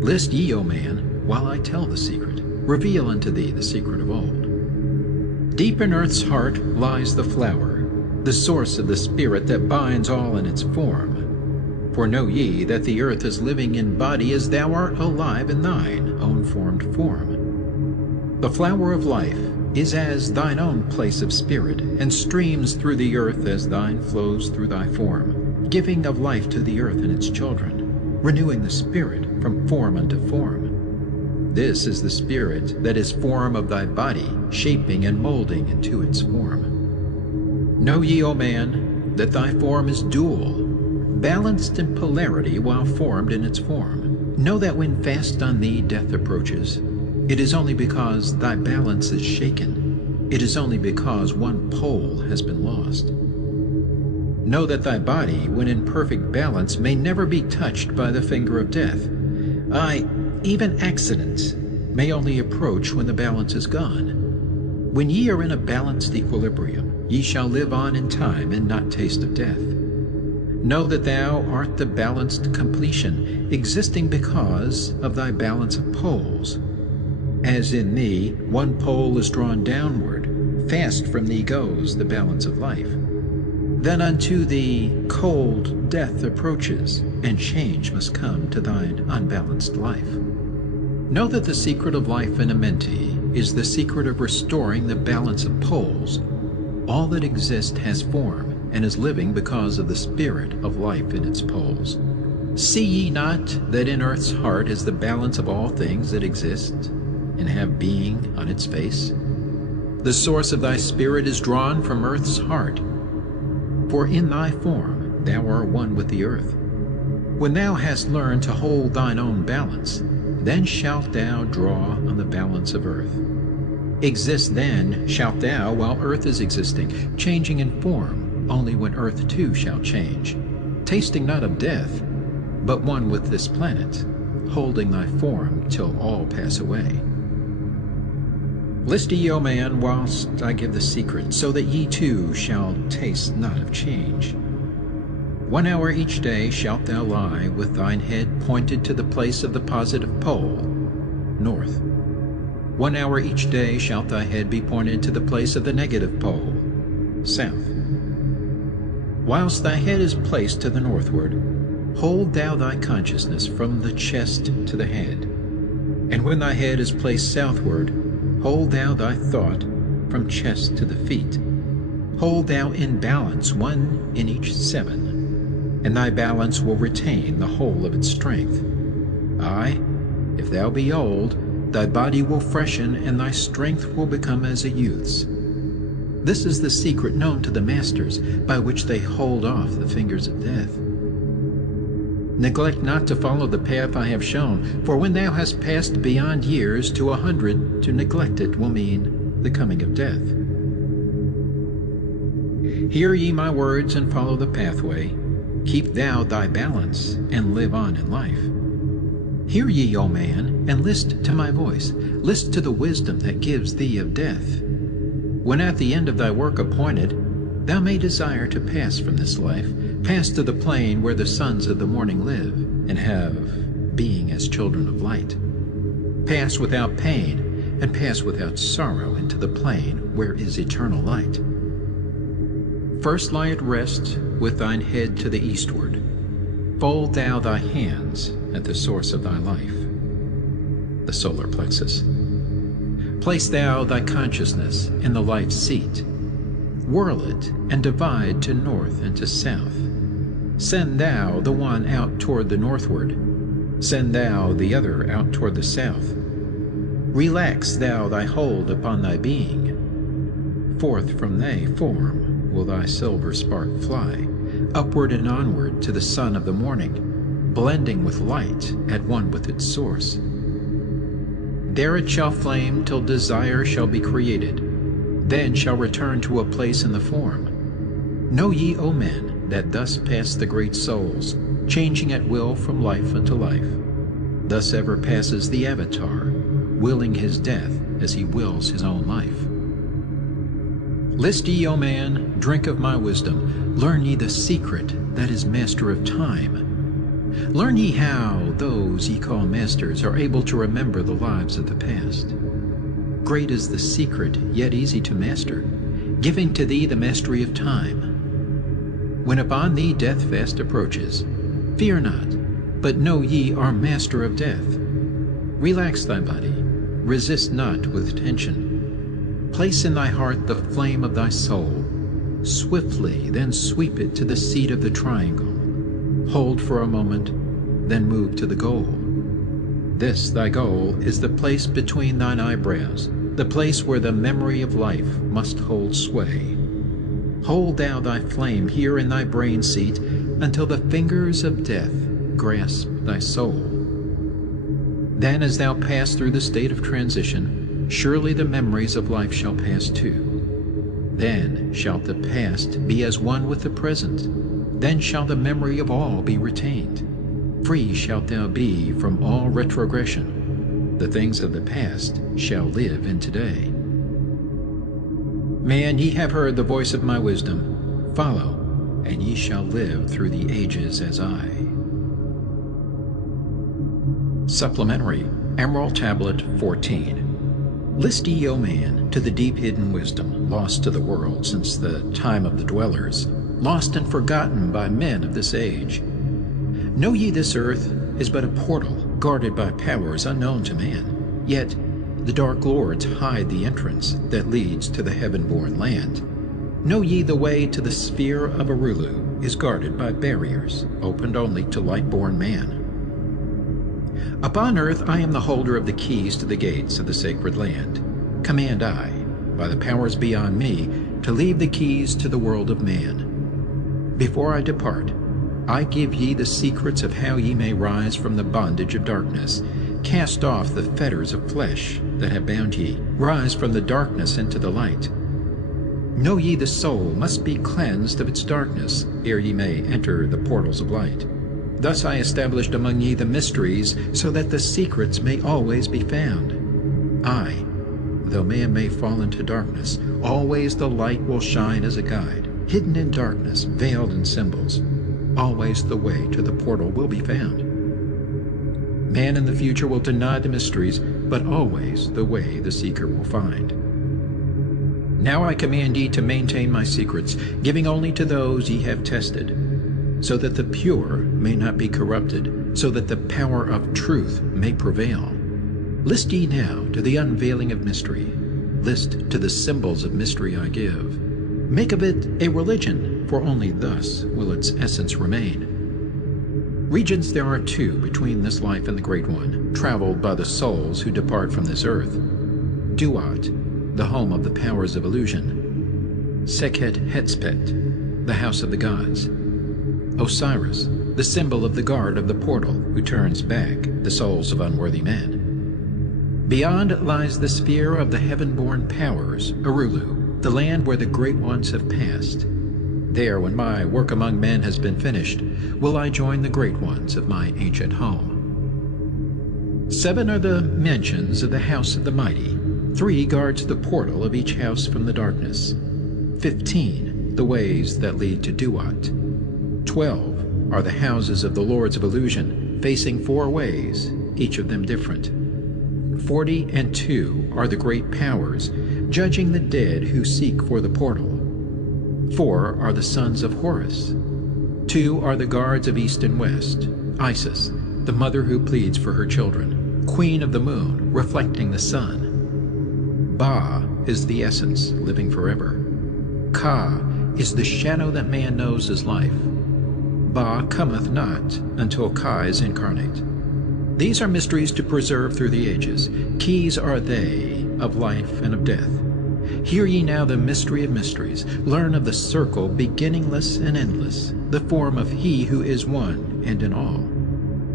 List ye, O man, while I tell the secret, reveal unto thee the secret of old. Deep in earth's heart lies the flower, the source of the spirit that binds all in its form. For know ye that the earth is living in body as thou art alive in thine own formed form. The flower of life is as thine own place of spirit, and streams through the earth as thine flows through thy form, giving of life to the earth and its children, renewing the spirit from form unto form. This is the spirit that is form of thy body, shaping and molding into its form. Know ye, O man, that thy form is dual, balanced in polarity while formed in its form. Know that when fast on thee death approaches, it is only because thy balance is shaken. It is only because one pole has been lost. Know that thy body, when in perfect balance, may never be touched by the finger of death. Aye, even accidents may only approach when the balance is gone. When ye are in a balanced equilibrium, ye shall live on in time and not taste of death. Know that thou art the balanced completion, existing because of thy balance of poles. As in thee one pole is drawn downward, fast from thee goes the balance of life. Then unto thee cold death approaches, and change must come to thine unbalanced life. Know that the secret of life in Amenti is the secret of restoring the balance of poles. All that exists has form, and is living because of the spirit of life in its poles. See ye not that in earth's heart is the balance of all things that exist, and have being on its face? The source of thy spirit is drawn from earth's heart, for in thy form thou art one with the earth. When thou hast learned to hold thine own balance, then shalt thou draw on the balance of earth. Exist then shalt thou while earth is existing, changing in form only when earth too shall change, tasting not of death, but one with this planet, holding thy form till all pass away. List ye, O man, whilst I give the secret, so that ye too shall taste not of change. 1 hour each day shalt thou lie with thine head pointed to the place of the positive pole, north. 1 hour each day shalt thy head be pointed to the place of the negative pole, south. Whilst thy head is placed to the northward, hold thou thy consciousness from the chest to the head. And when thy head is placed southward, hold thou thy thought from chest to the feet. Hold thou in balance 1 in each 7. And thy balance will retain the whole of its strength. Aye, if thou be old, thy body will freshen, and thy strength will become as a youth's. This is the secret known to the masters, by which they hold off the fingers of death. Neglect not to follow the path I have shown, for when thou hast passed beyond years to 100, to neglect it will mean the coming of death. Hear ye my words and follow the pathway. Keep thou thy balance, and live on in life. Hear ye, O man, and list to my voice. List to the wisdom that gives thee of death. When at the end of thy work appointed, thou may desire to pass from this life, pass to the plane where the sons of the morning live, and have being as children of light. Pass without pain, and pass without sorrow into the plane where is eternal light. First lie at rest with thine head to the eastward. Fold thou thy hands at the source of thy life, the solar plexus. Place thou thy consciousness in the life seat. Whirl it and divide to north and to south. Send thou the one out toward the northward. Send thou the other out toward the south. Relax thou thy hold upon thy being. Forth from thy form will thy silver spark fly, upward and onward to the sun of the morning, blending with light at one with its source. There it shall flame till desire shall be created, then shall return to a place in the form. Know ye, O men, that thus pass the great souls, changing at will from life unto life. Thus ever passes the Avatar, willing his death as he wills his own life. List ye, O man, drink of my wisdom, learn ye the secret that is master of time. Learn ye how those ye call masters are able to remember the lives of the past. Great is the secret, yet easy to master, giving to thee the mastery of time. When upon thee death fast approaches, fear not, but know ye are master of death. Relax thy body, resist not with tension. Place in thy heart the flame of thy soul. Swiftly then sweep it to the seat of the triangle. Hold for a moment, then move to the goal. This thy goal is the place between thine eyebrows, the place where the memory of life must hold sway. Hold thou thy flame here in thy brain seat until the fingers of death grasp thy soul. Then as thou pass through the state of transition, surely the memories of life shall pass too. Then shall the past be as one with the present. Then shall the memory of all be retained. Free shalt thou be from all retrogression. The things of the past shall live in today. Man, ye have heard the voice of my wisdom. Follow, and ye shall live through the ages as I. Supplementary, Emerald Tablet 14. List ye, O man, to the deep hidden wisdom, lost to the world since the time of the dwellers, lost and forgotten by men of this age. Know ye this earth is but a portal guarded by powers unknown to man, yet the dark lords hide the entrance that leads to the heaven-born land. Know ye the way to the sphere of Arulu is guarded by barriers, opened only to light-born man. Upon earth I am the holder of the keys to the gates of the sacred land. Command I, by the powers beyond me, to leave the keys to the world of man. Before I depart, I give ye the secrets of how ye may rise from the bondage of darkness, cast off the fetters of flesh that have bound ye, rise from the darkness into the light. Know ye the soul must be cleansed of its darkness, ere ye may enter the portals of light. Thus I established among ye the mysteries, so that the secrets may always be found. I, though man may fall into darkness, always the light will shine as a guide, hidden in darkness, veiled in symbols. Always the way to the portal will be found. Man in the future will deny the mysteries, but always the way the seeker will find. Now I command ye to maintain my secrets, giving only to those ye have tested, so that the pure may not be corrupted, so that the power of truth may prevail. List ye now to the unveiling of mystery. List to the symbols of mystery I give. Make of it a religion, for only thus will its essence remain. Regions there are two between this life and the Great One, traveled by the souls who depart from this earth. Duat, the home of the powers of illusion. Sekhet Hetspet, the house of the gods. Osiris, the symbol of the guard of the portal who turns back the souls of unworthy men. Beyond lies the sphere of the heaven-born powers, Arulu, the land where the great ones have passed. There, when my work among men has been finished, will I join the great ones of my ancient home. 7 are the mansions of the house of the mighty. 3 guards the portal of each house from the darkness. 15, the ways that lead to Duat. 12 are the houses of the lords of illusion, facing 4 ways, each of them different. 42 are the great powers, judging the dead who seek for the portal. 4 are the sons of Horus. 2 are the guards of east and west. Isis, the mother who pleads for her children, queen of the moon, reflecting the sun. Ba is the essence, living forever. Ka is the shadow that man knows as life. Ba cometh not until Ka is incarnate. These are mysteries to preserve through the ages. Keys are they of life and of death. Hear ye now the mystery of mysteries. Learn of the circle beginningless and endless, the form of He who is one and in all.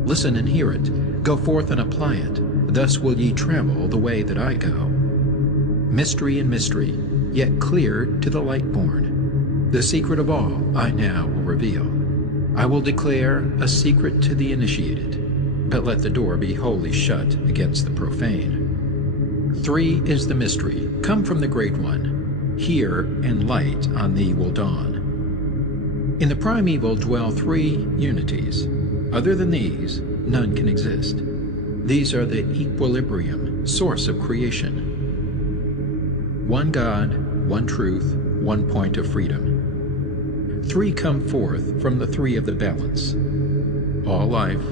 Listen and hear it. Go forth and apply it. Thus will ye travel the way that I go. Mystery and mystery, yet clear to the light-born. The secret of all I now will reveal. I will declare a secret to the initiated, but let the door be wholly shut against the profane. 3 is the mystery, come from the Great One. Hear, and light on thee will dawn. In the primeval dwell 3 unities. Other than these, none can exist. These are the equilibrium, source of creation. One God, one truth, one point of freedom. 3 come forth from the 3 of the balance. All life,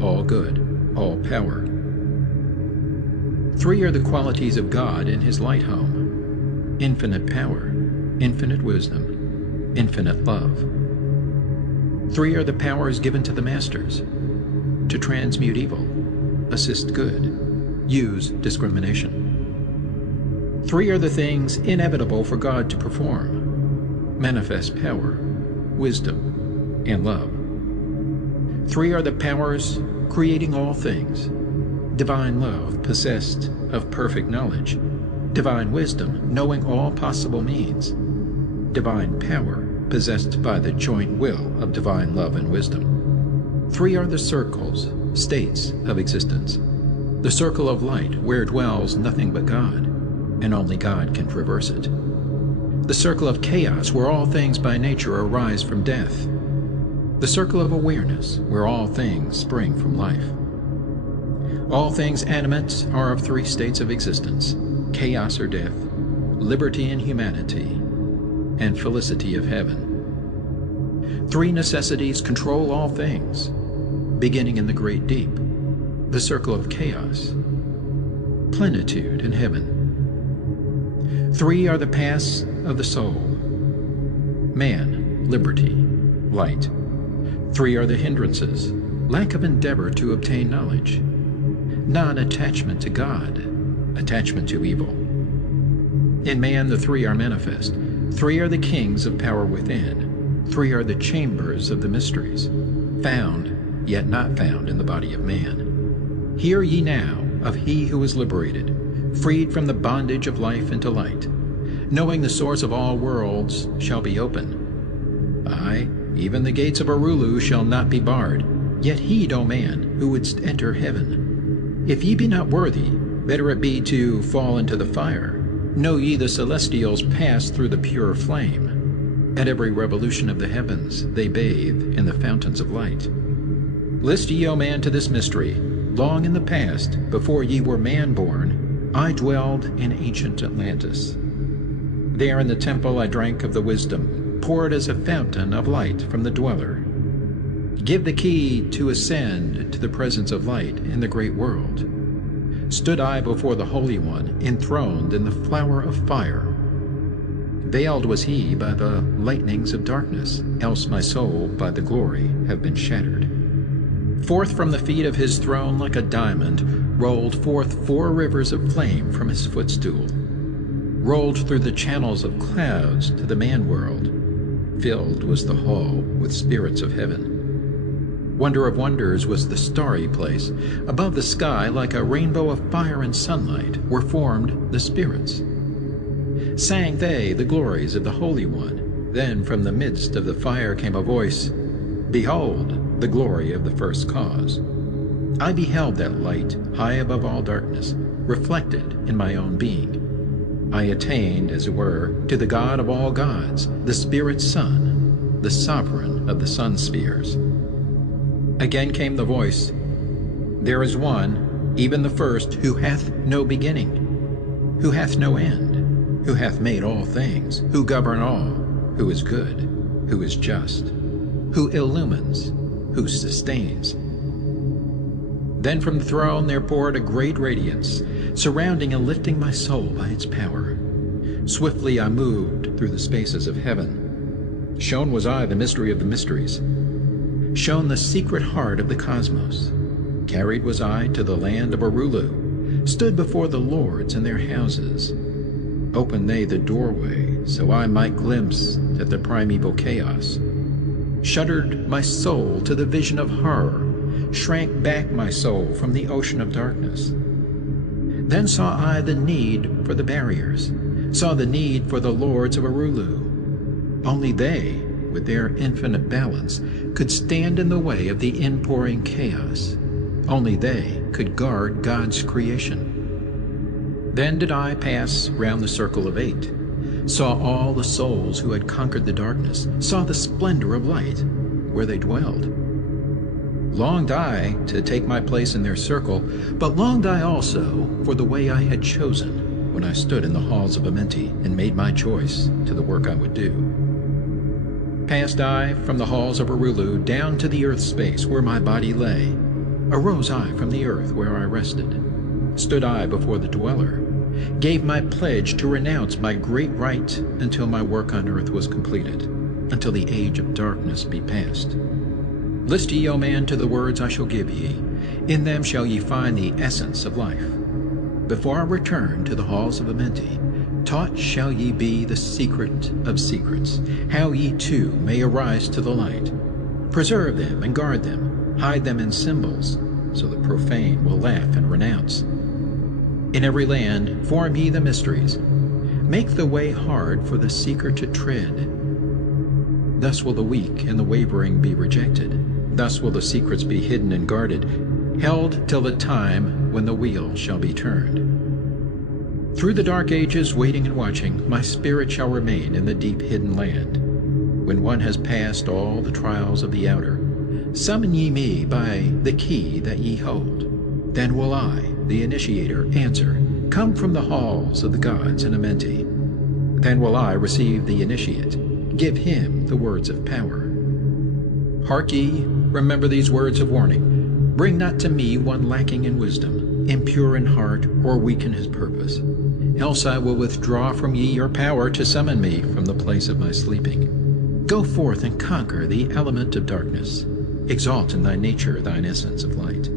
all good, all power. 3 are the qualities of God in His light home. Infinite power, infinite wisdom, infinite love. 3 are the powers given to the masters. To transmute evil, assist good, use discrimination. 3 are the things inevitable for God to perform. Manifest power, wisdom, and love. 3 are the powers creating all things. Divine love, possessed of perfect knowledge. Divine wisdom, knowing all possible means. Divine power, possessed by the joint will of divine love and wisdom. 3 are the circles, states of existence. The circle of light, where dwells nothing but God, and only God can traverse it. The circle of chaos, where all things by nature arise from death. The circle of awareness, where all things spring from life. All things animate are of 3 states of existence: chaos or death, liberty and humanity, and felicity of heaven. 3 necessities control all things, beginning in the great deep, the circle of chaos. plenitude in heaven. 3 are the paths of the soul: man, liberty, light. 3 are the hindrances: lack of endeavor to obtain knowledge, non-attachment to God, attachment to evil. In man the 3 are manifest. 3 are the kings of power within. 3 are the chambers of the mysteries, found, yet not found in the body of man. Hear ye now of he who is liberated, freed from the bondage of life into light, knowing the source of all worlds shall be open. Aye, even the gates of Arulu shall not be barred, yet heed, O man, who wouldst enter heaven. If ye be not worthy, better it be to fall into the fire. Know ye the celestials pass through the pure flame. At every revolution of the heavens they bathe in the fountains of light. List ye, O man, to this mystery. Long in the past, before ye were man-born, I dwelled in ancient Atlantis. There in the temple I drank of the wisdom, poured as a fountain of light from the Dweller. Give the key to ascend to the presence of light in the great world. Stood I before the Holy One, enthroned in the flower of fire. Veiled was he by the lightnings of darkness, else my soul by the glory have been shattered. Forth from the feet of his throne like a diamond rolled forth 4 rivers of flame from his footstool. Rolled through the channels of clouds to the man-world. Filled was the hall with spirits of heaven. Wonder of wonders was the starry place. Above the sky, like a rainbow of fire and sunlight, were formed the spirits. Sang they the glories of the Holy One. Then from the midst of the fire came a voice, Behold, the glory of the first cause. I beheld that light, high above all darkness, reflected in my own being. I attained, as it were, to the God of all gods, the Spirit Sun, the sovereign of the sun spheres. Again came the voice, There is one, even the first, who hath no beginning, who hath no end, who hath made all things, who govern all, who is good, who is just, who illumines, who sustains. Then from the throne there poured a great radiance, surrounding and lifting my soul by its power. Swiftly I moved through the spaces of heaven. Shown was I the mystery of the mysteries, shown the secret heart of the cosmos. Carried was I to the land of Arulu, stood before the lords in their houses. Opened they the doorway, so I might glimpse at the primeval chaos. Shuddered my soul to the vision of horror, shrank back my soul from the ocean of darkness. Then saw I the need for the barriers, saw the need for the lords of Arulu. Only they, with their infinite balance, could stand in the way of the inpouring chaos. Only they could guard God's creation. Then did I pass round the circle of 8, saw all the souls who had conquered the darkness, saw the splendor of light where they dwelled. Longed I to take my place in their circle, but longed I also for the way I had chosen when I stood in the Halls of Amenti and made my choice to the work I would do. Passed I from the halls of Arulu down to the earth space where my body lay. Arose I from the earth where I rested. Stood I before the Dweller, gave my pledge to renounce my great right until my work on earth was completed, until the age of darkness be past. List ye, O man, to the words I shall give ye. In them shall ye find the essence of life. Before I return to the halls of Amenti, taught shall ye be the secret of secrets, how ye too may arise to the light. Preserve them and guard them, hide them in symbols, so the profane will laugh and renounce. In every land form ye the mysteries. Make the way hard for the seeker to tread. Thus will the weak and the wavering be rejected. Thus will the secrets be hidden and guarded, held till the time when the wheel shall be turned. Through the dark ages, waiting and watching, my spirit shall remain in the deep hidden land. When one has passed all the trials of the outer, summon ye me by the key that ye hold. Then will I, the initiator, answer, Come from the halls of the gods in Amenti. Then will I receive the initiate, give him the words of power. Hark ye, remember these words of warning. Bring not to me one lacking in wisdom. impure in heart, or weaken his purpose. Else I will withdraw from ye your power to summon me from the place of my sleeping. Go forth and conquer the element of darkness. Exalt in thy nature thine essence of light.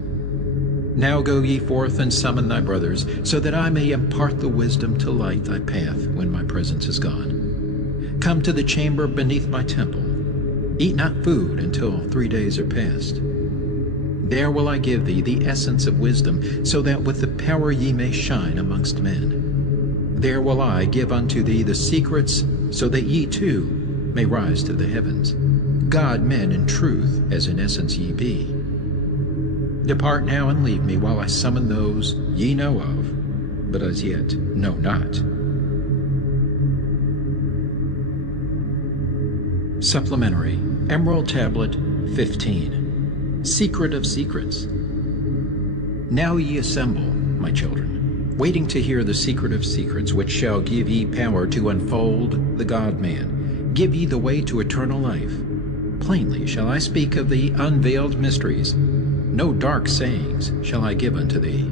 Now go ye forth and summon thy brothers, so that I may impart the wisdom to light thy path when my presence is gone. Come to the chamber beneath my temple. Eat not food until 3 days are past. There will I give thee the essence of wisdom, so that with the power ye may shine amongst men. There will I give unto thee the secrets, so that ye too may rise to the heavens. God, men, in truth, as in essence ye be. Depart now and leave me while I summon those ye know of, but as yet know not. Supplementary, Emerald Tablet 15. Secret of Secrets. Now ye assemble, my children, waiting to hear the secret of secrets, which shall give ye power to unfold the God-man, give ye the way to eternal life. Plainly shall I speak of the unveiled mysteries. No dark sayings shall I give unto thee.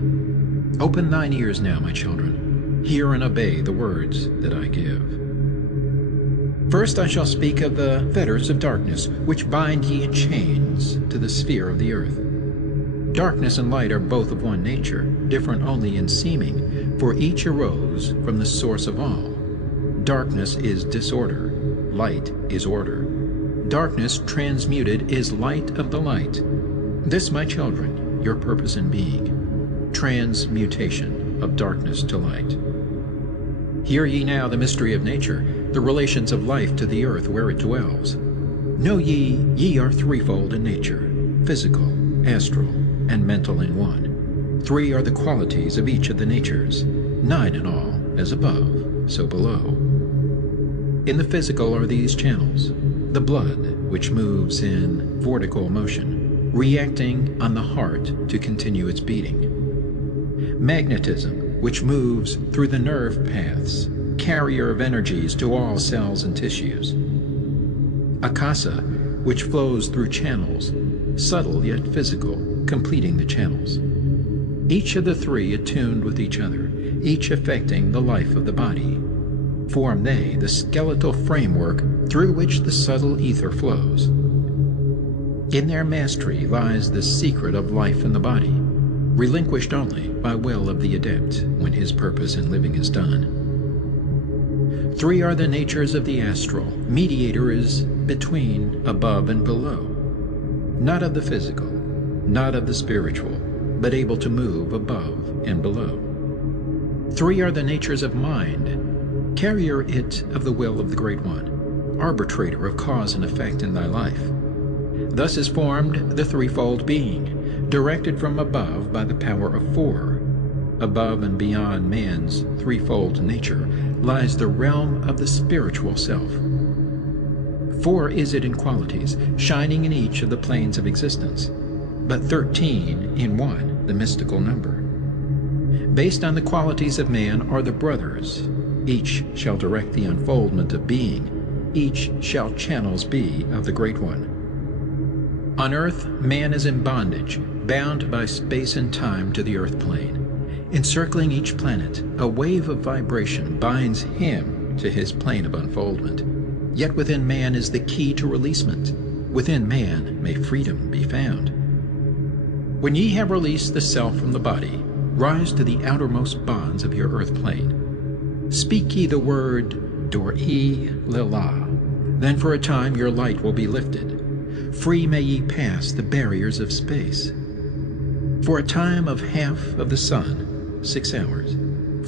Open thine ears now, my children. Hear and obey the words that I give. First I shall speak of the fetters of darkness, which bind ye in chains to the sphere of the earth. Darkness and light are both of one nature, different only in seeming, for each arose from the source of all. Darkness is disorder, light is order. Darkness transmuted is light of the light. This, my children, your purpose in being, transmutation of darkness to light. Hear ye now the mystery of nature, the relations of life to the earth where it dwells. Know ye are threefold in nature, physical, astral, and mental in one. 3 are the qualities of each of the natures, 9 in all, as above, so below. In the physical are these channels: the blood, which moves in vortical motion, reacting on the heart to continue its beating. Magnetism, which moves through the nerve paths, carrier of energies to all cells and tissues. Akasa, which flows through channels, subtle yet physical, completing the channels. Each of the 3 attuned with each other, each affecting the life of the body. Form they the skeletal framework through which the subtle ether flows. In their mastery lies the secret of life in the body, relinquished only by will of the adept when his purpose in living is done. 3 are the natures of the astral. Mediator is between, above, and below. Not of the physical, not of the spiritual, but able to move above and below. 3 are the natures of mind. Carrier it of the will of the Great One, arbitrator of cause and effect in thy life. Thus is formed the threefold being, directed from above by the power of 4. Above and beyond man's threefold nature lies the realm of the spiritual self. 4 is it in qualities, shining in each of the planes of existence, but 13 in 1, the mystical number. Based on the qualities of man are the brothers. Each shall direct the unfoldment of being. Each shall channels be of the Great One. On earth, man is in bondage, bound by space and time to the earth plane. Encircling each planet, a wave of vibration binds him to his plane of unfoldment. Yet within man is the key to releasement. Within man may freedom be found. When ye have released the self from the body, rise to the outermost bonds of your earth plane. Speak ye the word Dor-e Lila, then for a time your light will be lifted. Free may ye pass the barriers of space. For a time of half of the sun, 6 hours,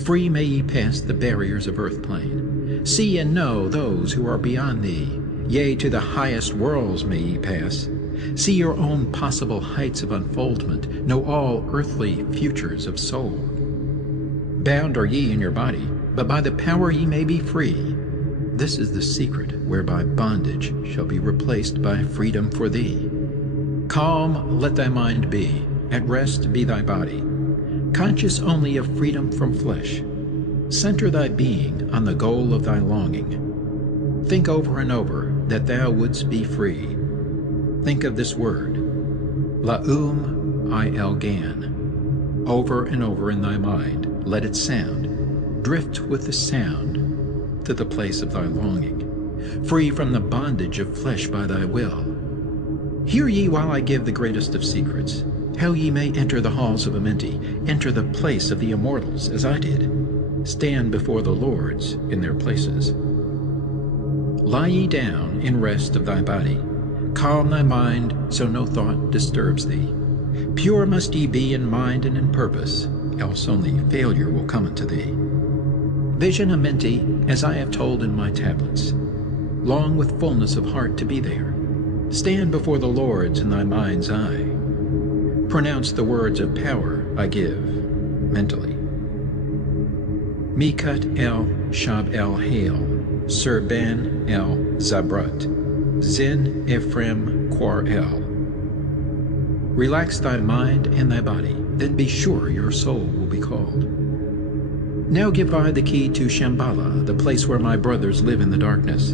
free may ye pass the barriers of earth plane. See and know those who are beyond thee, yea, to the highest worlds may ye pass. See your own possible heights of unfoldment, know all earthly futures of soul. Bound are ye in your body, but by the power ye may be free. This is the secret whereby bondage shall be replaced by freedom for thee. Calm let thy mind be, at rest be thy body, conscious only of freedom from flesh. Center thy being on the goal of thy longing. Think over and over that thou wouldst be free. Think of this word, La'um I El Gan. Over and over in thy mind let it sound. Drift with the sound to the place of thy longing, free from the bondage of flesh by thy will. Hear ye while I give the greatest of secrets, how ye may enter the halls of Amenti, enter the place of the immortals, as I did, stand before the lords in their places. Lie ye down in rest of thy body, calm thy mind so no thought disturbs thee. Pure must ye be in mind and in purpose, else only failure will come unto thee. Vision Amenti, as I have told in my tablets. Long with fullness of heart to be there. Stand before the lords in thy mind's eye. Pronounce the words of power I give mentally. Mikut el Shab el Hail, Sir Ben el Zabrat, Zin Ephraim Quar el. Relax thy mind and thy body, then be sure your soul will be called. Now give I the key to Shambhala, the place where my brothers live in the darkness.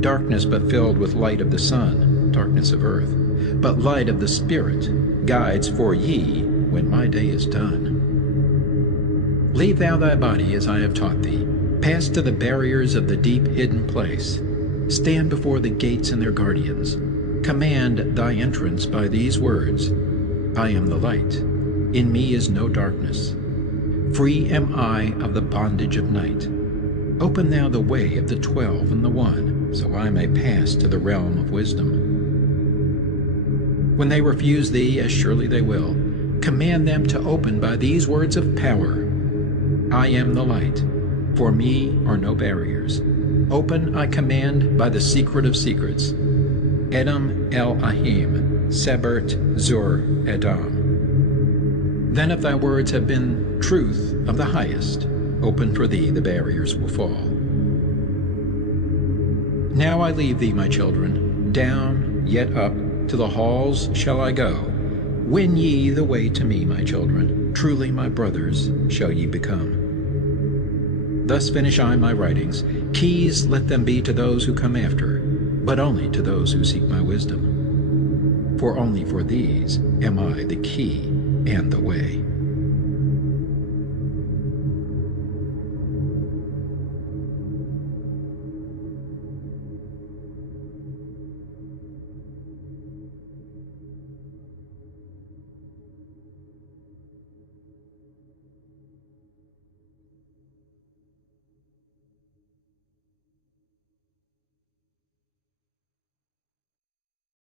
Darkness but filled with light of the sun, darkness of earth, but light of the Spirit, guides for ye when my day is done. Leave thou thy body as I have taught thee. Pass to the barriers of the deep hidden place. Stand before the gates and their guardians. Command thy entrance by these words, I am the light. In me is no darkness. Free am I of the bondage of night. Open thou the way of the 12 and the 1, so I may pass to the realm of wisdom. When they refuse thee, as surely they will, command them to open by these words of power, I am the light. For me are no barriers. Open I command by the secret of secrets. Edom el Ahim, Sebert Zur Edom. Then if thy words have been truth of the highest, open for thee the barriers will fall. Now I leave thee, my children, down, yet up, to the halls shall I go. Win ye the way to me, my children, truly my brothers shall ye become. Thus finish I my writings. Keys let them be to those who come after, but only to those who seek my wisdom. For only for these am I the key and the way.